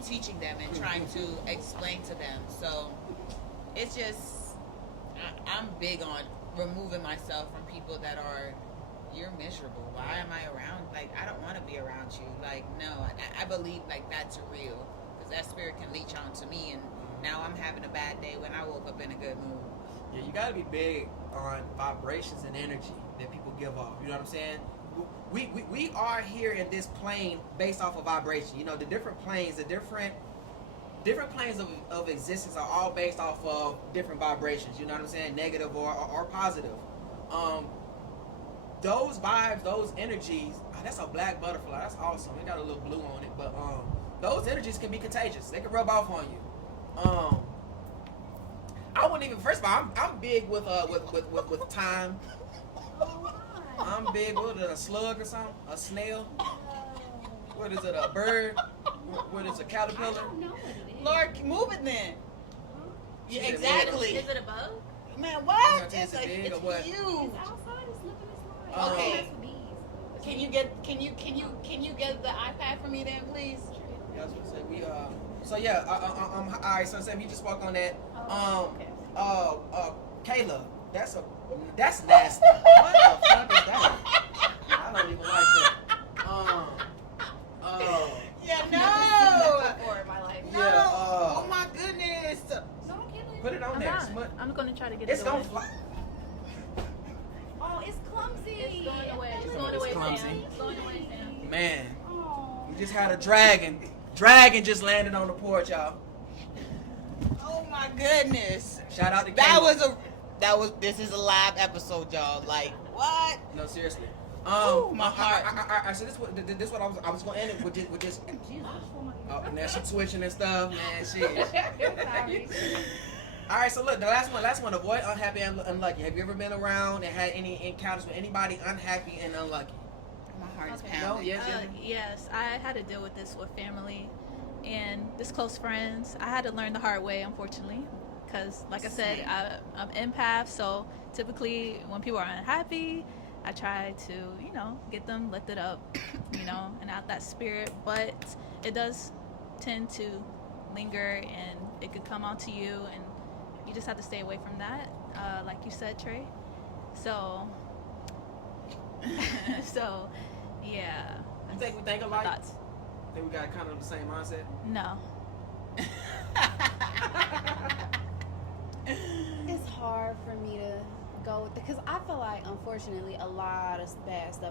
teaching them and trying to explain to them. So it's just, I'm big on removing myself from people that are, you're miserable. Why am I around? Like, I don't want to be around you. Like, no, I believe like that's real, because that spirit can leech onto me, and now I'm having a bad day when I woke up in a good mood. Yeah, you gotta be big on vibrations and energy that people give off. You know what I'm saying? We are here in this plane based off of vibration. The different planes, the different planes of existence are all based off of different vibrations. You know what I'm saying? Negative or positive. Those vibes, those energies. That's a black butterfly. That's awesome. It got a little blue on it, but those energies can be contagious. They can rub off on you. I wouldn't even. First of all, I'm big with time. I'm big with a slug or something, a snail. What is it? A bird? What is a caterpillar? I don't know what it is. Lord, move it then. Yeah, exactly. Is it a bug? Man, what? Is it It's like, big it's or what? huge. It's outside. It's slipping and sliding. Okay. That's for bees. Can you get the iPad for me then, please? Yeah, I was gonna say we So yeah, all right. So Sam, you just spoke on that. Kayla, that's nasty. What the fuck is that? I don't even like that. Yeah, Never seen that no. before in my life. No. Yeah, Oh my goodness. No, don't kill it. Put it on I'm there. not. I'm gonna try to get It's it gonna away. fly. Oh, it's clumsy. It's going away. It's It's going away, clumsy. Sam. It's going away, Sam. Man, Oh. we just had a dragon. Dragon just landed on the porch, y'all. Oh my goodness. Shout out to Kayla. This is a live episode, y'all. Like, what? No, seriously. Ooh, my heart. So this what I was gonna end it with this. Jesus. Oh, and then she twitching and stuff, man. Shit. Sorry. All right, so look, the last one. Avoid unhappy and unlucky. Have you ever been around and had any encounters with anybody unhappy and unlucky? My heart is Okay. No. pounding. Yes. Yes, I had to deal with this with family and this close friends. I had to learn the hard way, unfortunately, because, like I said, I'm empath. So typically, when people are unhappy, I try to, get them lifted up, and out that spirit. But it does tend to linger, and it could come onto you, and you just have to stay away from that, like you said, Trey. So, yeah. You think we think My alike? thoughts. Think we got kind of the same mindset? No. It's hard for me to go with it because I feel like, unfortunately, a lot of bad stuff